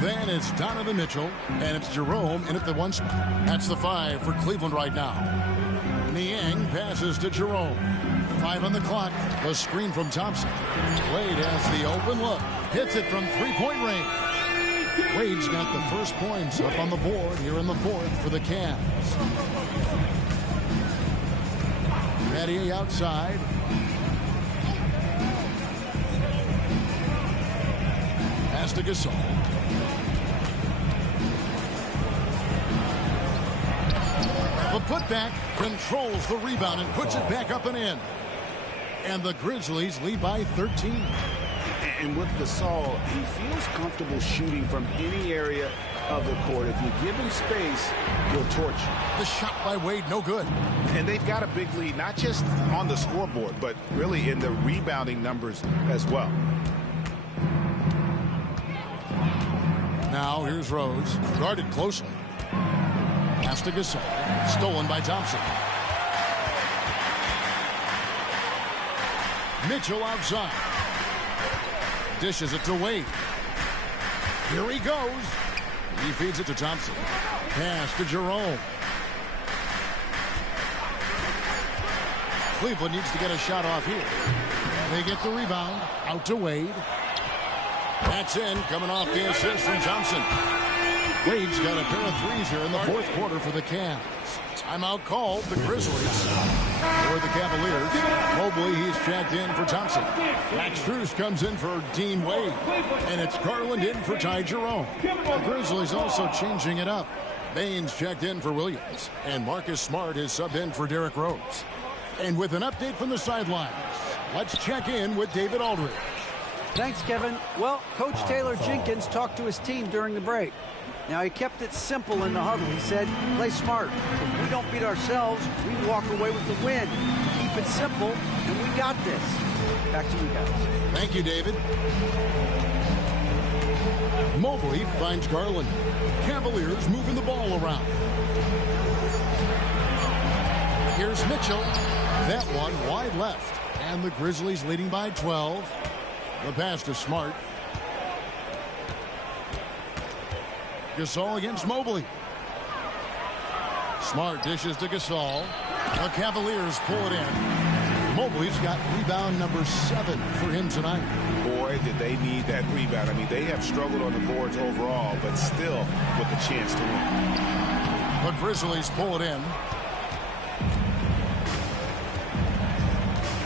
Then it's Donovan Mitchell. And it's Jerome in at the 1 spot. That's the 5 for Cleveland right now. Niang passes to Jerome. 5 on the clock. The screen from Thompson. Wade has the open look. Hits it from 3-point range. Wade's got the first points up on the board here in the fourth for the Cavs. Battier outside. Pass to Gasol. The putback controls the rebound and puts it back up and in. And the Grizzlies lead by 13. And with Gasol, he feels comfortable shooting from any area of the court. If you give him space, he'll torch you. The shot by Wade, no good. And they've got a big lead, not just on the scoreboard, but really in the rebounding numbers as well. Now here's Rose, guarded closely. Pass to Gasol, stolen by Thompson. Mitchell outside. Dishes it to Wade. Here he goes. He feeds it to Thompson. Pass to Jerome. Cleveland needs to get a shot off here. They get the rebound. Out to Wade. That's in. Coming off the assist from Thompson. Wade's got a pair of threes here in the fourth quarter for the Cavs. Timeout called. The Grizzlies. For the Cavaliers. Mobley, he's checked in for Thompson. Max Strus comes in for Dean Wade. And it's Garland in for Ty Jerome. The Grizzlies also changing it up. Baines checked in for Williams. And Marcus Smart is subbed in for Derrick Rose. And with an update from the sidelines, let's check in with David Aldridge. Thanks, Kevin. Well, Coach Taylor Jenkins talked to his team during the break. Now, he kept it simple in the huddle. He said, play smart. If we don't beat ourselves, we walk away with the win. Keep it simple, and we got this. Back to you guys. Thank you, David. Mobley finds Garland. Cavaliers moving the ball around. Here's Mitchell. That one wide left. And the Grizzlies leading by 12. The pass to Smart. Gasol against Mobley. Smart dishes to Gasol. The Cavaliers pull it in. Mobley's got rebound number 7 for him tonight. Boy, did they need that rebound. I mean, they have struggled on the boards overall, but still with a chance to win. The Grizzlies pull it in.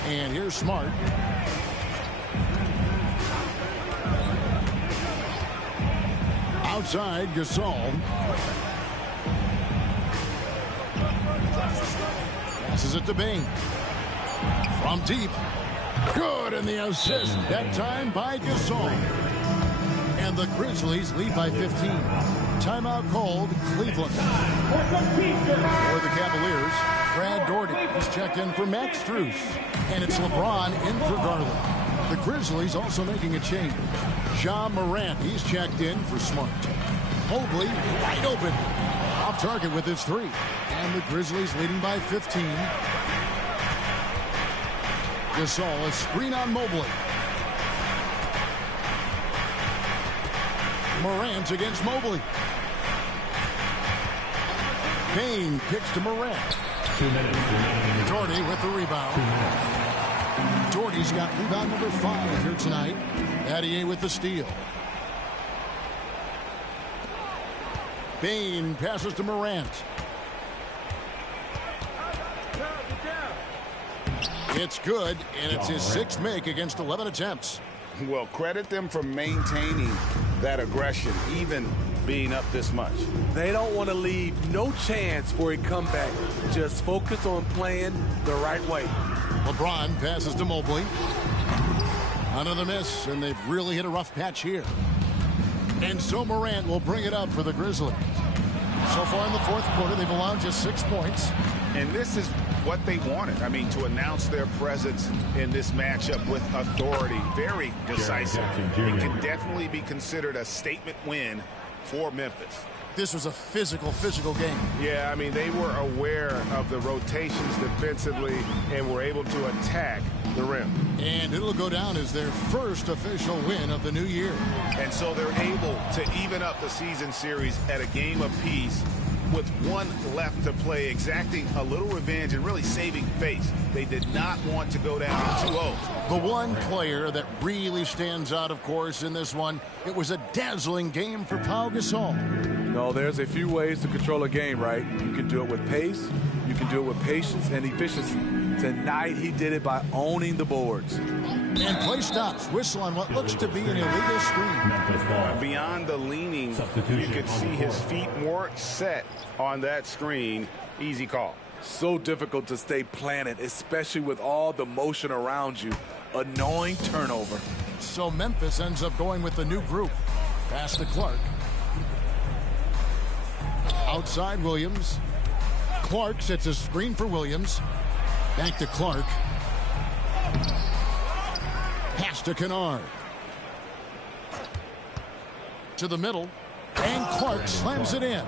And here's Smart. Outside, Gasol. Passes it to Bing. From deep. Good, and the assist that time by Gasol. And the Grizzlies lead by 15. Timeout called Cleveland. For the Cavaliers, Brad Daugherty is checked in for Max Strus. And it's LeBron in for Garland. The Grizzlies also making a change. Ja Morant, he's checked in for Smart. Mobley wide open. Off target with his 3. And the Grizzlies leading by 15. Gasol, a screen on Mobley. Morant against Mobley. Payne kicks to Morant. 2 minutes remaining. Daugherty with the rebound. Daugherty's got rebound number 5 here tonight. Adier with the steal. Payne passes to Morant. It's good, and it's his 6th make against 11 attempts. Well, credit them for maintaining that aggression, even being up this much. They don't want to leave no chance for a comeback. Just focus on playing the right way. LeBron passes to Mobley. Another miss, and they've really hit a rough patch here. And so Morant will bring it up for the Grizzlies. So far in the fourth quarter, they've allowed just 6 points. And this is what they wanted. I mean, to announce their presence in this matchup with authority. Very decisive. It can definitely be considered a statement win for Memphis. This was a physical game. Yeah, I mean, they were aware of the rotations defensively and were able to attack the rim. And it'll go down as their first official win of the new year. And so they're able to even up the season series at a game apiece with 1 left to play, exacting a little revenge and really saving face. They did not want to go down 2-0. The one player that really stands out, of course, in this one, it was a dazzling game for Pau Gasol. No, there's a few ways to control a game, right? You can do it with pace, you can do it with patience and efficiency. Tonight, he did it by owning the boards. And play stops. Whistle on what looks to be an illegal screen. Beyond the leaning, you could see his feet more set on that screen. Easy call. So difficult to stay planted, especially with all the motion around you. Annoying turnover. So Memphis ends up going with the new group. Pass to Clark. Outside Williams. Clark sets a screen for Williams. Back to Clark. Pass to Kennard. To the middle. And Clark slams it in.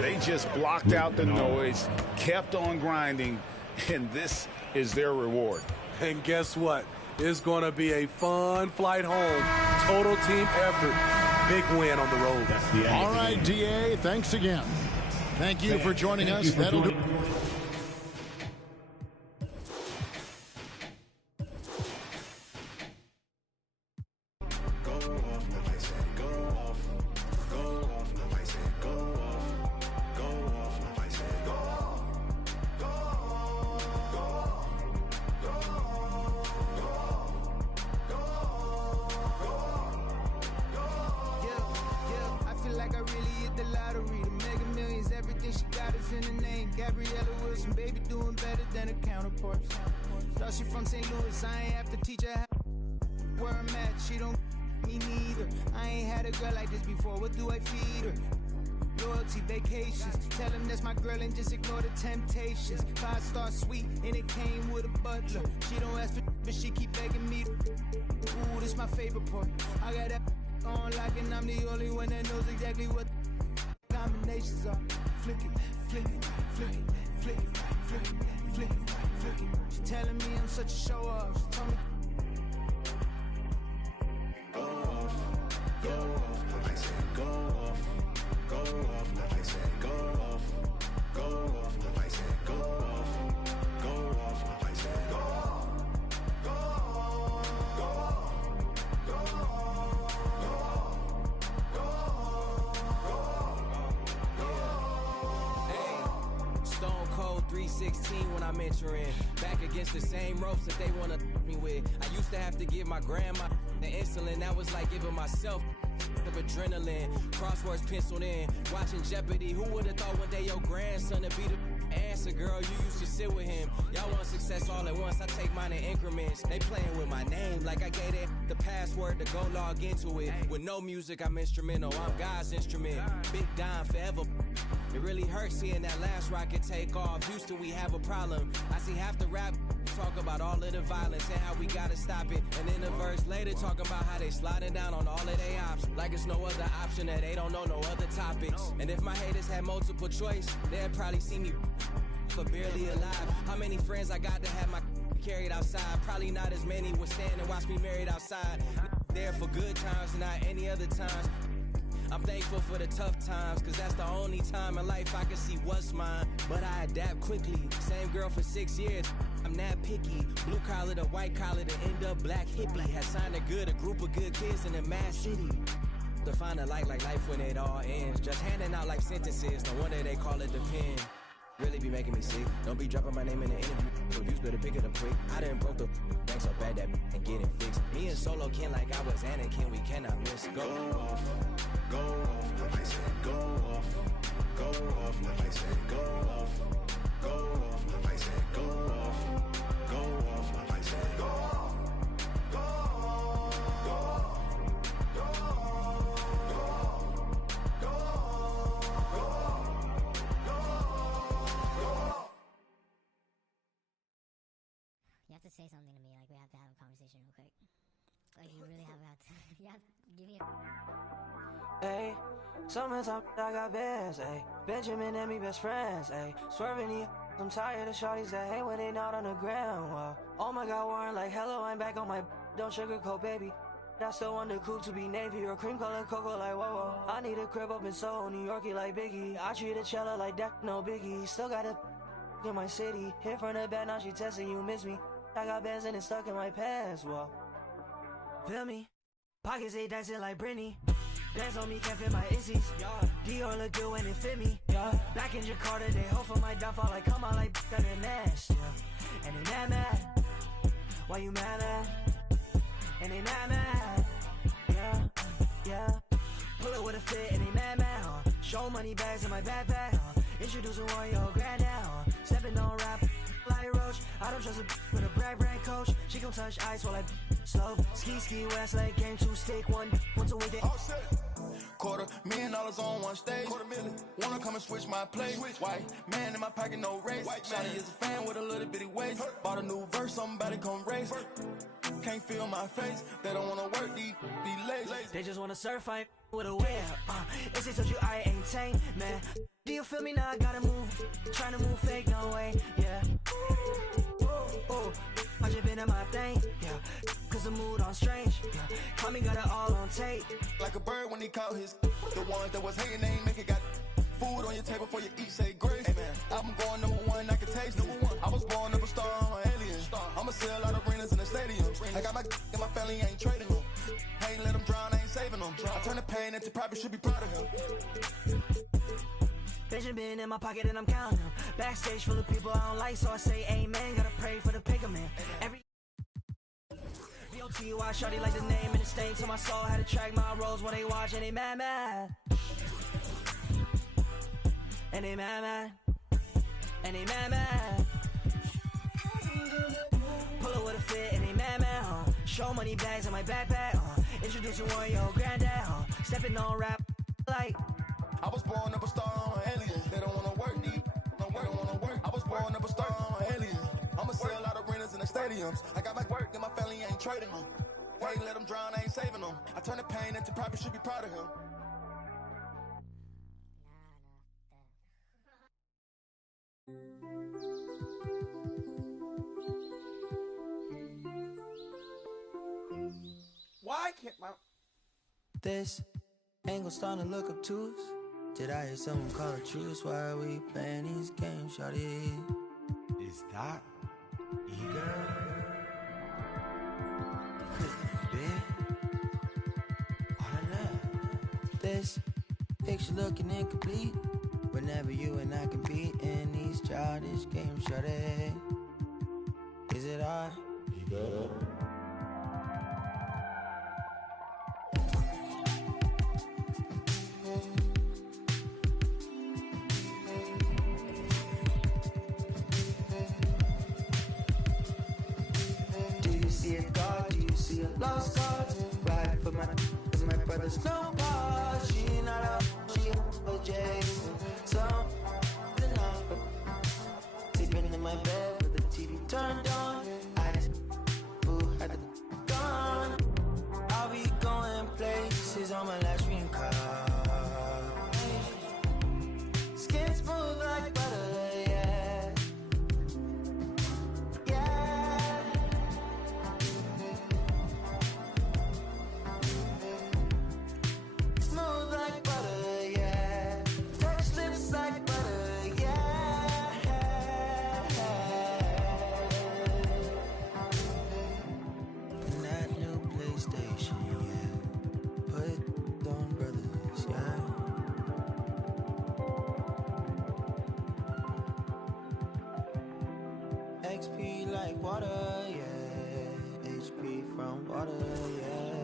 They just blocked out the noise, kept on grinding, and this is their reward. And guess what? It's going to be a fun flight home. Total team effort. big win on the road. All right, DA, thanks again. Thank you for joining us. That'll do. Temptations, 5-star suite, and it came with a butler. She don't ask for, but she keep begging me. Ooh, this my favorite part. I got that on like, and I'm the only one that knows exactly what combinations are. Flick it, flick it, flick it, flick it, flick it, flick it, flick it. She telling me I'm such a show off. She told me go off, go off. I said go off, go off. I said go off, go off. I said go off, go off. I said go off, go off, go off, go off. Hey, Stone Cold 316 when I'm entering. Back against the same ropes that they wanna me with. I used to have to give my grandma the insulin. That was like giving myself of adrenaline. Crosswords penciled in. Watching Jeopardy. Who would've thought one day your grandson would be the answer, girl? You used to sit with him. Y'all want success all at once. I take mine in increments. They playing with my name like I gave it the password to go log into it. With no music, I'm instrumental. I'm God's instrument. Big Don forever. It really hurts seeing that last rocket take off. Houston, we have a problem. I see half the rap talk about all of the violence and how we gotta stop it. And then the verse later talking about how they sliding down on all of their ops. Like it's no other option, that they don't know no other topics. And if my haters had multiple choice, they'd probably see me but barely alive. How many friends I got to have my carried outside? Probably not as many would stand and watch me married outside. There for good times and not any other times. I'm thankful for the tough times, cause that's the only time in life I can see what's mine. But I adapt quickly, same girl for 6 years. I'm not picky, blue collar to white collar to end up black hippie. Had signed a group of good kids in a mad city. To find a light like life when it all ends. Just handing out life sentences, no wonder they call it the pen. Really be making me sick. Don't be dropping my name in the interview. Reviews better pick it up quick. I done broke the bank so bad that and get it fixed. Me and Solo Ken like I was Anakin, we cannot miss. Go off, go off. I said go off, go off. I said go off, go off. I said go off, go off. I said go off, go off, go off, go off, go off. You have to say something to me, like we have to have a conversation real quick. Like you really have to. You have to give me a. Hey, summertime I got bands, hey. Benjamin and me best friends, hey. Swerving the. I'm tired of shorties that hate when they not on the ground. Wow. Oh my God, Warren, like hello, I'm back on my. Don't sugarcoat, baby. I still want the coupe to be navy or cream color cocoa like whoa. I need a crib up in Soho, New Yorkie like Biggie. I treat a cello like that, no biggie. Still got a in my city. Hit from the back, now she testing you miss me. I got bands and it's stuck in my pants, whoa. Feel me? Pockets they dancing like Britney. Bands on me can't fit my Izzy's. Dior look good when it fit me. Back in Jakarta, they hope for my downfall. Like come out like that and Nash. And they mad. Why you mad at? And they mad. Yeah. Pull it with a fit and they mad. Show money bags in my backpack. Introducing one your granddad. Stepping on rap like Roach. I don't trust a with a brand coach. She gon' touch ice while I slow. Ski West Lake game 2 stick once a week. All set. $250,000 on one stage. Wanna come and switch my place. White man in my pocket, no race. Shawty is a fan with a little bitty waist. Bought a new verse, somebody come race. Can't feel my face. They don't wanna work these lazy. They just wanna surf fight with a whip. If they told you I ain't tame, man. Do you feel me now? I gotta move. Trying to move fake, no way. Yeah. I just been in my thing. Yeah. cause the mood on strange. Yeah. Tommy got it all on tape. Like a bird when he caught his. The ones that was hating, they ain't make it. Got food on your table before you eat, say grace. Hey man, I'm going #1, I can taste it. I was born up a star, I'm an alien. I'ma sell out arenas in the stadiums. I got my and my family ain't trading them. I ain't let them drown, I ain't saving them. I turn the pain into pride, should be proud of him. Benjamin in my pocket and I'm counting them. Backstage full of people I don't like, so I say amen. Gotta pray for the picker man. Every BOTY shorty like the name and the stain to my soul. Had to track my roles while they watch and they mad. And they mad. And they mad. Pull up with a fit and they mad, Show money bags in my backpack, Introducing one of your granddad, Stepping on rap like I was born up a star, I'm an alien. They don't wanna work, they don't wanna work. I was born up a star, I'm an alien. I'ma sell out arenas in the stadiums. I got my work and my family ain't trading them. I ain't let them drown, I ain't saving them. I turn the pain into pride, should be proud of him. why can't my This angle starting to look obtuse. Did I hear someone call a truce? Why are we playing these games, shawty? Is that eager? I don't know. This picture looking incomplete. Whenever you and I compete in these childish games, shawty. Is it I? Eager. Lost cards, ride for my brother's no pause. She not up, she a Jason. So enough. Sleeping in my bed with the TV turned on. I just had gone. I'll be going places on my last dream car. Skin smooth like butter, yeah. Yeah. Smooth like butter, yeah. Touch lips like butter, yeah. And that new PlayStation, yeah. Put on brothers, yeah. XP like water, yeah. HP from water, yeah.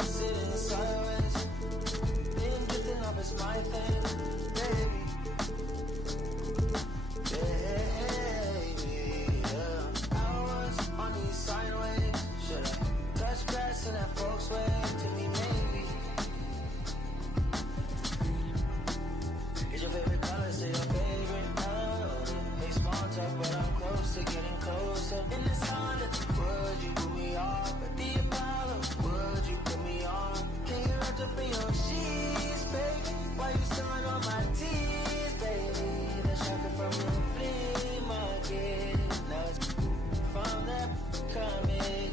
Sitting sideways, been drifting off, it's my thing, baby. Yeah. Hours on these sine waves. Should I touch grass in that folks way? To me, maybe. Is your favorite color? Say your favorite color. Make small talk, but I'm close to getting closer. In the sun, would you put me off at the Apollo? Would you put me on? Can you wrap up in your sheets, baby? Why you stealing all my tears, baby? The shocker from the flea market. Now it's from that coming.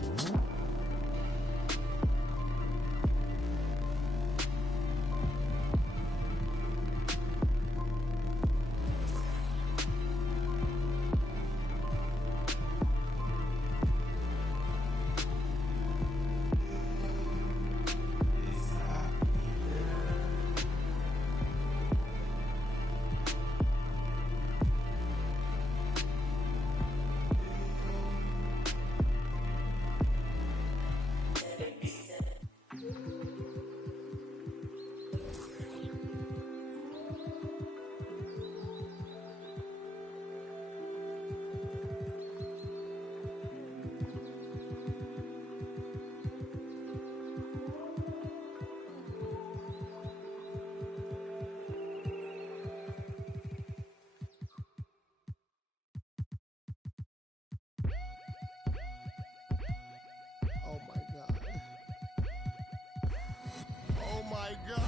Oh my God.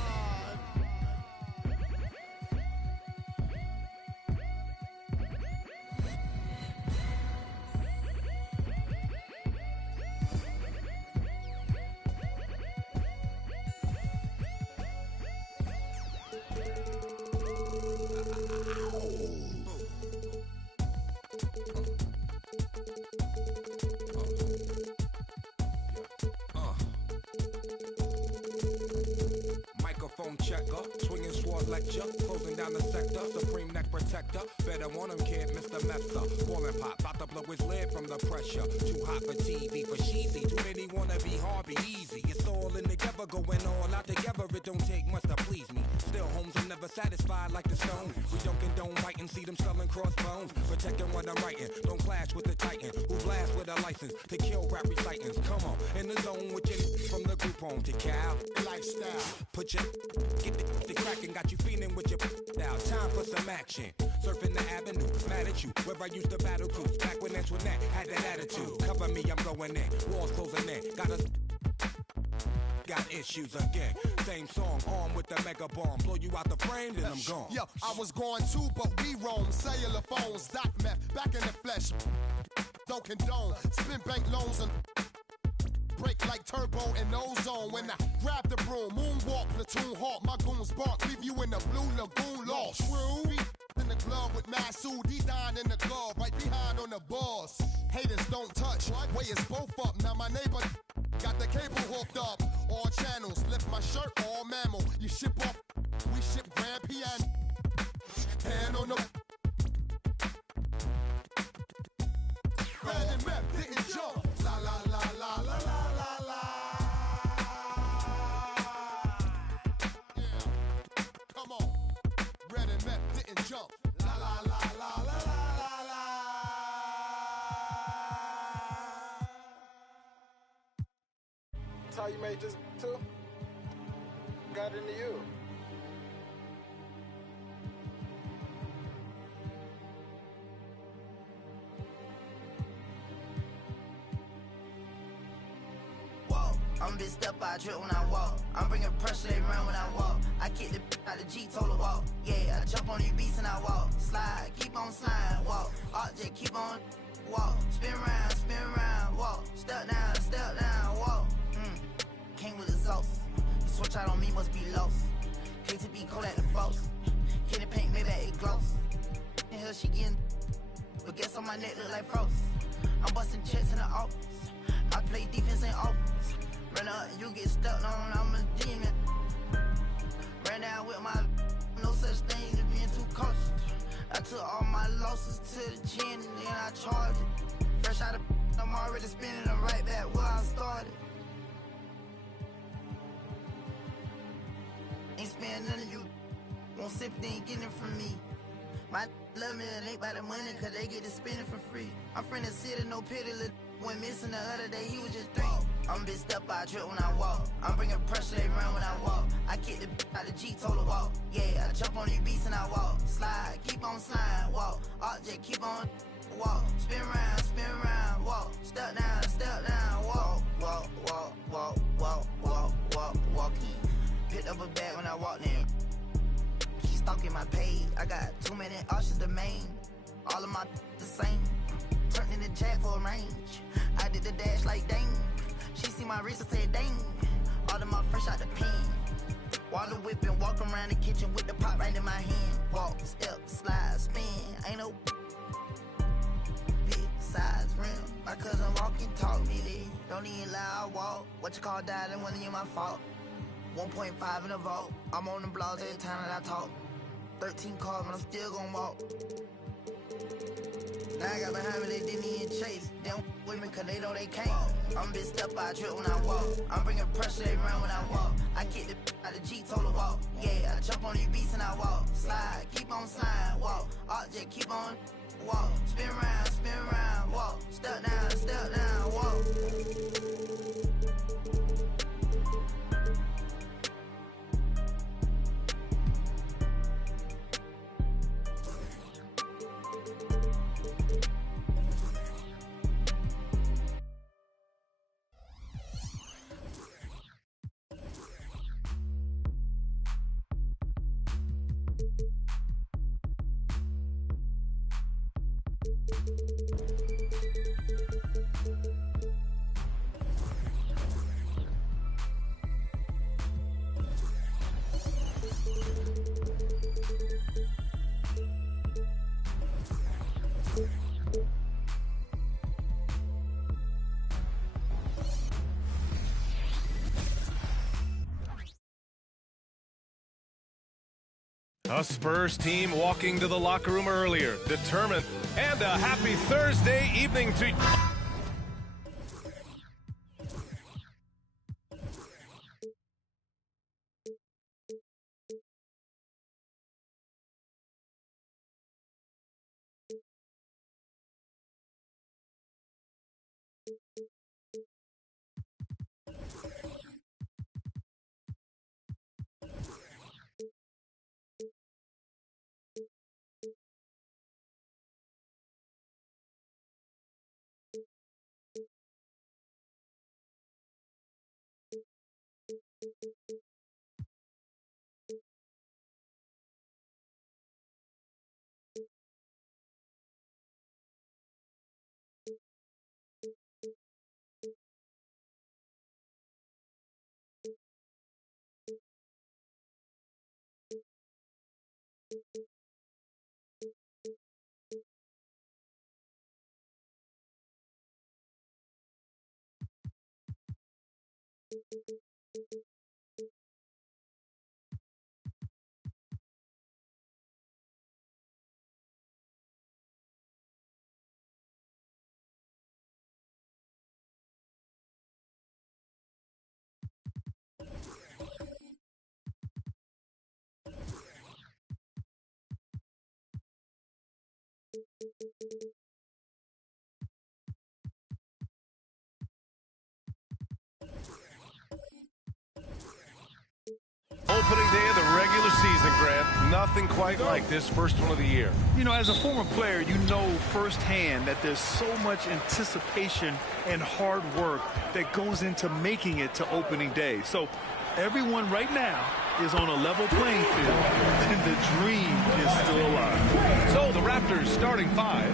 Microphone checker, swinging sword lecture, closing down the sector, supreme neck protector. Better want him, kid, Mr. Mepster. Ballin' pop, about to blow his lid from the pressure. Too hot for TV, for cheesy. Too many wanna be Harvey Easy. It's all in together, going all out together. It don't take much to please me. Still, homes are never satisfied like the Stones. We don't condone biting, see them selling crossbones. Protecting what I'm writing, don't clash with the Titan. Who blast with a license to kill rap recitants. Come on, in the zone with your from the group home to Cal. Lifestyle. Put your get the crackin', got you feeling with your now. Time for some action. Surfing the avenue, mad at you. Where I used to battle cruise. Back when Antoinette had that attitude. Cover me, I'm going in. Walls closing in. Got issues again. Same song, armed with the mega bomb. Blow you out the frame, then I'm gone. Yo, I was going too, but we roam. Cellular phones, dot meth, back in the flesh. Don't condone. Spin bank loans and break like turbo and ozone. When I grab the broom, moonwalk, platoon hawk, my goons bark, leave you in the blue lagoon lost. True. In the glove with Masood, he dying in the glove, right behind on the boss. Haters don't touch, way is both up. Now my neighbor got the cable hooked up. All channels, lift my shirt, all mammal. You ship off, we ship grand piano. Hand on the red and map, didn't jump. La la la la la la la la. Yeah, come on. Red and map, didn't jump. La la la la la la la la. That's how you made this too? Got into you. I'm bitch step by trip when I walk. I'm bringing pressure, they run when I walk. I kick the out the G, told her walk. Yeah, I jump on these beats and I walk. Slide, keep on sliding, walk. Object, keep on walk. Spin round, walk. Step down, walk. King with exhaust. Switch out on me, must be lost. KTB, Kodak the boss. Kitty paint, maybe it gloss. In here she getting, but guess on my neck look like frost. I'm busting checks in the office. I play defense in office. Run up, you get stuck on, I'm a demon. Ran down with my, no such thing as being too cautious. I took all my losses to the chin and then I charged it. Fresh out of, I'm already spinning them right back where I started. Ain't spending none of you, won't sympathy, ain't getting it from me. My love me, it ain't about the money, cause they get to spend it for free. I'm from the city, no pity, went missing the other day, he was just 3. I'm bitch step by trip when I walk. I'm bringing pressure, they run when I walk. I kick the out the G, told her walk. Yeah, I jump on these beats and I walk. Slide, keep on sliding, walk. Object, keep on walk. Spin round, walk. Step down, walk. Walking. Picked up a bag when I walked in. She stalking my page. I got too many options to main. All of my the same. Turned in the jack for a range. I did the dash like dang. She see my wrist and said dang. All of my fresh out the pen. Water whipping, walk around the kitchen with the pot right in my hand. Walk, step, slide, spin. Ain't no big size rim. My cousin walking, talk me there. Don't even lie, I walk. What you call died and wasn't even my fault. 1.5 in the vault. I'm on the blogs every time that I talk. 13 cars, but I'm still gonna walk. Now I got behind me, they didn't even chase. They don't with me cause they know they can't. I'm bitch step by trip when I walk. I'm bringing pressure, they run when I walk. I kick the out the G, told her walk. Yeah, I jump on these beats and I walk. Slide, keep on sliding, walk. Object, keep on walk. Spin round, walk. Step down, walk. A Spurs team walking to the locker room earlier, determined, and a happy Thursday evening to you. Opening day of the regular season, Grant. Nothing quite like this first one of the year. You know, as a former player, you know firsthand that there's so much anticipation and hard work that goes into making it to opening day. So everyone right now is on a level playing field, and the dream is still alive. So the Raptors starting five.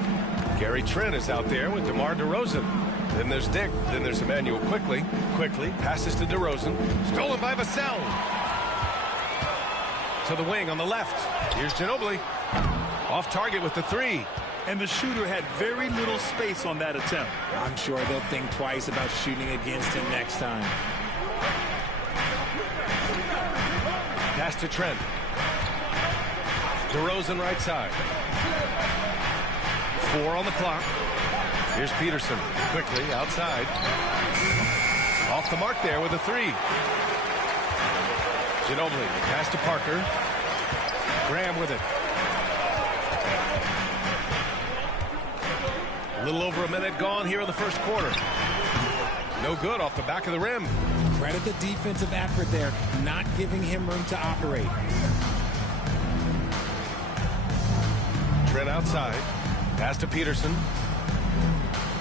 Gary Trent is out there with DeMar DeRozan. Then there's Dick. Then there's Emmanuel Quickly. Quickly passes to DeRozan. Stolen by Vassell. To the wing on the left. Here's Ginobili. Off target with the three. And the shooter had very little space on that attempt. I'm sure they'll think twice about shooting against him next time. Pass to Trent. DeRozan right side. 4 on the clock. Here's Peterson. Quickly outside. Off the mark there with a three. Ginobili, pass to Parker. Graham with it. A little over a minute gone here in the first quarter. No good off the back of the rim. Credit the defensive effort there, not giving him room to operate. Trent outside. Pass to Peterson.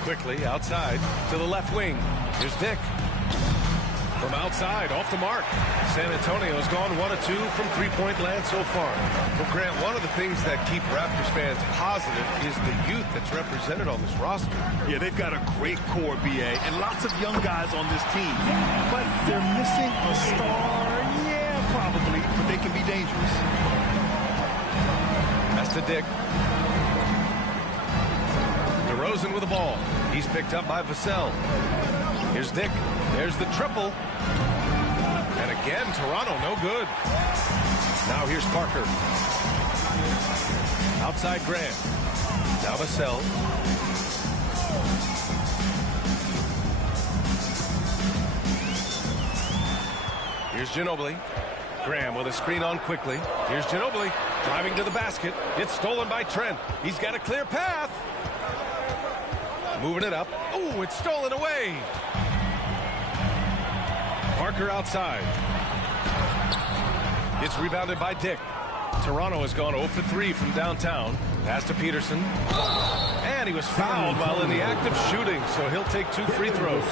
Quickly outside to the left wing. Here's Dick. From outside, off the mark. San Antonio's gone 1 of 2 from three-point land so far. Well, Grant, one of the things that keep Raptors fans positive is the youth that's represented on this roster. Yeah, they've got a great core, BA, and lots of young guys on this team. But they're missing a star. Yeah, probably, but they can be dangerous. That's to Dick. DeRozan with the ball. He's picked up by Vassell. Here's Dick. There's the triple. And again, Toronto, no good. Now here's Parker. Outside Grant. Now Vassell. Here's Ginobili. Graham with a screen on quickly. Here's Ginobili driving to the basket. It's stolen by Trent. He's got a clear path. Moving it up. Oh, it's stolen away. Parker outside. It's rebounded by Dick. Toronto has gone 0 for 3 from downtown. Pass to Peterson. And he was fouled while in the act of shooting, so he'll take 2 free throws.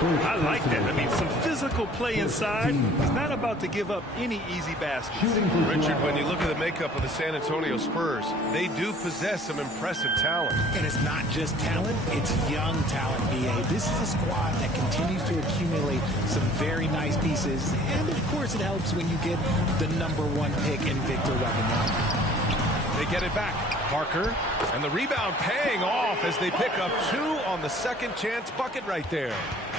I like that. I mean, some physical play inside. He's not about to give up any easy baskets. Richard, when you look at the makeup of the San Antonio Spurs, they do possess some impressive talent. And it's not just talent, it's young talent, BA. This is a squad that continues to accumulate some very nice pieces. And, of course, it helps when you get the #1 pick in Victor Wembanyama. They get it back. Parker, and the rebound paying off as they pick up 2 on the second chance bucket right there.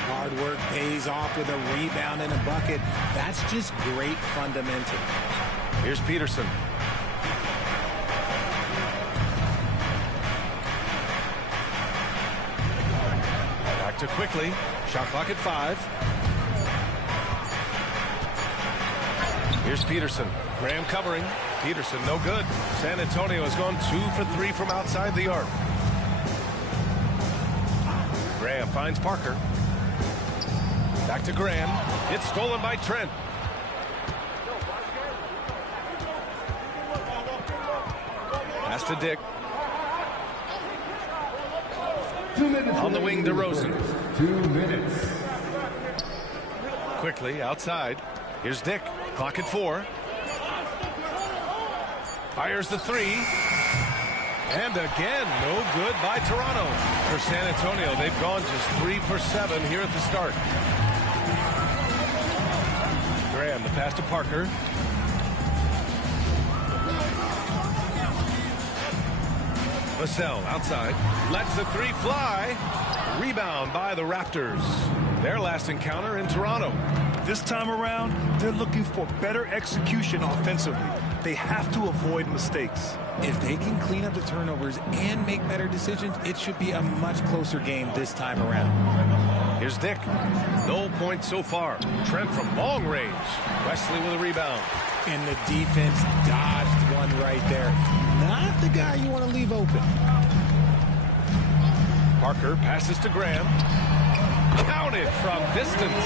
Hard work pays off with a rebound and a bucket. That's just great fundamental. Here's Peterson. Back to quickly. Shot clock at 5. Here's Peterson. Graham covering. Peterson no good. San Antonio has gone 2 for 3 from outside the arc. Graham finds Parker. Back to Graham. It's stolen by Trent. Pass to Dick. 2 minutes. On the wing, DeRozan. 2 minutes. Quickly outside. Here's Dick. Clock at 4. Fires the 3. And again, no good by Toronto. For San Antonio, they've gone just 3 for 7 here at the start. Graham, the pass to Parker. Vassell outside. Lets the 3 fly. Rebound by the Raptors. Their last encounter in Toronto. This time around, they're looking for better execution offensively. They have to avoid mistakes. If they can clean up the turnovers and make better decisions, it should be a much closer game this time around. Here's Dick. No points so far. Trent from long range. Wesley with a rebound. And the defense dodged one right there. Not the guy you want to leave open. Parker passes to Graham. Counted from distance.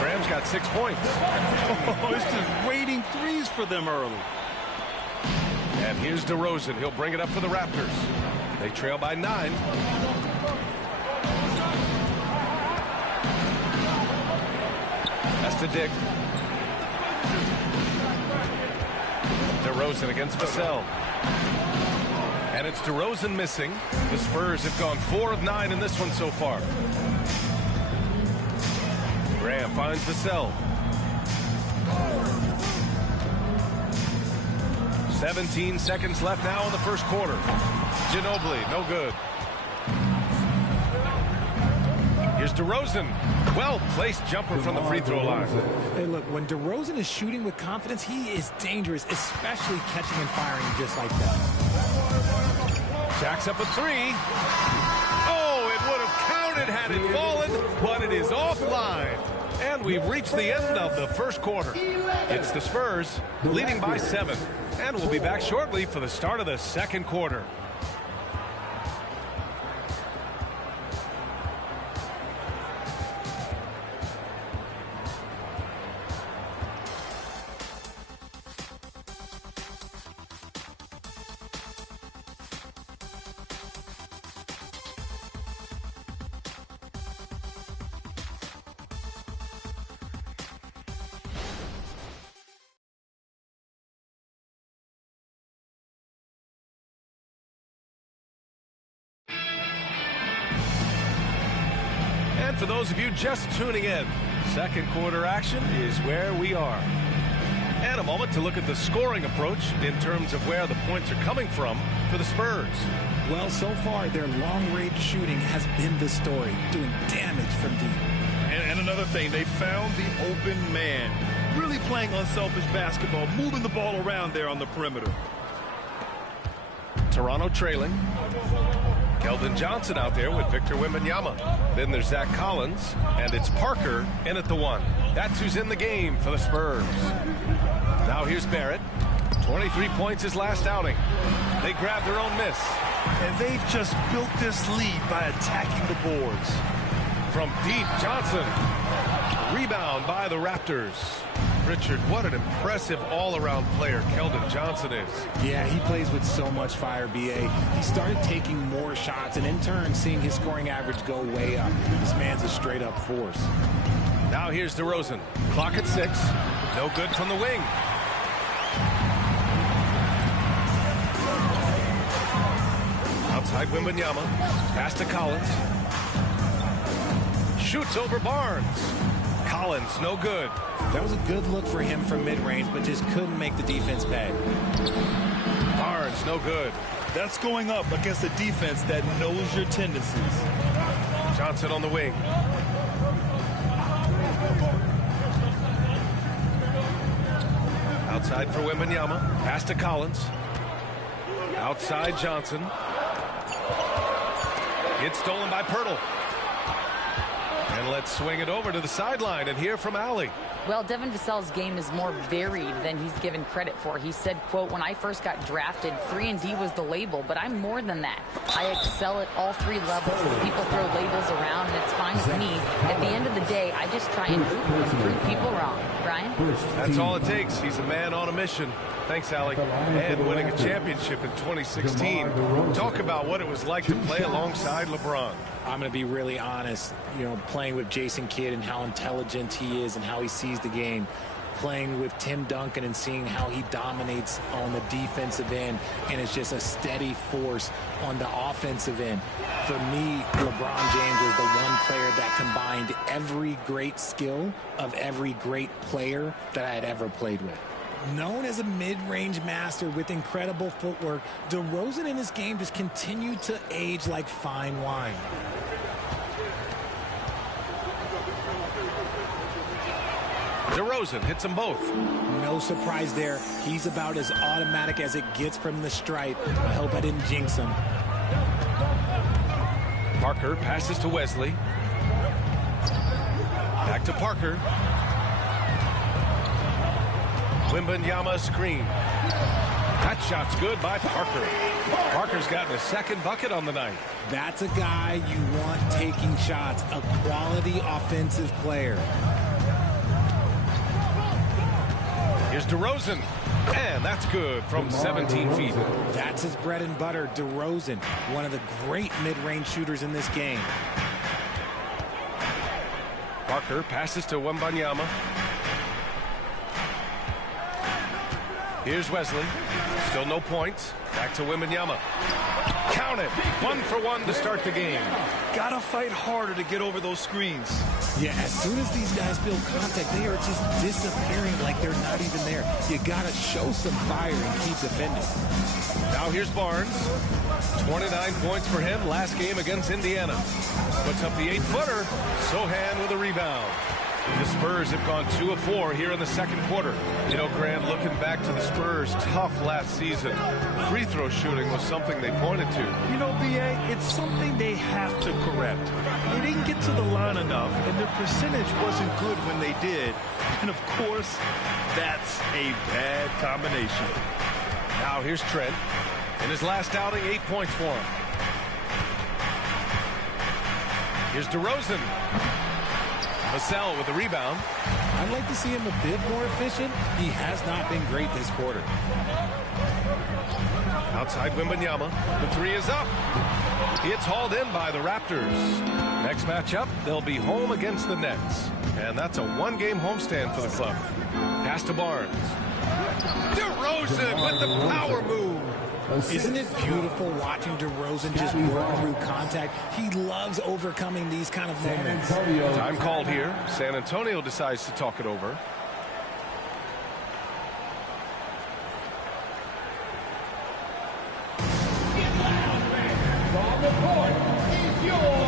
Graham's got 6 points. Oh, it's just waiting threes for them early. And here's DeRozan. He'll bring it up for the Raptors. They trail by 9. That's to Dick. DeRozan against Vassell. And it's DeRozan missing. The Spurs have gone 4 of 9 in this one so far. Graham finds Vassell. 17 seconds left now in the first quarter. Ginobili, no good. Here's DeRozan. Well-placed jumper from the free throw line. Hey, look, when DeRozan is shooting with confidence, he is dangerous, especially catching and firing just like that. Jacks up a 3. Oh, it would have counted had it fallen, but it is offline. And we've reached the end of the first quarter. It's the Spurs leading by 7. And we'll be back shortly for the start of the second quarter. And for those of you just tuning in, second quarter action is where we are. And a moment to look at the scoring approach in terms of where the points are coming from for the Spurs. Well, so far, their long-range shooting has been the story, doing damage from deep. And another thing, they found the open man. Really playing unselfish basketball, moving the ball around there on the perimeter. Toronto trailing. Keldon Johnson out there with Victor Wembanyama. Then there's Zach Collins, and it's Parker in at the 1. That's who's in the game for the Spurs. Now here's Barrett. 23 points his last outing. They grab their own miss. And they've just built this lead by attacking the boards. From deep, Johnson. Rebound by the Raptors. Richard, what an impressive all-around player Keldon Johnson is. Yeah, he plays with so much fire, B.A. He started taking more shots and in turn seeing his scoring average go way up. This man's a straight-up force. Now here's DeRozan. Clock at 6. No good from the wing. Outside Wembanyama. Pass to Collins. Shoots over Barnes. Collins, no good. That was a good look for him from mid-range, but just couldn't make the defense pay. Barnes, no good. That's going up against a defense that knows your tendencies. Johnson on the wing. Outside for Wembanyama. Pass to Collins. Outside Johnson. It's stolen by Pirtle. And let's swing it over to the sideline and hear from Allie. Well, Devin Vassell's game is more varied than he's given credit for. He said, quote, when I first got drafted, 3-and-D was the label, but I'm more than that. I excel at all 3 levels. People throw labels around, and it's fine with me. At the end of the day, I just try and prove people wrong. Brian? That's all it takes. He's a man on a mission. Thanks, Allie. And winning a championship in 2016. Talk about what it was like to play alongside LeBron. I'm going to be really honest, you know, playing with Jason Kidd and how intelligent he is and how he sees the game. Playing with Tim Duncan and seeing how he dominates on the defensive end and is just a steady force on the offensive end. For me, LeBron James was the one player that combined every great skill of every great player that I had ever played with. Known as a mid-range master with incredible footwork, DeRozan in his game just continued to age like fine wine. DeRozan hits them both. No surprise there. He's about as automatic as it gets from the stripe. I hope I didn't jinx him. Parker passes to Wesley. Back to Parker. Wembanyama screen. That shot's good by Parker. Parker's gotten a second bucket on the night. That's a guy you want taking shots, a quality offensive player. Here's DeRozan, and that's good from 17 feet. That's his bread and butter, DeRozan, one of the great mid-range shooters in this game. Parker passes to Wembanyama. Here's Wesley. Still no points. Back to Wembanyama. Count it. 1 for 1 to start the game. Gotta fight harder to get over those screens. Yeah, as soon as these guys feel contact, they are just disappearing like they're not even there. You gotta show some fire and keep defending. Now here's Barnes. 29 points for him last game against Indiana. Puts up the 8-footer. Sohan with a rebound. The Spurs have gone 2 of 4 here in the second quarter. You know, Grant, looking back to the Spurs' tough last season, free throw shooting was something they pointed to. You know, B.A., it's something they have to correct. They didn't get to the line enough, and their percentage wasn't good when they did. And, of course, that's a bad combination. Now here's Trent. In his last outing, 8 points for him. Here's DeRozan. Vassell with the rebound. I'd like to see him a bit more efficient. He has not been great this quarter. Outside Wembanyama. The 3 is up. It's hauled in by the Raptors. Next matchup, they'll be home against the Nets. And that's a 1-game homestand for the club. Pass to Barnes. DeRozan with the power move. Isn't it beautiful watching DeRozan just work through contact? He loves overcoming these kind of moments. Time called here. San Antonio decides to talk it over. From the court is your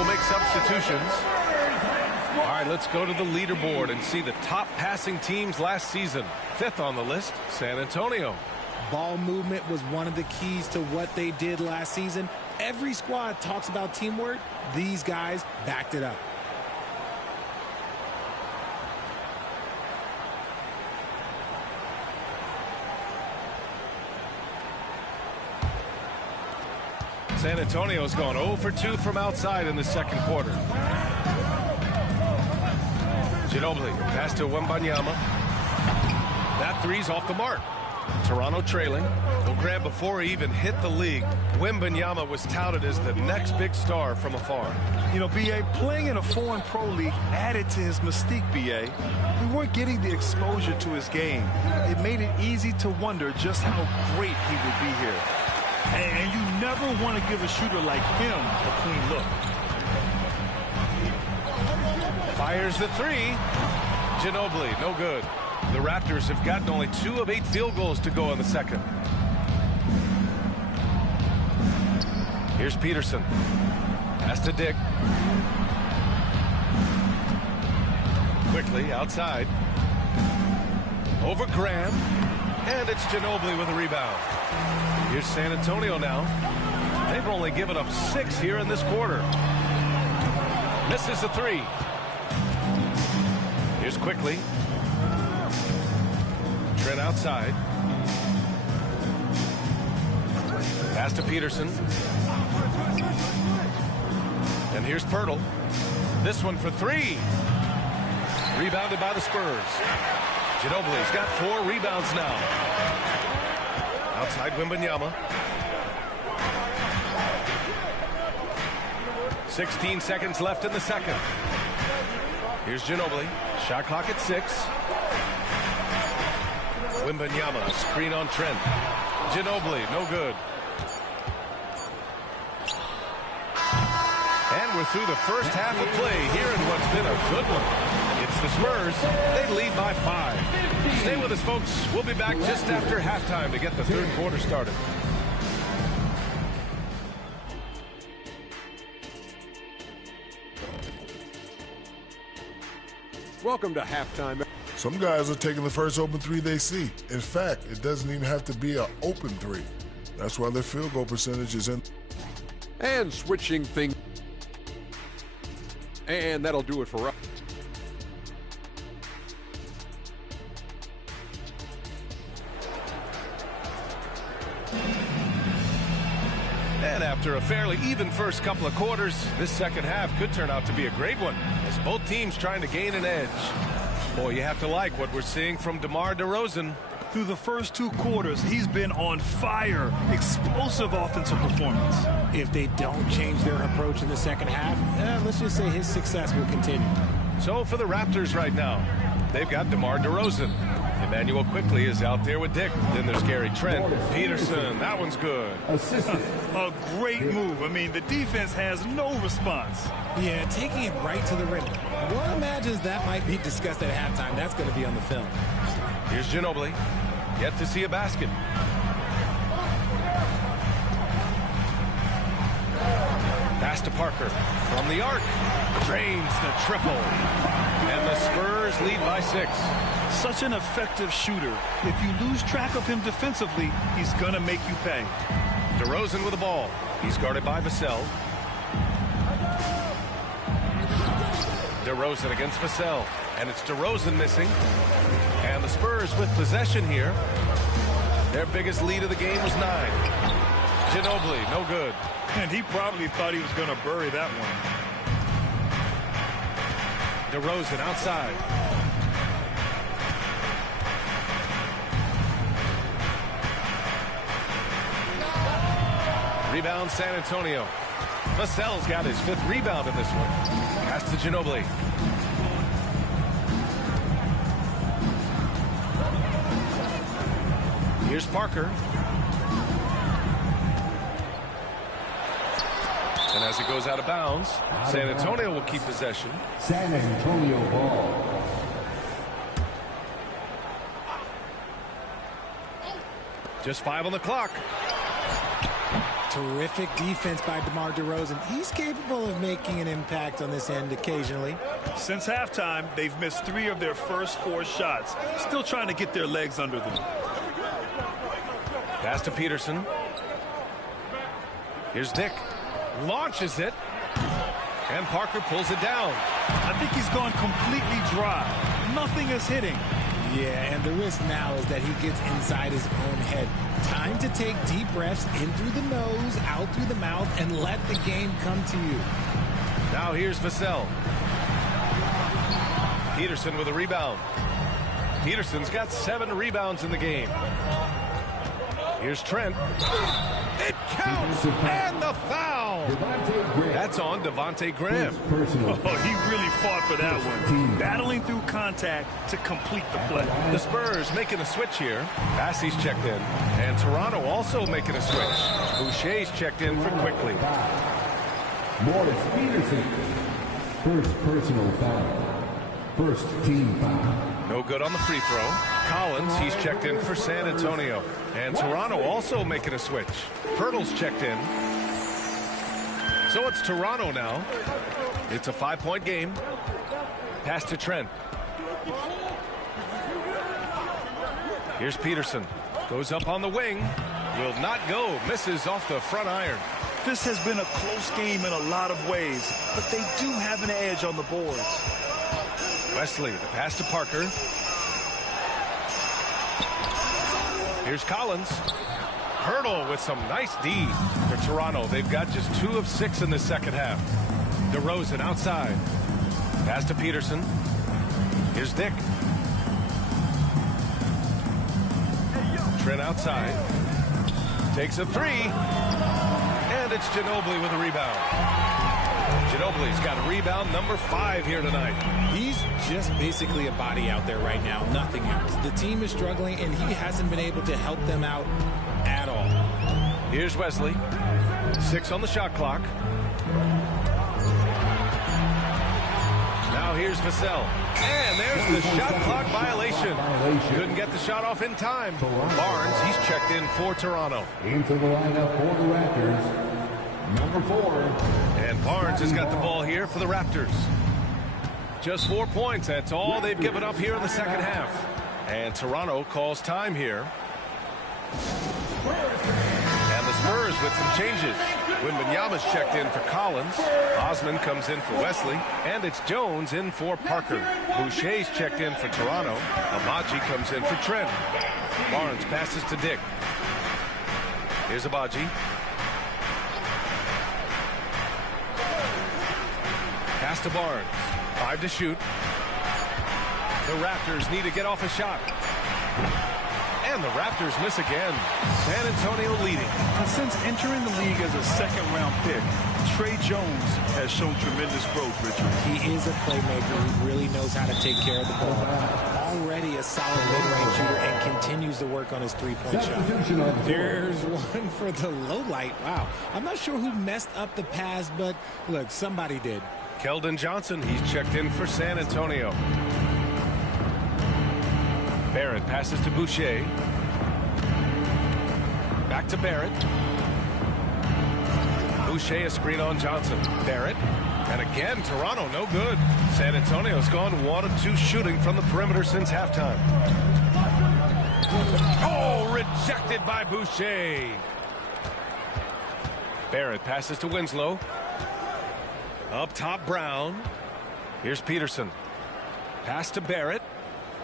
will make substitutions. All right, let's go to the leaderboard and see the top passing teams last season. 5th on the list, San Antonio. Ball movement was one of the keys to what they did last season. Every squad talks about teamwork. These guys backed it up. San Antonio's gone 0 for 2 from outside in the second quarter. Ginobili, pass to Wembanyama. That three's off the mark. Toronto trailing. Well, Graham, before he even hit the league, Wembanyama was touted as the next big star from afar. You know, B.A., playing in a foreign pro league added to his mystique, B.A. We weren't getting the exposure to his game. It made it easy to wonder just how great he would be here. And you never want to give a shooter like him a clean look. Fires the three. Ginobili, no good. The Raptors have gotten only 2 of 8 field goals to go in the second. Here's Peterson. Pass to Dick. Quickly outside. Over Graham. And it's Ginobili with a rebound. Here's San Antonio now. They've only given up 6 here in this quarter. Misses the three. Here's Quickly. Trent outside. Pass to Peterson. And here's Pirtle. This one for 3. Rebounded by the Spurs. Ginobili's got 4 rebounds now. Outside Wembanyama. 16 seconds left in the second. Here's Ginobili. Shot clock at 6. Wembanyama, screen on Trent. Ginobili, no good. And we're through the first half of play here in what's been a good one. It's the Spurs. They lead by 5. Stay with us, folks. We'll be back just after halftime to get the third quarter started. Welcome to halftime. Some guys are taking the first open three they see. In fact, it doesn't even have to be an open three. That's why their field goal percentage is in. And switching things. And that'll do it for us. And after a fairly even first couple of quarters, this second half could turn out to be a great one, as both teams trying to gain an edge. Boy, you have to like what we're seeing from DeMar DeRozan. Through the first 2 quarters, he's been on fire. Explosive offensive performance. If they don't change their approach in the second half, let's just say his success will continue. So for the Raptors right now, they've got DeMar DeRozan. Emmanuel Quickly is out there with Dick. Then there's Gary Trent. Peterson, that one's good. A great move. I mean, the defense has no response. Yeah, taking it right to the rim. One imagines that might be discussed at halftime. That's going to be on the film. Here's Ginobili. Yet to see a basket. Pass to Parker. From the arc. Drains the triple. And the Spurs lead by 6. Such an effective shooter. If you lose track of him defensively, he's going to make you pay. DeRozan with the ball. He's guarded by Vassell. DeRozan against Vassell. And it's DeRozan missing. And the Spurs with possession here. Their biggest lead of the game was 9. Ginobili, no good. And he probably thought he was going to bury that one. DeRozan outside. Rebound San Antonio. Vassell's got his 5th rebound in this one. Pass to Ginobili. Here's Parker. And as it goes out of bounds, San Antonio will keep possession. San Antonio ball. Just 5 on the clock. Terrific defense by DeMar DeRozan. He's capable of making an impact on this end occasionally. Since halftime, they've missed 3 of their first 4 shots. Still trying to get their legs under them. Pass to Peterson. Here's Dick. Launches it. And Parker pulls it down. I think he's gone completely dry. Nothing is hitting. Yeah, and the risk now is that he gets inside his own head. Time to take deep breaths in through the nose, out through the mouth, and let the game come to you. Now here's Vassell. Peterson with a rebound. Peterson's got 7 rebounds in the game. Here's Trent. It counts, and the foul. That's on Devontae Graham. Oh, he really fought for that one. Battling through contact to complete the play. The Spurs making a switch here. Bassey's checked in. And Toronto also making a switch. Boucher's checked in for Quickly. Morris Peterson. First personal foul. First team foul. No good on the free throw. Collins, he's checked in for San Antonio. And Toronto also making a switch. Pirtle's checked in. So it's Toronto now. It's a 5-point game. Pass to Trent. Here's Peterson. Goes up on the wing. Will not go. Misses off the front iron. This has been a close game in a lot of ways, but they do have an edge on the boards. Wesley, the pass to Parker. Here's Collins. Hurdle with some nice D for Toronto. They've got just 2 of 6 in the second half. DeRozan outside. Pass to Peterson. Here's Dick. Trent outside. Takes a 3. And it's Ginobili with a rebound. Ginobili's got a rebound number 5 here tonight. He's just basically a body out there right now, nothing else. The team is struggling, and he hasn't been able to help them out at all. Here's Wesley. 6 on the shot clock. Now here's Vassell. And there's the shot clock violation. Couldn't get the shot off in time. Barnes, he's checked in for Toronto. Into the lineup for the Raptors. Number 4. And Barnes has got the ball here for the Raptors. Just 4 points. That's all they've given up here in the second half. And Toronto calls time here. And the Spurs with some changes. Wembanyama's checked in for Collins. Osman comes in for Wesley. And it's Jones in for Parker. Boucher's checked in for Toronto. Abaji comes in for Trent. Barnes passes to Dick. Here's Abaji. Pass to Barnes. 5 to shoot. The Raptors need to get off a shot. And the Raptors miss again. San Antonio leading. And since entering the league as a second-round pick, Trey Jones has shown tremendous growth, Richard. He is a playmaker who really knows how to take care of the ball. Already a solid mid-range shooter and continues to work on his three-point shot. There's one for the low light. Wow. I'm not sure who messed up the pass, but look, somebody did. Keldon Johnson, he's checked in for San Antonio. Barrett passes to Boucher. Back to Barrett. Boucher, a screen on Johnson. Barrett. And again, Toronto, no good. San Antonio's gone 1 of 2 shooting from the perimeter since halftime. Oh, rejected by Boucher. Barrett passes to Winslow. Up top, Brown. Here's Peterson. Pass to Barrett.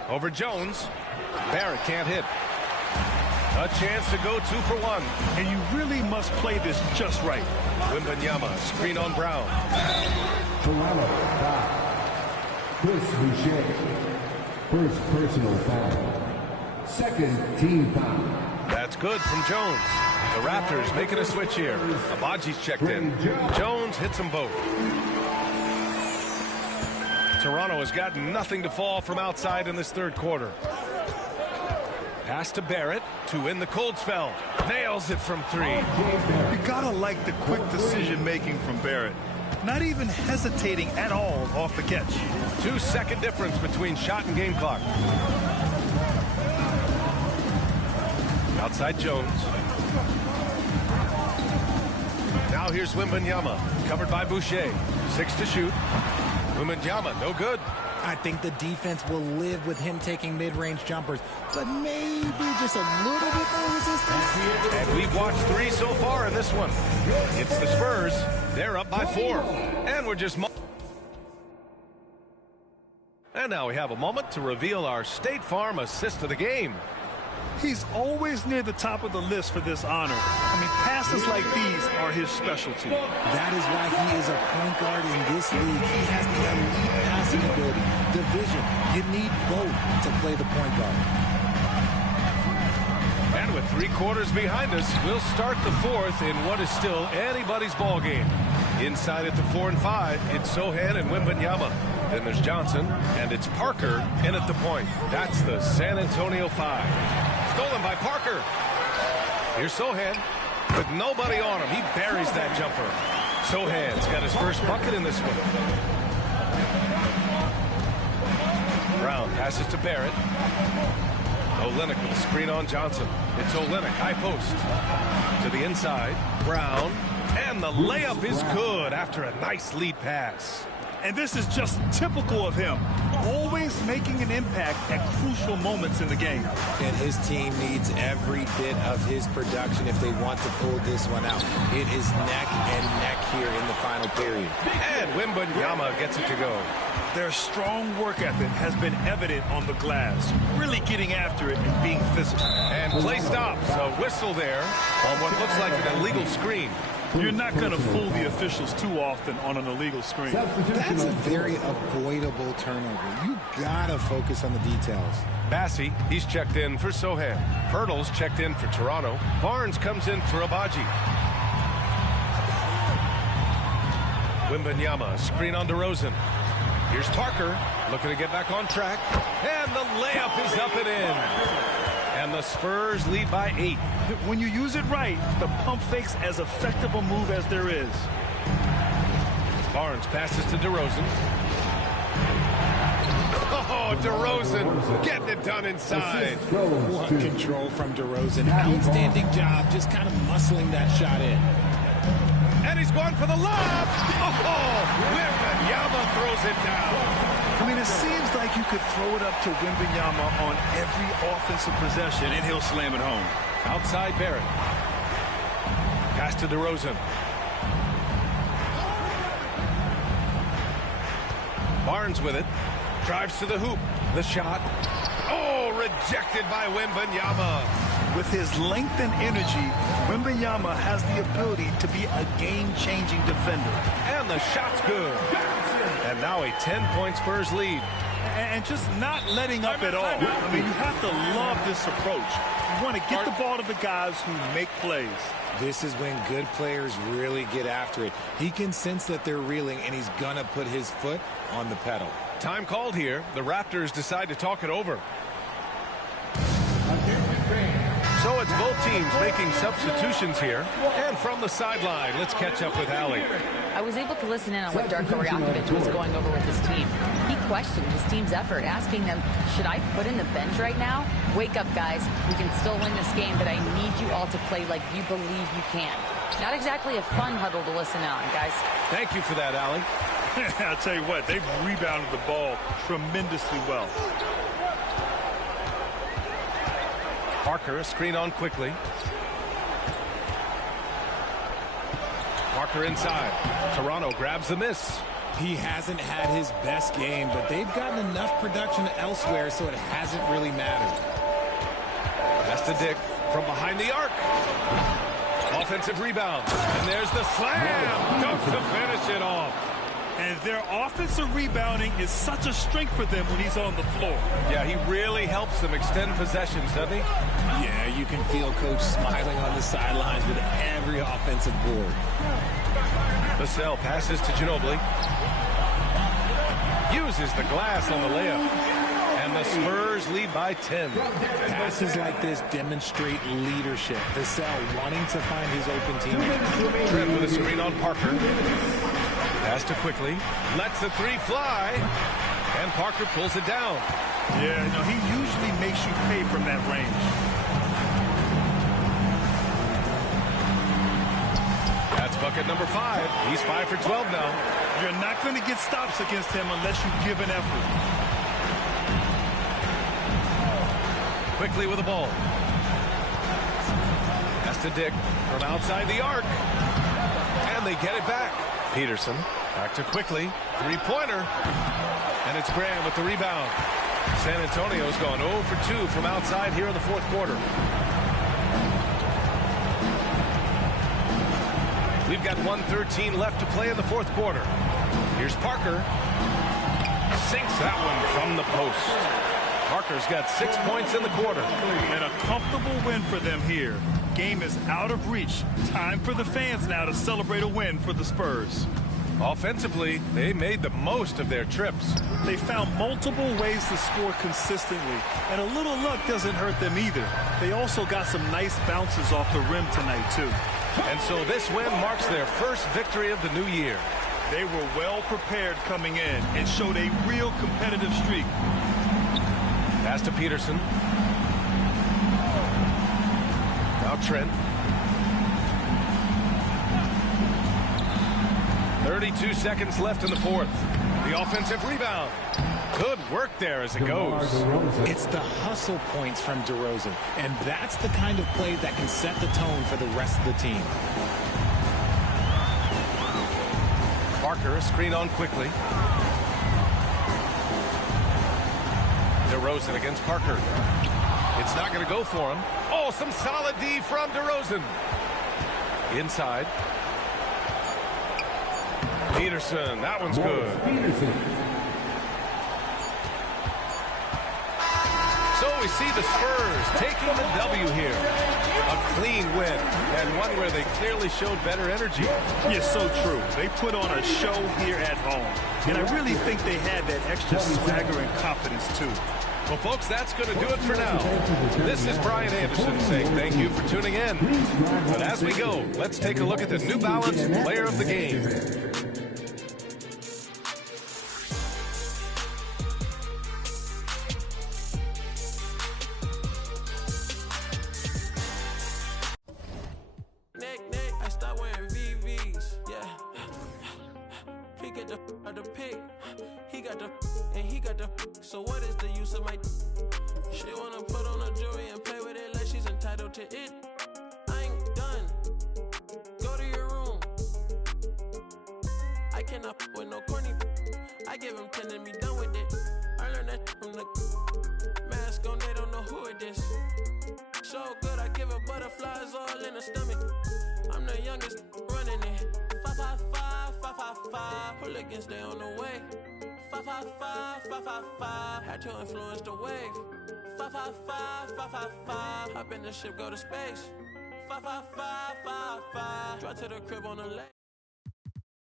Over Jones. Barrett can't hit. A chance to go 2 for 1. And you really must play this just right. Wembanyama, screen on Brown. Toronto, foul. Chris Boucher. First personal foul. Second team foul. That's good from Jones. The Raptors making a switch here. Abaji's checked in. Jones hits them both. Toronto has got nothing to fall from outside in this third quarter. Pass to Barrett to win the cold spell. Nails it from 3. You gotta like the quick decision making from Barrett. Not even hesitating at all off the catch. 2-second difference between shot and game clock. Outside Jones. Now here's Wembanyama, covered by Boucher. 6 to shoot. Wembanyama, no good. I think the defense will live with him taking mid-range jumpers, but maybe just a little bit more resistance. And we've watched 3 so far in this one. It's the Spurs. They're up by 4. And we're just... And now we have a moment to reveal our State Farm assist of the game. He's always near the top of the list for this honor. I mean, passes like these are his specialty. That is why he is a point guard in this league. He has the elite passing ability, the vision. You need both to play the point guard. And with 3 quarters behind us, we'll start the 4th in what is still anybody's ball game. Inside at the 4 and 5, it's Sohan and Wembanyama. Then there's Johnson, and it's Parker in at the point. That's the San Antonio 5. Stolen by Parker. Here's Sohan with nobody on him. He buries that jumper. Sohan's got his first bucket in this one. Brown passes to Barrett. Olynyk with a screen on Johnson. It's Olynyk, high post. To the inside, Brown. And the layup is good after a nice lead pass. And this is just typical of him. Always making an impact at crucial moments in the game. And his team needs every bit of his production if they want to pull this one out. It is neck and neck here in the final period. And Wembanyama gets it to go. Their strong work ethic has been evident on the glass. Really getting after it and being physical. And play stops. A whistle there on what looks like an illegal screen. You're not going to fool the officials too often on an illegal screen. That's a very avoidable turnover. You got to focus on the details. Massey, he's checked in for Sohan. Hurdle's checked in for Toronto. Barnes comes in for Abaji. Wembanyama, screen on DeRozan. Here's Parker, looking to get back on track. And the layup is up and in. And the Spurs lead by 8. When you use it right, the pump fake's as effective a move as there is. Barnes passes to DeRozan. Oh, DeRozan getting it done inside. What control from DeRozan. Outstanding job just kind of muscling that shot in. And he's going for the lob. Oh, Wembanyama throws it down. I mean, it seems like you could throw it up to Wembanyama on every offensive possession, and he'll slam it home. Outside Barrett. Pass to DeRozan. Barnes with it. Drives to the hoop. The shot. Oh, rejected by Wembanyama. With his length and energy, Wembanyama has the ability to be a game-changing defender. And the shot's good. And now a 10-point Spurs lead. And just not letting up at all. I mean, you have to love this approach. You want to get the ball to the guys who make plays. This is when good players really get after it. He can sense that they're reeling, and he's going to put his foot on the pedal. Time called here. The Raptors decide to talk it over. So it's both teams making substitutions here. And from the sideline, let's catch up with Allie. I was able to listen in on what Darko Rajakovic was going over with his team. He questioned his team's effort, asking them, should I put in the bench right now? Wake up, guys. We can still win this game, but I need you all to play like you believe you can. Not exactly a fun huddle to listen on, guys. Thank you for that, Allie. I'll tell you what, they've rebounded the ball tremendously well. Parker, a screen on quickly. Parker inside. Toronto grabs the miss. He hasn't had his best game, but they've gotten enough production elsewhere, so it hasn't really mattered. Pass to Dick from behind the arc. Offensive rebound. And there's the slam. Dunk to finish it off. And their offensive rebounding is such a strength for them when he's on the floor. Yeah, he really helps them extend possessions, doesn't he? Yeah, you can feel Coach smiling on the sidelines with every offensive board. Vassell passes to Ginobili. Uses the glass on the layup. And the Spurs lead by 10. Passes like this demonstrate leadership. Vassell wanting to find his open teammate. Trent with a screen on Parker. Pass to quickly. Lets the three fly. And Parker pulls it down. Yeah, no, he usually makes you pay from that range. That's That's bucket number 5. He's 5 for 12 now. You're not going to get stops against him unless you give an effort. Quickly with the ball. Pass to Dick from outside the arc. And they get it back. Peterson back to Quickly. Three-pointer. And it's Graham with the rebound. San Antonio's gone 0 for 2 from outside here in the fourth quarter. We've got 1:13 left to play in the fourth quarter. Here's Parker. Sinks that one from the post. Parker's got 6 points in the quarter. And a comfortable win for them here. Game is out of reach. Time for the fans now to celebrate a win for the Spurs. Offensively, they made the most of their trips. They found multiple ways to score consistently, and a little luck doesn't hurt them either. They also got some nice bounces off the rim tonight, too. And so this win marks their first victory of the new year. They were well prepared coming in and showed a real competitive streak. Pass to Peterson. Now Trent. 32 seconds left in the fourth. The offensive rebound. Good work there as it goes. It's the hustle points from DeRozan, and that's the kind of play that can set the tone for the rest of the team. Parker, screen on Quickly. DeRozan against Parker. It's not going to go for him. Oh, some solid D from DeRozan. Inside. Peterson, that one's good. So we see the Spurs taking the W here. A clean win, and one where they clearly showed better energy. Yes, so true. They put on a show here at home, and I really think they had that extra swagger and confidence, too. Well, folks, that's going to do it for now. This is Brian Anderson saying thank you for tuning in. But as we go, let's take a look at the New Balance Player of the Game. I start wearing VVs, yeah. He get the pick. He got the and he got the. So what is the use of my? She wanna put on a jewelry and play with it like she's entitled to it. I ain't done. Go to your room. I cannot with no corny. I give him 10 and be done with it. I learned that from the mask on. They don't know who it is. So good, I give her butterflies all in the stomach. I'm the youngest running it. 555, 555. Hooligans, stay on the way. 555, 555. Had to influence the wave. 555, 555. Hop in the ship, go to space. 555, 555. Drive to the crib on the lake.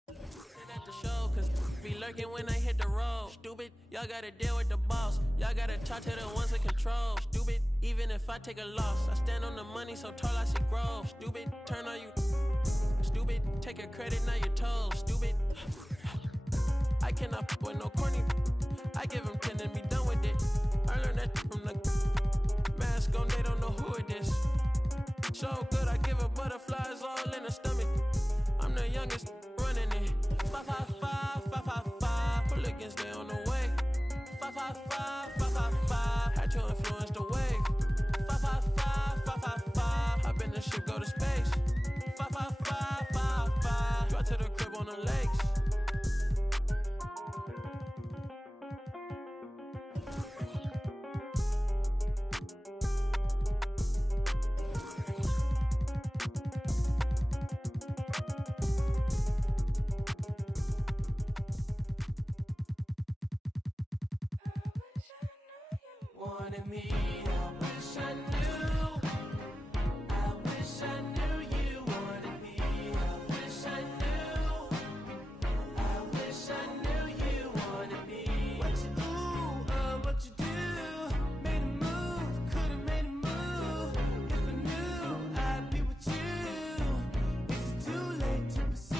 At the show, cause be lurking when I hit the road. Stupid, y'all gotta deal with the boss. Y'all gotta talk to the ones in control. Stupid, even if I take a loss, I stand on the money so tall I see growth. Stupid, turn on you. Stupid, take a credit, now you're told. Stupid, I cannot put with no corny. I give him 10 and be done with it. I learned that from the mask on, they don't know who it is. So good, I give her butterflies all in the stomach. I'm the youngest running it. 555, 555. Hooligans, stay on the way. 555, 555. Had to influence the wave. 555, 555. Hop in the ship, go to space. 555, 555. Drive to the crib on the lakes. Wanted me, I wish I knew. I wish I knew you wanted me. I wish I knew. I wish I knew you wanted me. What you do, what you do. Made a move, could've made a move. If I knew, I'd be with you. Is it too late to pursue?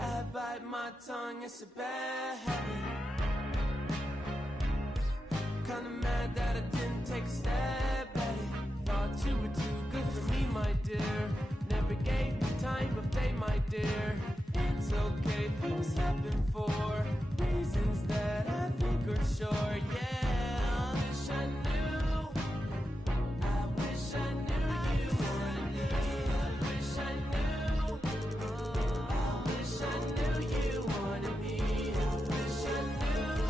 I bite my tongue, it's a bad habit. Kinda mad that I didn't take a stab at it. Thought you were too good for me, my dear. never gave me time of day, my dear. It's okay, things happen for reasons that I think are sure. Yeah, I wish I knew. I wish I knew you wanted me. I wish I knew. I wish I knew you wanted me. I wish I knew.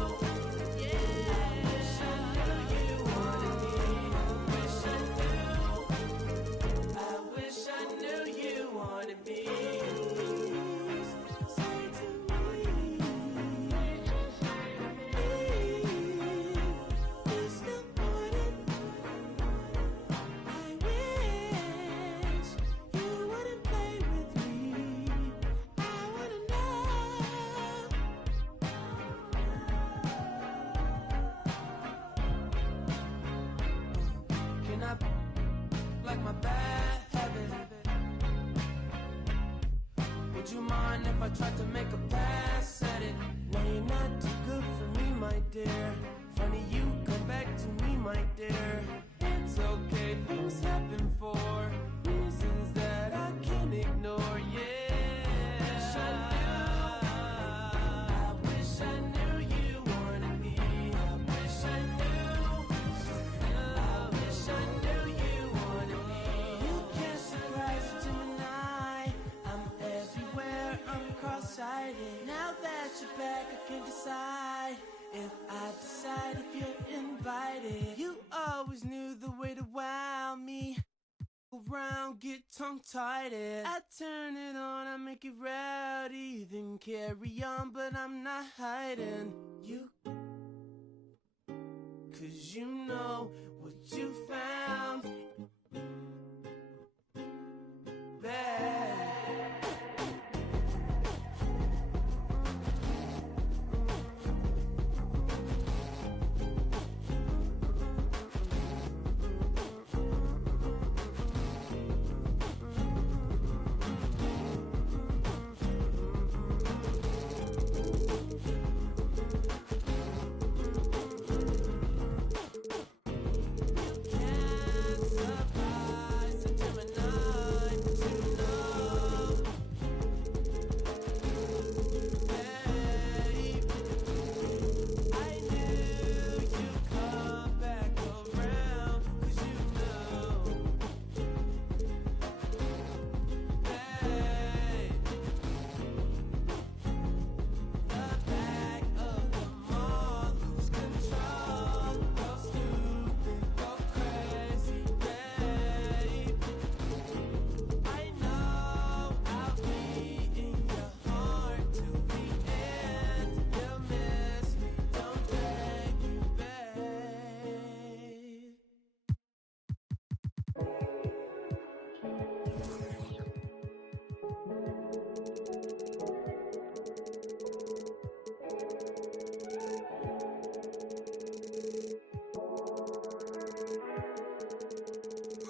Yeah, I wish I knew you wanted me. I wish I knew. I wish I knew you wanted me. Can I like my bad habit? Would you mind if I tried to make a pass at it? No, you're not too good for me, my dear. Funny you come back to me, my dear. It's okay, things happen for reasons that I can't ignore. Yeah, I wish I knew you wanted me. I wish I knew. I wish I knew you wanted me. You can't surprise a Gemini. I'm everywhere, I'm cross-sighted. Now that you're back, I can decide if I decide if you're invited. You always knew the way to wow me. Around, get tongue-tied. I turn it on, I make it rowdy. Then carry on, but I'm not hiding. You, 'cause you know what you found bad.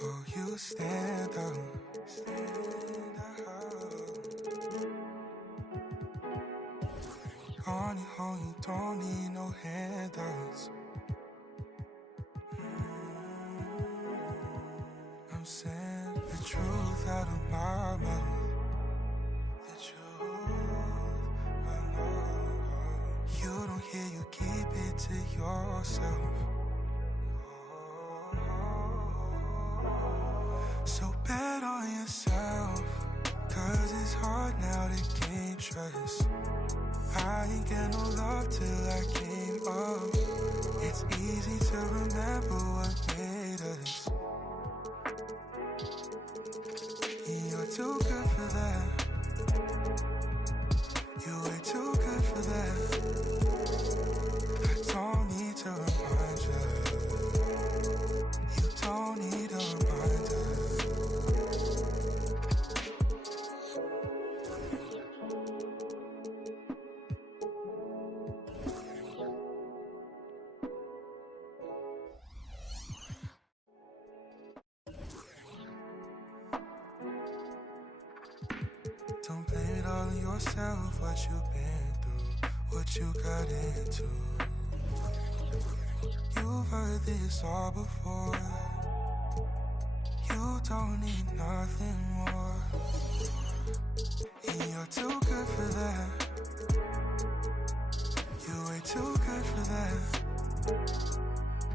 Oh, you stand out. On your own, you don't need no handouts. I'm saying the truth out of my mouth. The truth, I know. You don't hear, you keep it to yourself. So bet on yourself, 'cause it's hard now to gain trust. I ain't get no love till I came up. It's easy to remember what made us. You're too good for that. You're way too good for that. I don't need to remind you. You don't need a reminder. Don't blame it all on yourself, what you've been through, what you got into. You've heard this all before. You don't need nothing more. you're too good for that. You're way too good for that.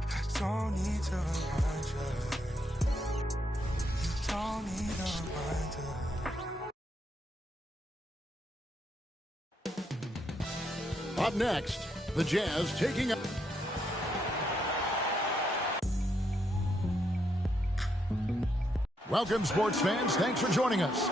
I don't need to remind you. You don't need a reminder. Up next, the Jazz taking up. Welcome, sports fans. Thanks for joining us.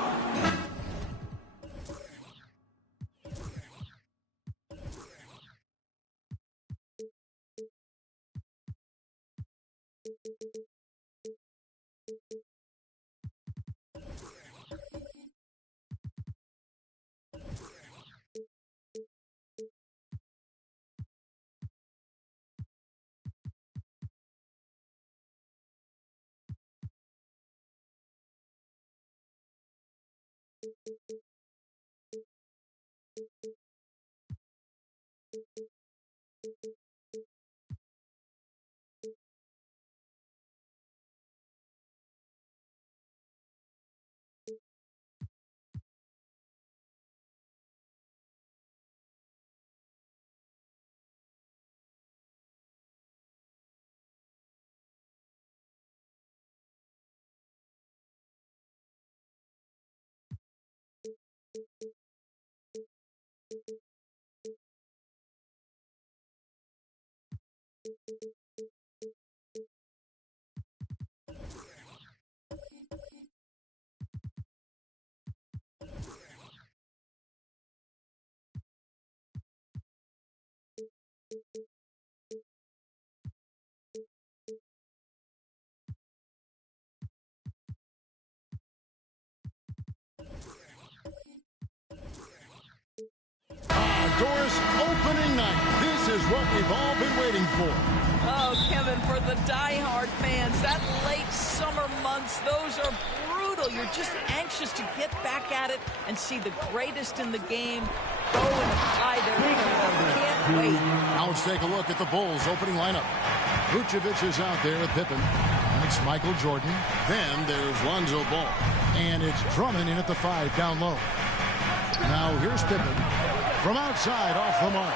Doors opening night. This is what we've all been waiting for. Oh, Kevin, for the diehard fans, that late summer months, those are brutal. You're just anxious to get back at it and see the greatest in the game go and fly their Can't wait. Now let's take a look at the Bulls' opening lineup. Vucevic is out there with Pippen. And it's Michael Jordan. Then there's Lonzo Ball. And it's Drummond in at the 5 down low. Now here's Pippen. From outside, off the mark.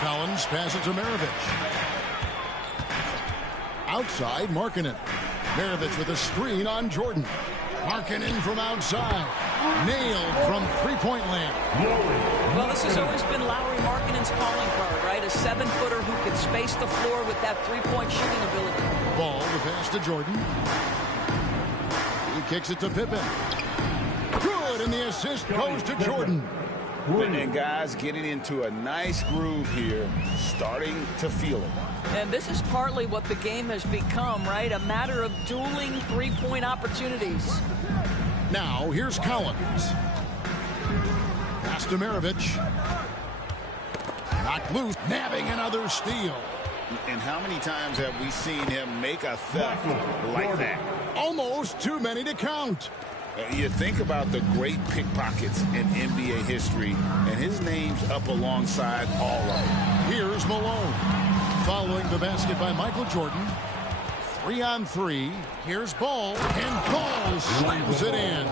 Collins passes to Maravich. Outside, Markkanen. Maravich with a screen on Jordan. Markkanen from outside. Nailed from three-point land. Well, this has always been Lauri Markkanen's calling card, right? A 7-footer who can space the floor with that three-point shooting ability. Ball, the pass to Jordan. He kicks it to Pippen. Good, and the assist goes to Jordan. And guys getting into a nice groove here, starting to feel it. And this is partly what the game has become, right? A matter of dueling three-point opportunities. Now, here's Collins. Pass to Maravich. Knocked loose, nabbing another steal. And how many times have we seen him make a theft like that? Almost too many to count. You think about the great pickpockets in NBA history, and his name's up alongside all of them. Here's Malone. Following the basket by Michael Jordan. 3-on-3. Here's Ball, and Ball slams it in.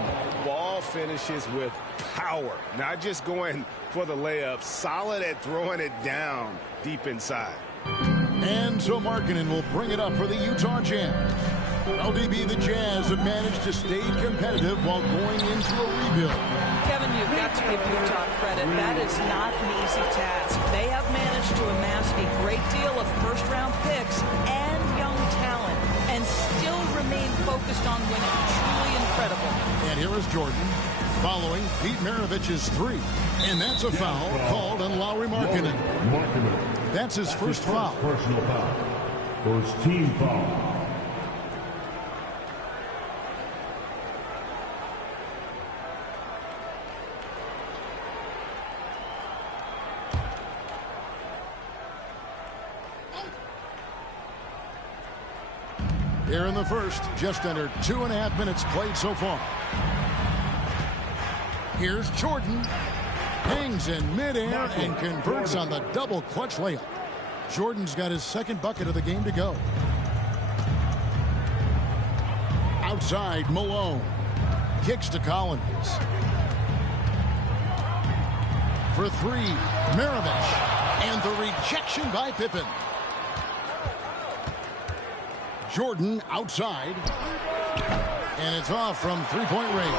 Ball finishes with power, not just going for the layup, solid at throwing it down deep inside. And so Markkanen will bring it up for the Utah Jazz. LDB, the Jazz have managed to stay competitive while going into a rebuild. Kevin, you've got to give Utah credit. That is not an easy task. They have managed to amass a great deal of first-round picks and young talent and still remain focused on winning. Truly incredible. And here is Jordan following Pete Maravich's 3. And that's a foul called on Lauri Markkanen. That's his first foul. Personal foul. First team foul. Here in the first, just under 2.5 minutes played so far. Here's Jordan. Hangs in midair and converts on the double clutch layup. Jordan's got his second bucket of the game to go. Outside, Malone. Kicks to Collins. For three, Maravich. And the rejection by Pippen. Jordan outside. And it's off from three-point range.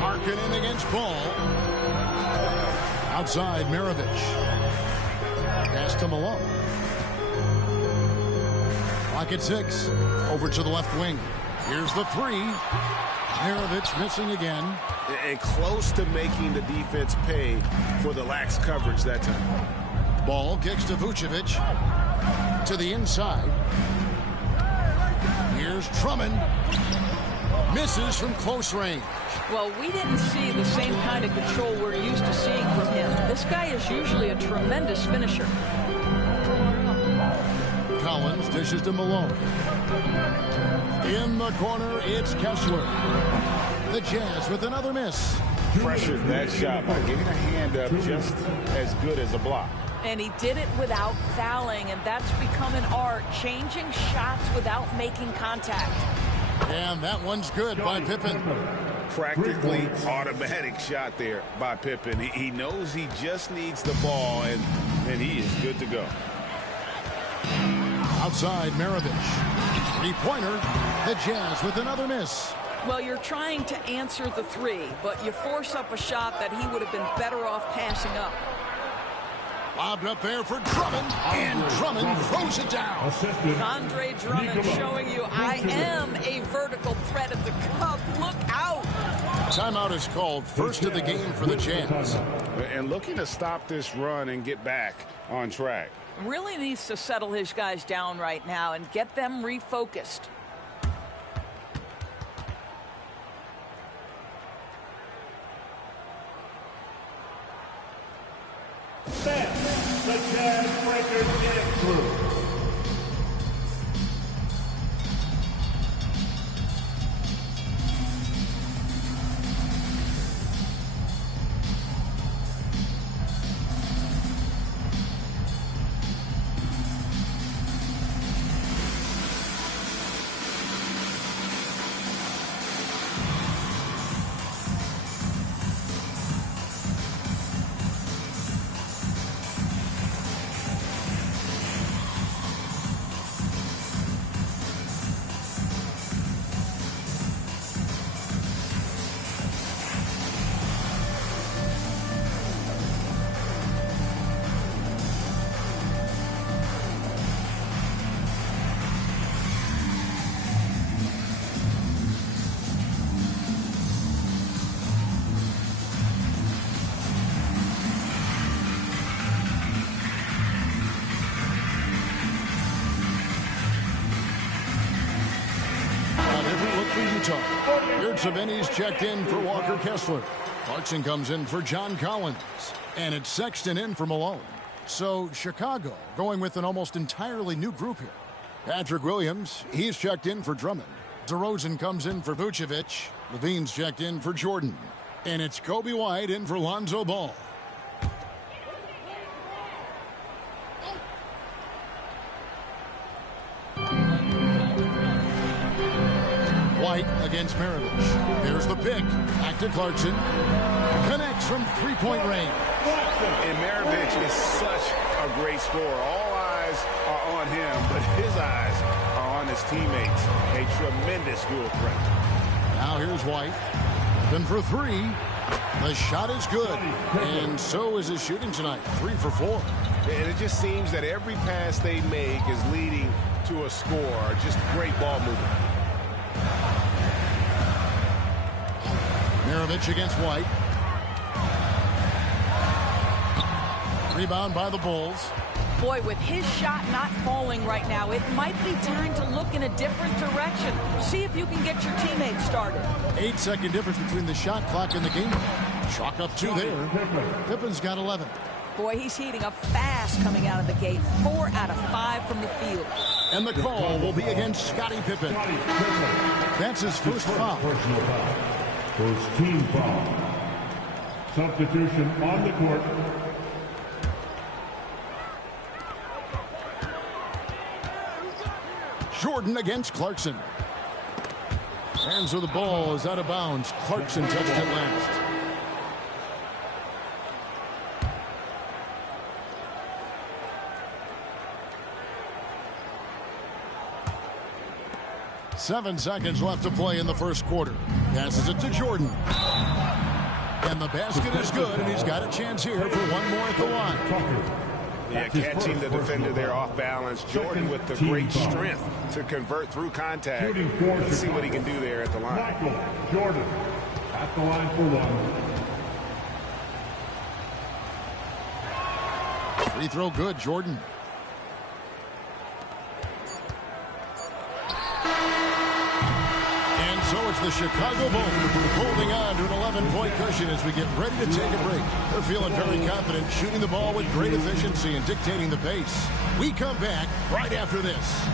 Markin against Ball. Outside, Maravich. Pass to Malone. Clock at 6. Over to the left wing. Here's the three. Maravich missing again. And close to making the defense pay for the lax coverage that time. Ball kicks to Vucevic. To the inside. Here's Drummond. Misses from close range. Well, we didn't see the same kind of control we're used to seeing from him. This guy is usually a tremendous finisher. Collins dishes to Malone. In the corner, it's Kessler. The Jazz with another miss. Pressured that shot by getting a hand up just as good as a block. And he did it without fouling, and that's become an art, changing shots without making contact. And that one's good by Pippen. Practically automatic shot there by Pippen. He knows he just needs the ball, and he is good to go. Outside, Maravich. Three-pointer. The Jazz with another miss. Well, you're trying to answer the three, but you force up a shot that he would have been better off passing up. Lobbed up there for Drummond, and Drummond throws it down. Andre Drummond showing you, I am a vertical threat at the cup. Look out. Timeout is called, first of the game for the Jazz. And looking to stop this run and get back on track. Really needs to settle his guys down right now and get them refocused. Set. The Jazz Breakers get through. Savini's checked in for Walker Kessler. Clarkson comes in for John Collins. And it's Sexton in for Malone. So Chicago going with an almost entirely new group here. Patrick Williams, he's checked in for Drummond. DeRozan comes in for Vucevic. Levine's checked in for Jordan. And it's Kobe White in for Lonzo Ball. White against Maravich. There's the pick. Back to Clarkson. Connects from three-point range. And Maravich is such a great scorer. All eyes are on him, but his eyes are on his teammates. A tremendous dual threat. Now here's White. Then for three. The shot is good. And so is his shooting tonight. 3 for 4. And it just seems that every pass they make is leading to a score. Just great ball movement. Maravich against White. Rebound by the Bulls. Boy, with his shot not falling right now, it might be time to look in a different direction. See if you can get your teammates started. 8-second difference between the shot clock and the game. Chalk up 2 there. Pippen's got 11. Boy, he's heating up fast coming out of the gate. 4 out of 5 from the field. And the call will be against Scottie Pippen. That's his first foul. First team foul. Substitution on the court. Jordan against Clarkson. Hands of the ball is out of bounds. Clarkson touched it last. Seven seconds left to play in the first quarter. Passes it to Jordan. And the basket is good, and he's got a chance here for one more at the line. Yeah, catching the defender there off balance. Jordan with the great strength to convert through contact. Let's see what he can do there at the line. Michael Jordan at the line for one. Free throw good, Jordan. And so it's the Chicago Bulls holding on to an 11-point cushion as we get ready to take a break. They're feeling very confident, shooting the ball with great efficiency and dictating the pace. We come back right after this.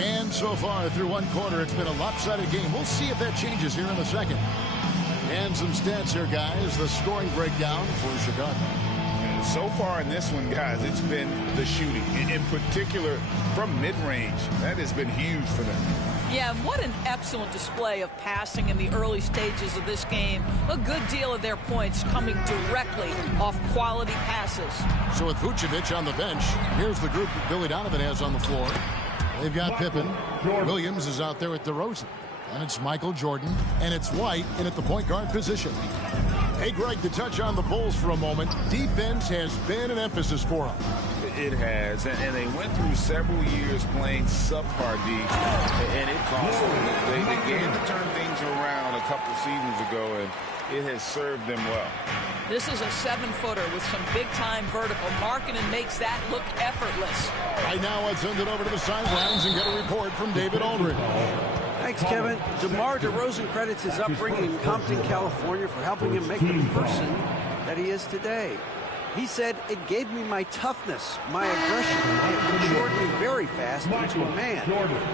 And so far through one quarter, it's been a lopsided game. We'll see if that changes here in a second. And some stats here, guys. The scoring breakdown for Chicago. And so far in this one, guys, it's been the shooting. In particular, from mid-range. That has been huge for them. Yeah, and what an excellent display of passing in the early stages of this game. A good deal of their points coming directly off quality passes. So with Vucevic on the bench, here's the group that Billy Donovan has on the floor. They've got Pippen. Williams is out there with DeRozan. And it's Michael Jordan. And it's White in at the point guard position. Hey, Greg, to touch on the Bulls for a moment, defense has been an emphasis for them. It has, and they went through several years playing subpar D, and it cost them. They began to turn things around a couple seasons ago, and it has served them well. This is a 7-footer with some big-time vertical. Markkanen makes that look effortless. Right now, let's send it over to the sidelines and get a report from David Aldridge. Thanks, Kevin. DeMar DeRozan credits his upbringing in Compton, California for helping him make the person that he is today. He said, "It gave me my toughness, my aggression. It matured me very fast into a man.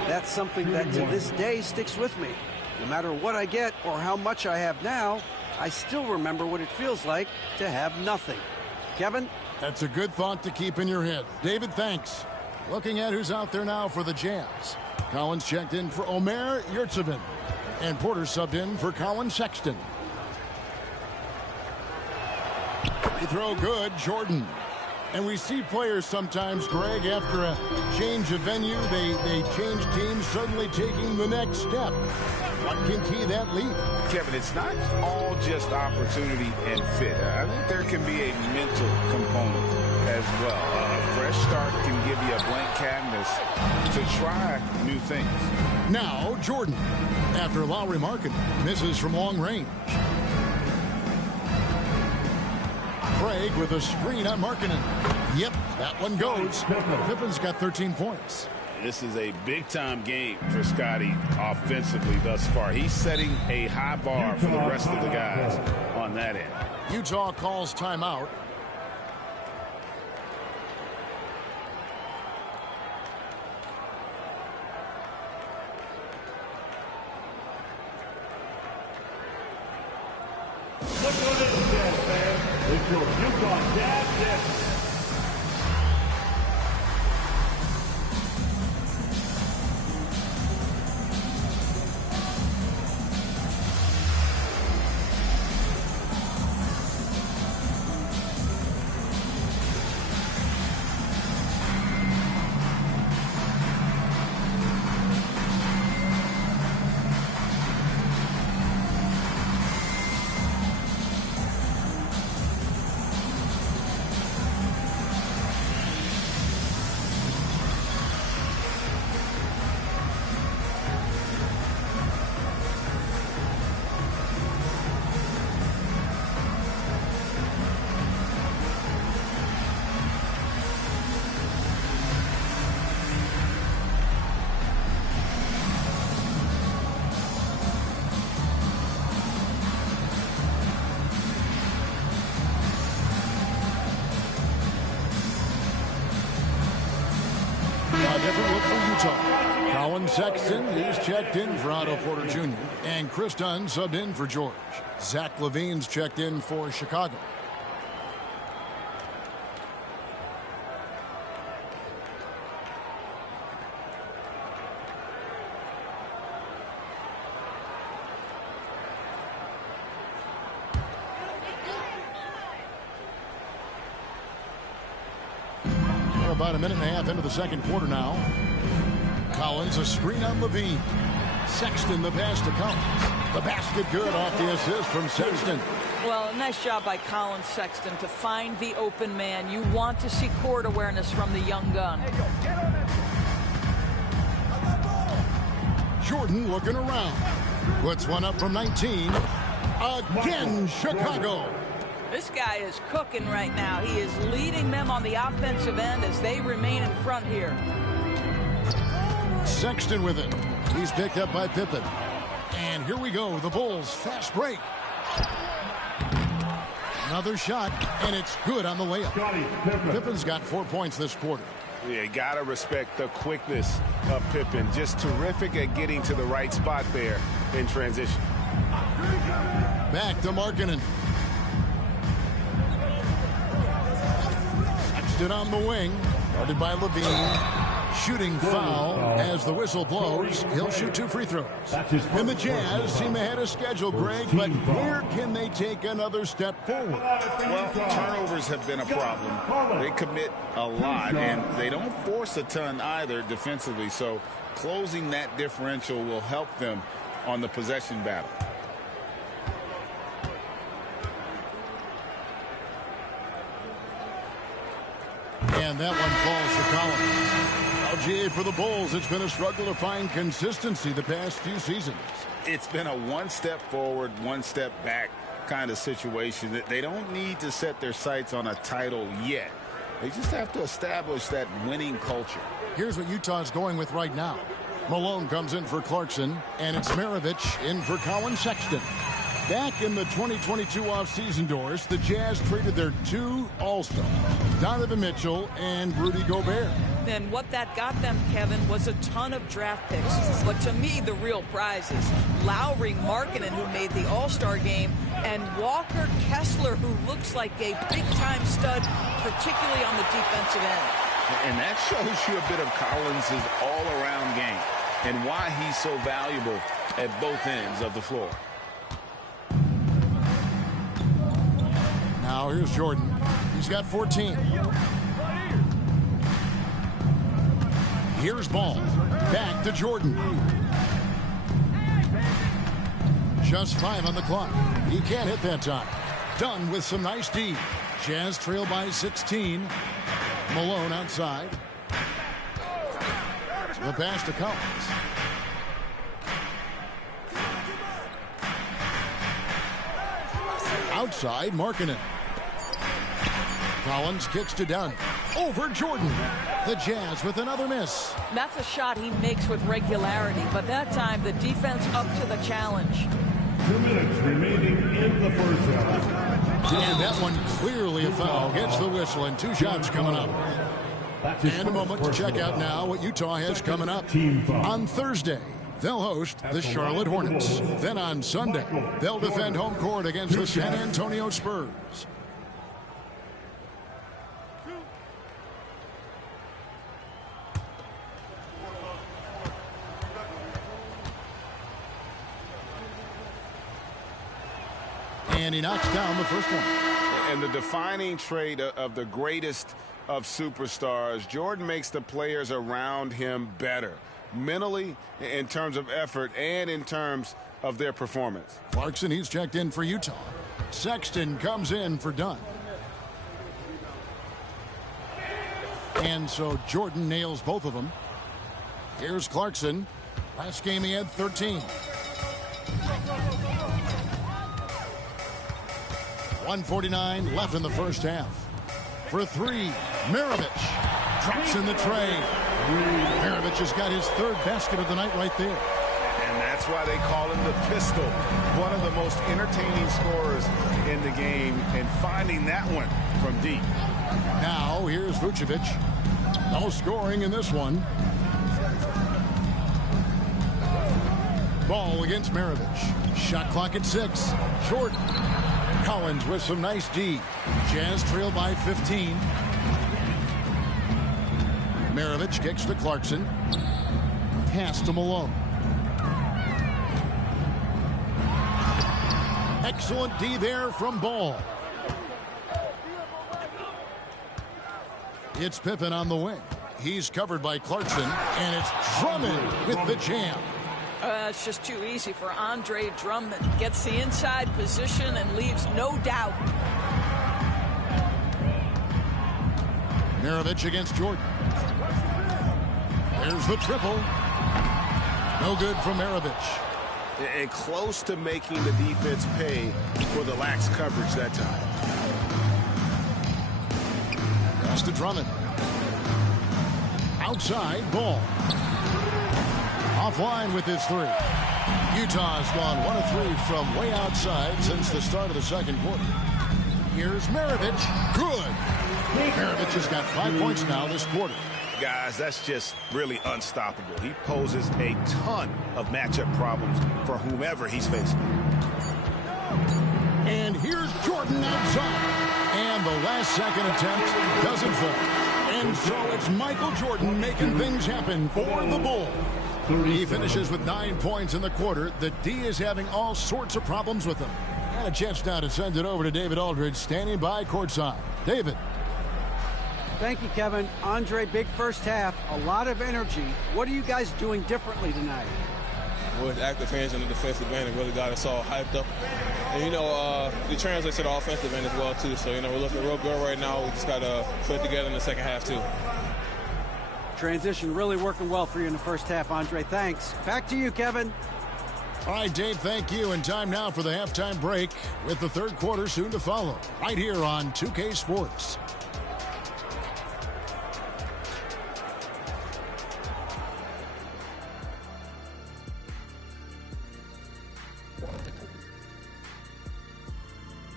That's something that to this day sticks with me. No matter what I get or how much I have now, I still remember what it feels like to have nothing." Kevin? That's a good thought to keep in your head. David, thanks. Looking at who's out there now for the Jazz. Collins checked in for Omer Yurtseven. And Porter subbed in for Colin Sexton. Free throw good, Jordan. And we see players sometimes, Greg, after a change of venue, they change teams, suddenly taking the next step. What can key that lead? Kevin, it's not all just opportunity and fit. I think there can be a mental component as well. A fresh start can give you a blank canvas to try new things. Now, Jordan, after Lowry Markkanen misses from long range. Craig with a screen on Markkanen. Yep, that one goes. Pippen's got 13 points. This is a big-time game for Scotty offensively thus far. He's setting a high bar for the rest of the guys on that end. Utah calls timeout. Look at this, Jazz fans. It's your Utah Jazz Jets. different look for Utah. Colin Sexton is checked in for Otto Porter Jr. And Chris Dunn subbed in for George. Zach LaVine's checked in for Chicago. About a minute and a half into the second quarter now. Collins, a screen on LaVine. Sexton, the pass to Collins. The basket good off the assist from Sexton. Well, a nice job by Colin Sexton to find the open man. You want to see court awareness from the young gun. Jordan looking around. Puts one up from 19. Again, Chicago. This guy is cooking right now. He is leading them on the offensive end as they remain in front here. Sexton with it. He's picked up by Pippen. And here we go. The Bulls fast break. Another shot, and it's good on the layup. Pippen's got 4 points this quarter. Yeah, you got to respect the quickness of Pippen. Just terrific at getting to the right spot there in transition. Back to Markkanen. Sexton on the wing. Guarded by LaVine. Shooting foul as the whistle blows. He'll shoot 2 free throws. And the Jazz seem ahead of schedule, Greg, but where can they take another step forward? Well, turnovers have been a problem. They commit a lot, and they don't force a ton either defensively, so closing that differential will help them on the possession battle. And that one falls to Collins. LGA for the Bulls. It's been a struggle to find consistency the past few seasons. It's been a one step forward, one step back kind of situation. They don't need to set their sights on a title yet. They just have to establish that winning culture. Here's what Utah's going with right now. Malone comes in for Clarkson, and it's Maravich in for Colin Sexton. Back in the 2022 offseason doors, the Jazz traded their 2 All-Stars, Donovan Mitchell and Rudy Gobert. And what that got them, Kevin, was a ton of draft picks. But to me, the real prize is Lowry Markkanen, who made the All-Star game, and Walker Kessler, who looks like a big-time stud, particularly on the defensive end. And that shows you a bit of Collins' all-around game and why he's so valuable at both ends of the floor. Now here's Jordan. He's got 14. Here's Ball. Back to Jordan. Just 5 on the clock. He can't hit that time. Dunn with some nice D. Jazz trail by 16. Malone outside. The pass to Collins. Outside, Markkanen. Collins kicks to Dunn. Over Jordan. The Jazz with another miss. That's a shot he makes with regularity, but that time the defense up to the challenge. 2 minutes remaining in the first half. And that one clearly a foul. Gets the whistle and 2 shots coming up. And a moment to check out now what Utah has coming up. On Thursday, they'll host the Charlotte Hornets. Then on Sunday, they'll defend home court against the San Antonio Spurs. And he knocks down the first one. And the defining trait of the greatest of superstars, Jordan makes the players around him better. Mentally, in terms of effort, and in terms of their performance. Clarkson, he's checked in for Utah. Sexton comes in for Dunn. And so Jordan nails both of them. Here's Clarkson. Last game he had 13. 1:49 left in the first half. For 3, Maravich drops in the tray. Maravich has got his 3rd basket of the night right there. And that's why they call him the pistol. One of the most entertaining scorers in the game, and finding that one from deep. Now here's Vucevic. No scoring in this one. Ball against Maravich. Shot clock at 6. Jordan. Collins with some nice D. Jazz trail by 15. Maravich kicks to Clarkson. Pass to Malone. Excellent D there from Ball. It's Pippen on the wing. He's covered by Clarkson, and it's Drummond with the jam. It's just too easy for Andre Drummond. Gets the inside position and leaves no doubt. Maravich against Jordan. There's the triple. No good from Maravich. And close to making the defense pay for the lax coverage that time. Pass to Drummond. Outside, Ball. Offline with his 3. Utah's gone 1 of 3 from way outside since the start of the second quarter. Here's Maravich. Good. Maravich has got 5 points now this quarter. Guys, that's just really unstoppable. He poses a ton of matchup problems for whomever he's facing. And here's Jordan outside. And the last second attempt doesn't fall. And so it's Michael Jordan making things happen for the Bulls. He finishes with 9 points in the quarter. The D is having all sorts of problems with him. And a chance now to send it over to David Aldridge, standing by courtside. David. Thank you, Kevin. Andre, big first half, a lot of energy. What are you guys doing differently tonight? With active hands in the defensive end, it really got us all hyped up. And, it translates to the offensive end as well, too. So, we're looking real good right now. We just got to put it together in the second half, too. Transition really working well for you in the first half, Andre. Thanks. Back to you, Kevin. All right, Dave, thank you. And time now for the halftime break with the third quarter soon to follow right here on 2K Sports.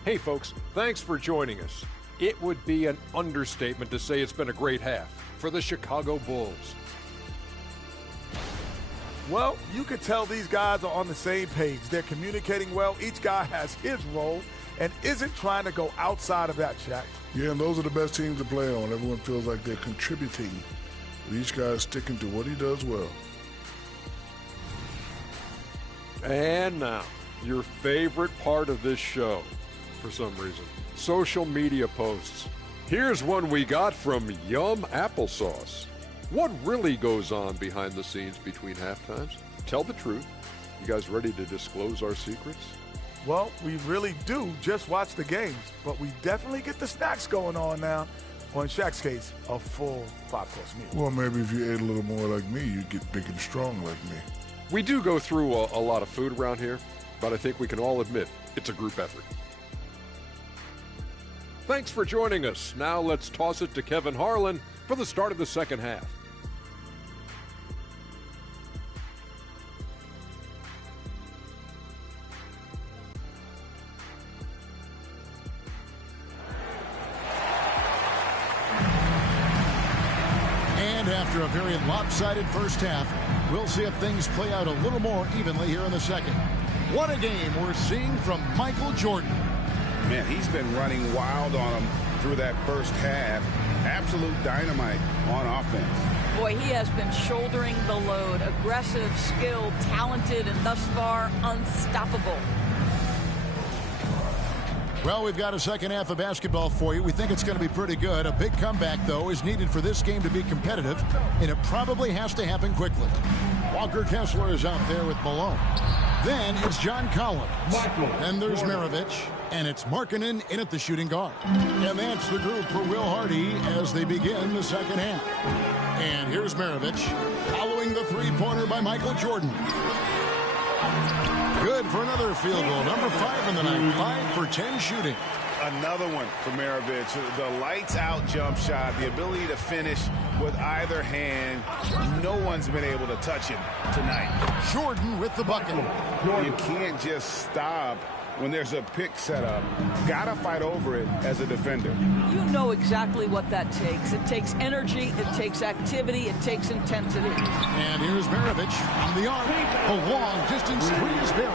Hey, folks, thanks for joining us. It would be an understatement to say it's been a great half for the Chicago Bulls. Well, you can tell these guys are on the same page. They're communicating well. Each guy has his role and isn't trying to go outside of that, Shaq. Yeah, and those are the best teams to play on. Everyone feels like they're contributing. But each guy is sticking to what he does well. And now, your favorite part of this show, for some reason, social media posts. Here's one we got from Yum Applesauce. What really goes on behind the scenes between halftimes? Tell the truth. You guys ready to disclose our secrets? Well, we really do just watch the games, but we definitely get the snacks going on now. Or in Shaq's case, a full 5-course meal. Well, maybe if you ate a little more like me, you'd get big and strong like me. We do go through a lot of food around here, but I think we can all admit it's a group effort. Thanks for joining us. Now let's toss it to Kevin Harlan for the start of the second half. And after a very lopsided first half, we'll see if things play out a little more evenly here in the second. What a game we're seeing from Michael Jordan. Man, he's been running wild on him through that first half. Absolute dynamite on offense. Boy, he has been shouldering the load. Aggressive, skilled, talented, and thus far unstoppable. Well, we've got a second half of basketball for you. We think it's going to be pretty good. A big comeback, though, is needed for this game to be competitive, and it probably has to happen quickly. Walker Kessler is out there with Malone. Then it's John Collins. And there's Maravich. And it's Markkanen in at the shooting guard. And that's the group for Will Hardy as they begin the second half. And here's Maravich following the three-pointer by Michael Jordan. Good for another field goal. Number 5 in the night. 5 for 10 shooting. Another one for Maravich. The lights-out jump shot, the ability to finish with either hand. No one's been able to touch him tonight. Jordan with the bucket. You can't just stop when there's a pick set up, gotta fight over it as a defender. You know exactly what that takes. It takes energy, it takes activity, it takes intensity. And here's Maravich from the arc. A long distance three is buried.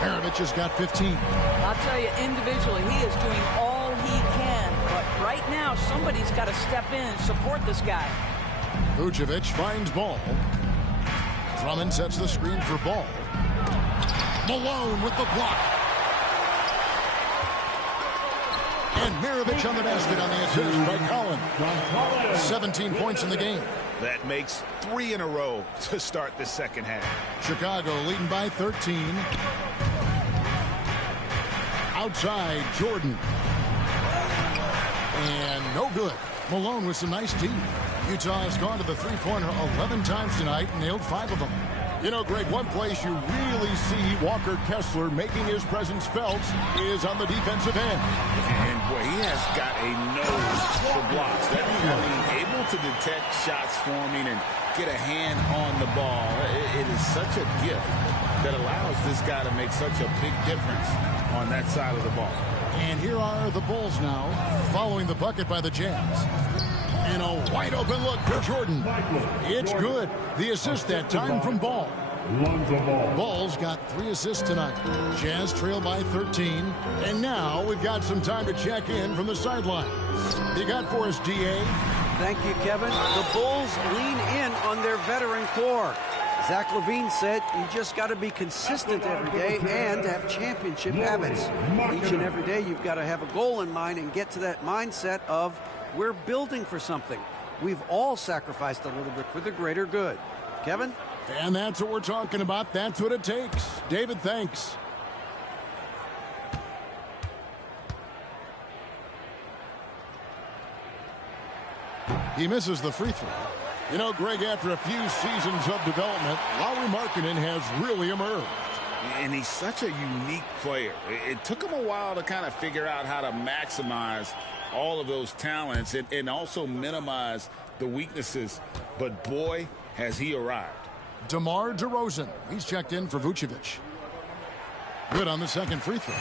Maravich has got 15. I'll tell you, individually, he is doing all he can. But right now, somebody's got to step in and support this guy. Vucevic finds Ball. Drummond sets the screen for Ball. Malone with the block. And Maravich on the basket on the assist by Collins. 17 points in the game. That makes 3 in a row to start the second half. Chicago leading by 13. Outside, Jordan. And no good. Malone with some nice D. Utah has gone to the three-pointer 11 times tonight and nailed 5 of them. You know, Greg, one place you really see Walker Kessler making his presence felt is on the defensive end. And, boy, he has got a nose for blocks. That means able to detect shots forming and get a hand on the ball. It is such a gift that allows this guy to make such a big difference on that side of the ball. And here are the Bulls now, following the bucket by the Jazz. And a wide open look for Jordan. It's good. The assist that time from Ball. Ball's got 3 assists tonight. Jazz trail by 13. And now we've got some time to check in from the sidelines. You got for us, DA? Thank you, Kevin. The Bulls lean in on their veteran core. Zach LaVine said you just got to be consistent every day and have championship habits. Each and every day you've got to have a goal in mind and get to that mindset of we're building for something. We've all sacrificed a little bit for the greater good. Kevin? And that's what we're talking about. That's what it takes. David, thanks. He misses the free throw. You know, Greg, after a few seasons of development, Lauri Markkanen has really emerged. And he's such a unique player. It took him a while to kind of figure out how to maximize all of those talents and also minimize the weaknesses. But, boy, has he arrived. DeMar DeRozan. He's checked in for Vucevic. Good on the second free throw.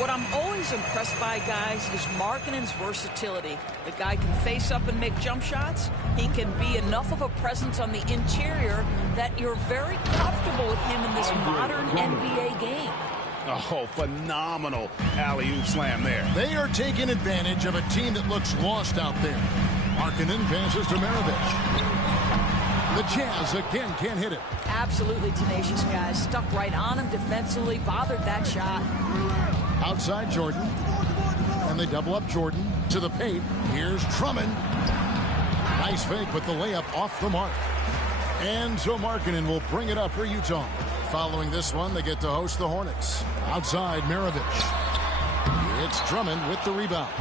What I'm always impressed by, guys, is Markkanen's versatility. The guy can face up and make jump shots. He can be enough of a presence on the interior that you're very comfortable with him in this modern NBA game. Oh, phenomenal alley-oop slam there. They are taking advantage of a team that looks lost out there. Markkanen passes to Maravich. The Jazz again can't hit it. Absolutely tenacious, guys. Stuck right on him defensively, bothered that shot. Outside Jordan. And they double up Jordan to the paint. Here's Drummond. Nice fake with the layup off the mark. And so Markkanen will bring it up for Utah. Following this one, they get to host the Hornets. Outside Maravich. It's Drummond with the rebound.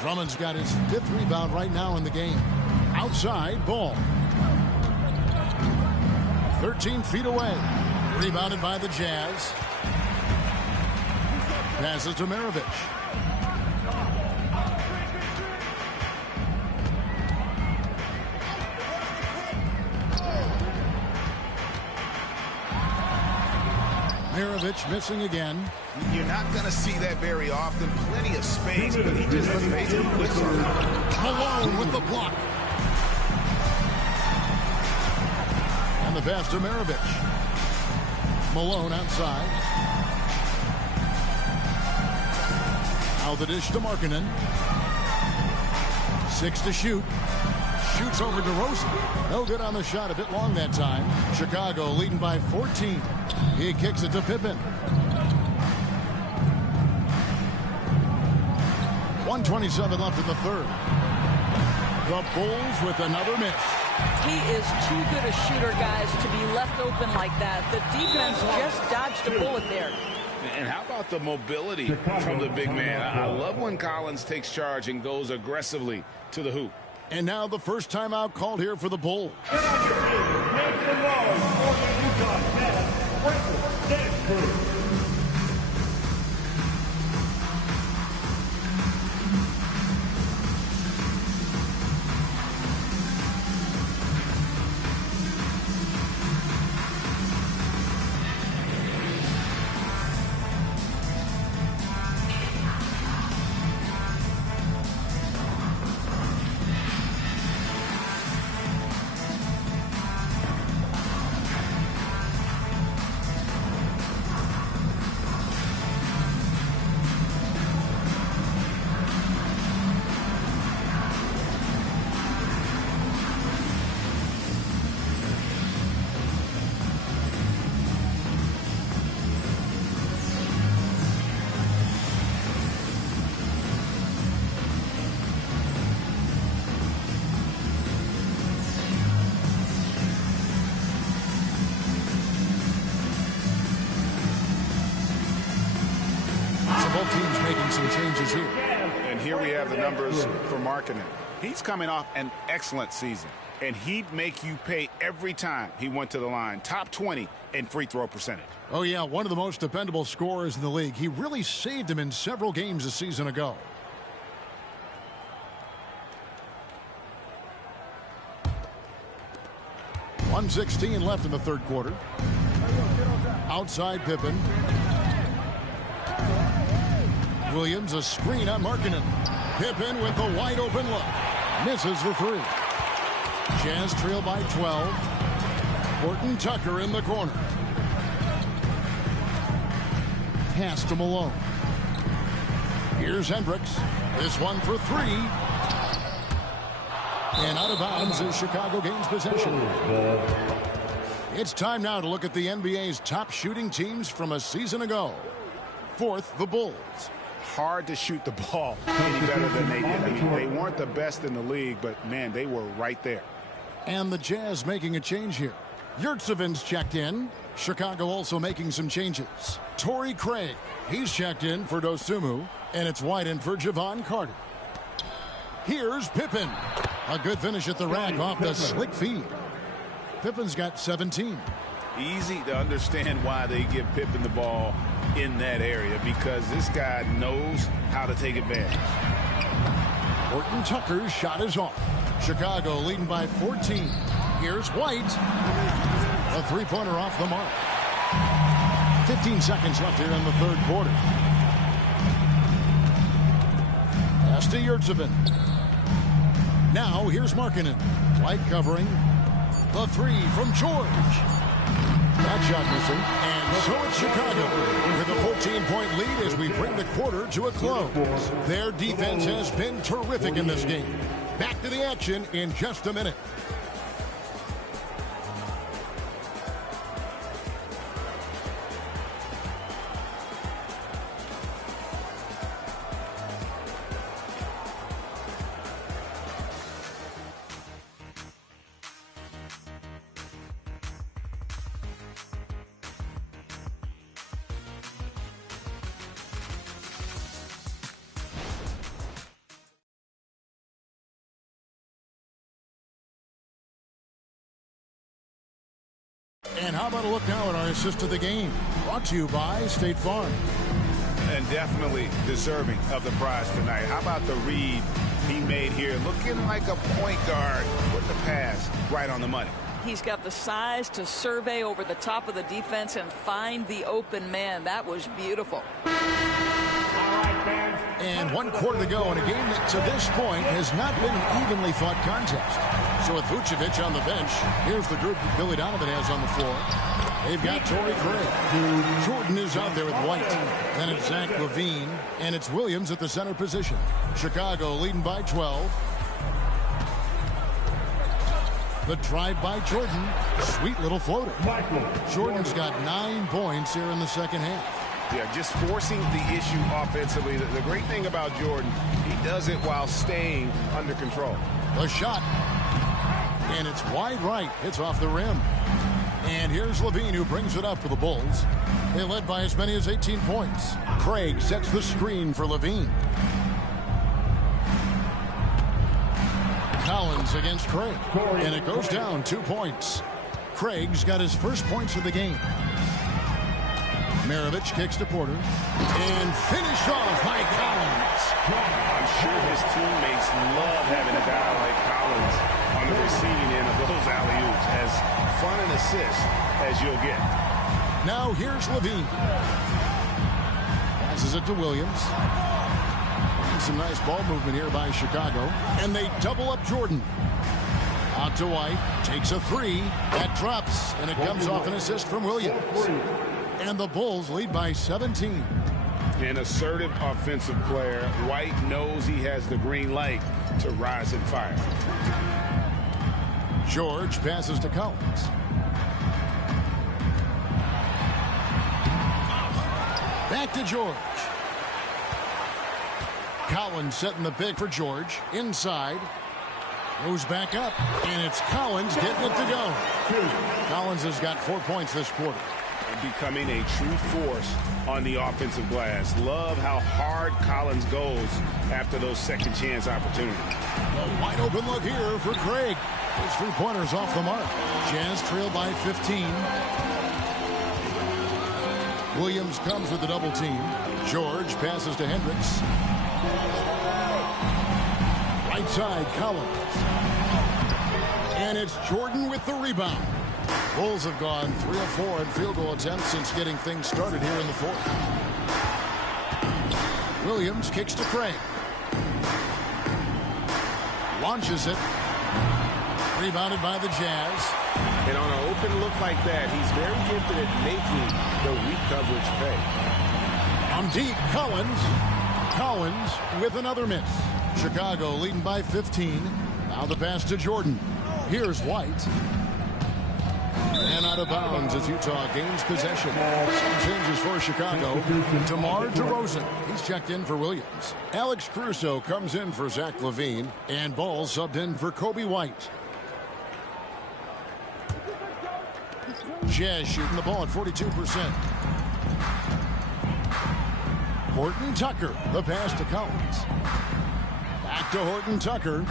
Drummond's got his 5th rebound right now in the game. Outside Ball. 13 feet away. Rebounded by the Jazz. Passes to Maravich. Maravich missing again. You're not going to see that very often. Plenty of space, but he just evades it. Malone with the block. And the pass to Maravich. Malone outside. Now the dish to Markkanen. 6 to shoot. Shoots over DeRozan. No good on the shot. A bit long that time. Chicago leading by 14. He kicks it to Pippen. 1:27 left in the third. The Bulls with another miss. He is too good a shooter, guys, to be left open like that. The defense just dodged a bullet there. And how about the mobility from the big man? I love when Collins takes charge and goes aggressively to the hoop. And now the first timeout called here for the Bulls. some changes here. And here we have the numbers for Markkanen. He's coming off an excellent season, and he'd make you pay every time he went to the line. Top 20 in free throw percentage. Oh, yeah, one of the most dependable scorers in the league. He really saved him in several games a season ago. .116 left in the third quarter. Outside Pippen. Williams, a screen on Markkanen. Pippen with the wide open look. Misses the three. Jazz trail by 12. Horton Tucker in the corner. Pass to Malone. Here's Hendricks. This one for three. And out of bounds as Chicago gains possession. It's time now to look at the NBA's top shooting teams from a season ago. Fourth, the Bulls. Hard to shoot the ball any better than they did. I mean, they weren't the best in the league, but, man, they were right there. And the Jazz making a change here. Yurtsevic's checked in. Chicago also making some changes. Torrey Craig, he's checked in for Dosunmu. And it's wide in for Javon Carter. Here's Pippen. A good finish at the rack off the slick feed. Pippen's got 17. Easy to understand why they give Pippen the ball in that area, because this guy knows how to take advantage. Horton Tucker's shot is off. Chicago leading by 14. Here's White. A three-pointer off the mark. 15 seconds left here in the third quarter. Pass to Yurtsevic. Now here's Markkanen. White covering. The three from George. That shot missing. And so it's Chicago with a 14-point lead as we bring the quarter to a close. Their defense has been terrific in this game. Back to the action in just a minute. And how about a look now at our assist of the game? Brought to you by State Farm. And definitely deserving of the prize tonight. How about the read he made here? Looking like a point guard with the pass right on the money. He's got the size to survey over the top of the defense and find the open man. That was beautiful. And 1 quarter to go in a game that to this point has not been an evenly fought contest. So with Vucevic on the bench, here's the group that Billy Donovan has on the floor. They've got Torrey Craig. Jordan is out there with White. Then it's Zach LaVine. And it's Williams at the center position. Chicago leading by 12. The drive by Jordan. Sweet little floater. Jordan's got 9 points here in the second half. Yeah, just forcing the issue offensively. The great thing about Jordan, he does it while staying under control. The shot. And it's wide right. It's off the rim. And here's LaVine who brings it up for the Bulls. They led by as many as 18 points. Craig sets the screen for LaVine. Collins against Craig. And it goes down 2 points. Craig's got his first points of the game. Maravich kicks to Porter. And finished off by Collins. I'm sure his teammates love having a guy like Collins on the receiving end of those alley-oops. As fun an assist as you'll get. Now here's LaVine. Passes it to Williams. And some nice ball movement here by Chicago. And they double up Jordan. Out to White. Takes a three. That drops. And it comes off an assist from Williams. And the Bulls lead by 17. An assertive offensive player. White knows he has the green light to rise and fire. George passes to Collins. Back to George. Collins setting the pick for George. Inside. Goes back up. And it's Collins getting it to go. Collins has got 4 points this quarter. and becoming a true force on the offensive glass. Love how hard Collins goes after those second chance opportunities. A wide open look here for Craig. His 3-pointers off the mark. Jazz trail by 15. Williams comes with the double team. George passes to Hendricks. Right side, Collins. And it's Jordan with the rebound. Bulls have gone 3 of 4 in field goal attempts since getting things started here in the fourth. Williams kicks to Craig. Launches it. Rebounded by the Jazz. And on an open look like that, he's very gifted at making the weak coverage pay. On deep, Collins with another miss. Chicago leading by 15. Now the pass to Jordan. Here's White. And out of bounds as Utah gains possession. Some changes for Chicago. DeMar DeRozan. He's checked in for Williams. Alex Caruso comes in for Zach LaVine. And Ball subbed in for Kobe White. Jazz shooting the ball at 42%. Horton Tucker. The pass to Collins. Back to Horton Tucker.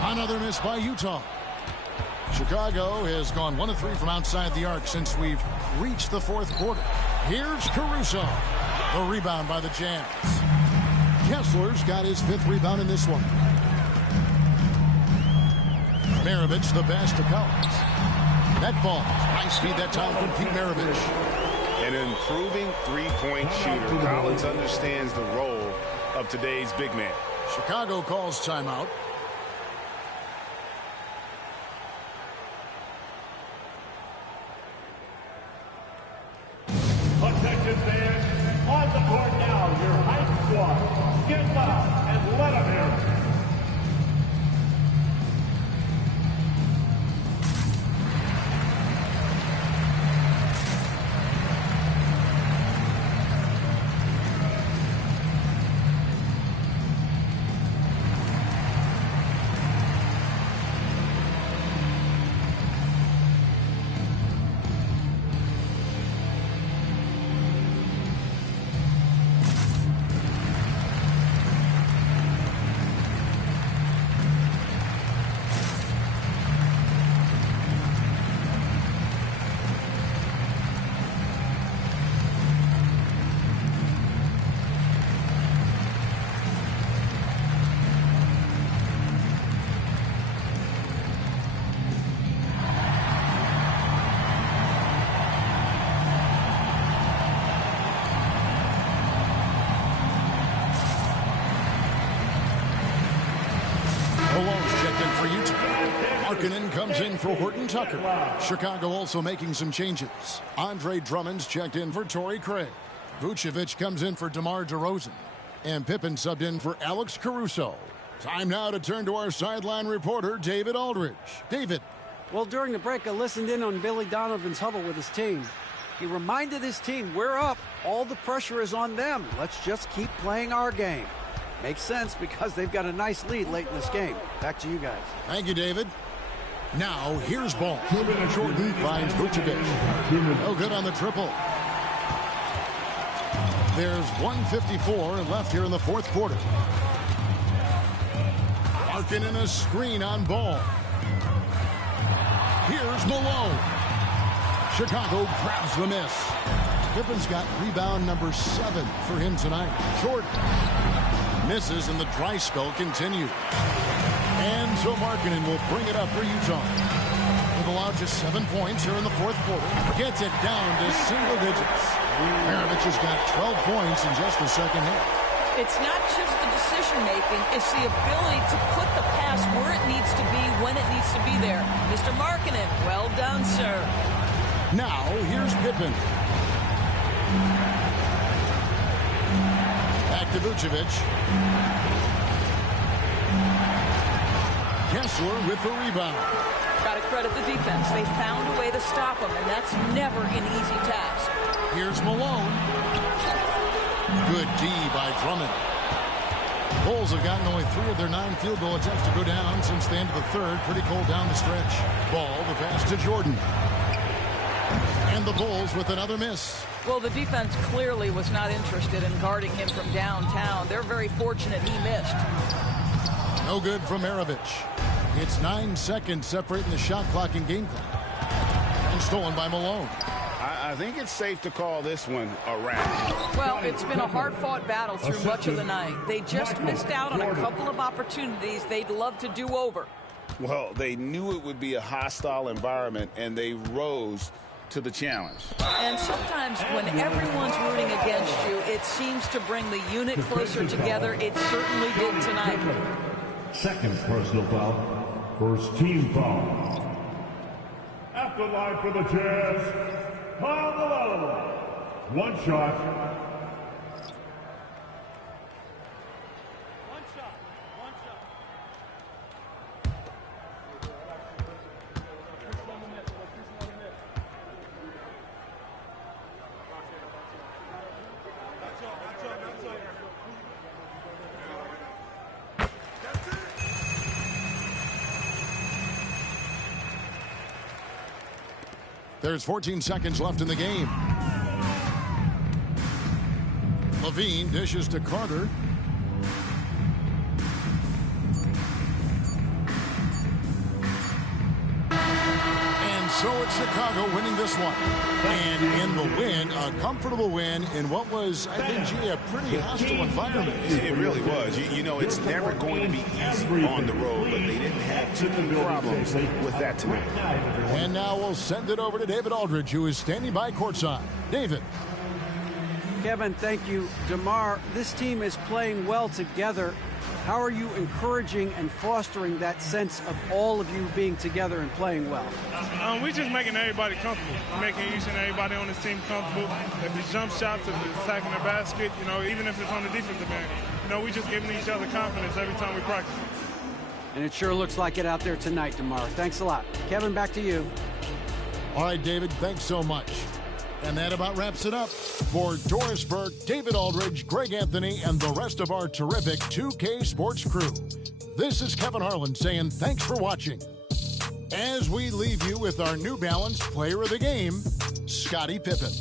Another miss by Utah. Chicago has gone 1 of 3 from outside the arc since we've reached the fourth quarter. Here's Caruso. The rebound by the Jazz. Kessler's got his 5th rebound in this one. Maravich the pass to Collins. That ball. Nice feed that time from Pete Maravich. An improving three-point shooter. Collins understands the role of today's big man. Chicago calls timeout. Attention fans, on the court now, your hype squad. Get loud and let them hear it. Comes in for Horton Tucker. Chicago also making some changes. Andre Drummond's checked in for Torrey Craig. Vucevic comes in for DeMar DeRozan. And Pippen subbed in for Alex Caruso. Time now to turn to our sideline reporter, David Aldridge. David. Well, during the break, I listened in on Billy Donovan's huddle with his team. He reminded his team, we're up. All the pressure is on them. Let's just keep playing our game. Makes sense because they've got a nice lead late in this game. Back to you guys. Thank you, David. Now, here's Ball. Jordan finds Vucevic. No good on the triple. There's 1:54 left here in the fourth quarter. Larkin in a screen on Ball. Here's Malone. Chicago grabs the miss. Pippen's got rebound number 7 for him tonight. Jordan misses and the dry spell continues. And so Markkanen will bring it up for Utah. They've allowed just 7 points here in the fourth quarter. Gets it down to single digits. Maravich has got 12 points in just the second half. It's not just the decision-making. It's the ability to put the pass where it needs to be, when it needs to be there. Mr. Markkanen, well done, sir. Now, here's Pippen. Back to Vucevic. Kessler with the rebound. Got to credit the defense. They found a way to stop him, and that's never an easy task. Here's Malone. Good D by Drummond. Bulls have gotten only 3 of their 9 field goal attempts to go down since the end of the third. Pretty cold down the stretch. Ball, the pass to Jordan. And the Bulls with another miss. Well, the defense clearly was not interested in guarding him from downtown. They're very fortunate he missed. No good from Maravich. It's 9 seconds separating the shot clock and game clock. And stolen by Malone. I think it's safe to call this one a wrap. Well, it's been a hard-fought battle through much of the night. They just missed out on a couple of opportunities they'd love to do over. Well, they knew it would be a hostile environment, and they rose to the challenge. And sometimes when everyone's rooting against you, it seems to bring the unit closer together. It certainly did tonight. Second personal foul. First team foul. At the line for the Jazz, Paul Malone. One shot. There's 14 seconds left in the game. Levine dishes to Carter. And so it's Chicago winning this one. And in the win, a comfortable win in what was, I think, G, a pretty hostile environment. It really was. You know, it's never going to be easy on the road, but they didn't have too many problems with that tonight. And now we'll send it over to David Aldridge, who is standing by courtside. David. Kevin, thank you. DeMar, this team is playing well together. How are you encouraging and fostering that sense of all of you being together and playing well? We're just making everybody comfortable, making each and everybody on this team comfortable. If it's jump shots, if it's attacking the basket, you know, even if it's on the defensive end, you know, we just giving each other confidence every time we practice. And it sure looks like it out there tonight, DeMar. Thanks a lot. Kevin, back to you. All right, David, thanks so much. And that about wraps it up. For Doris Burke, David Aldridge, Greg Anthony, and the rest of our terrific 2K Sports crew, this is Kevin Harlan saying thanks for watching. As we leave you with our New Balance Player of the Game, Scottie Pippen.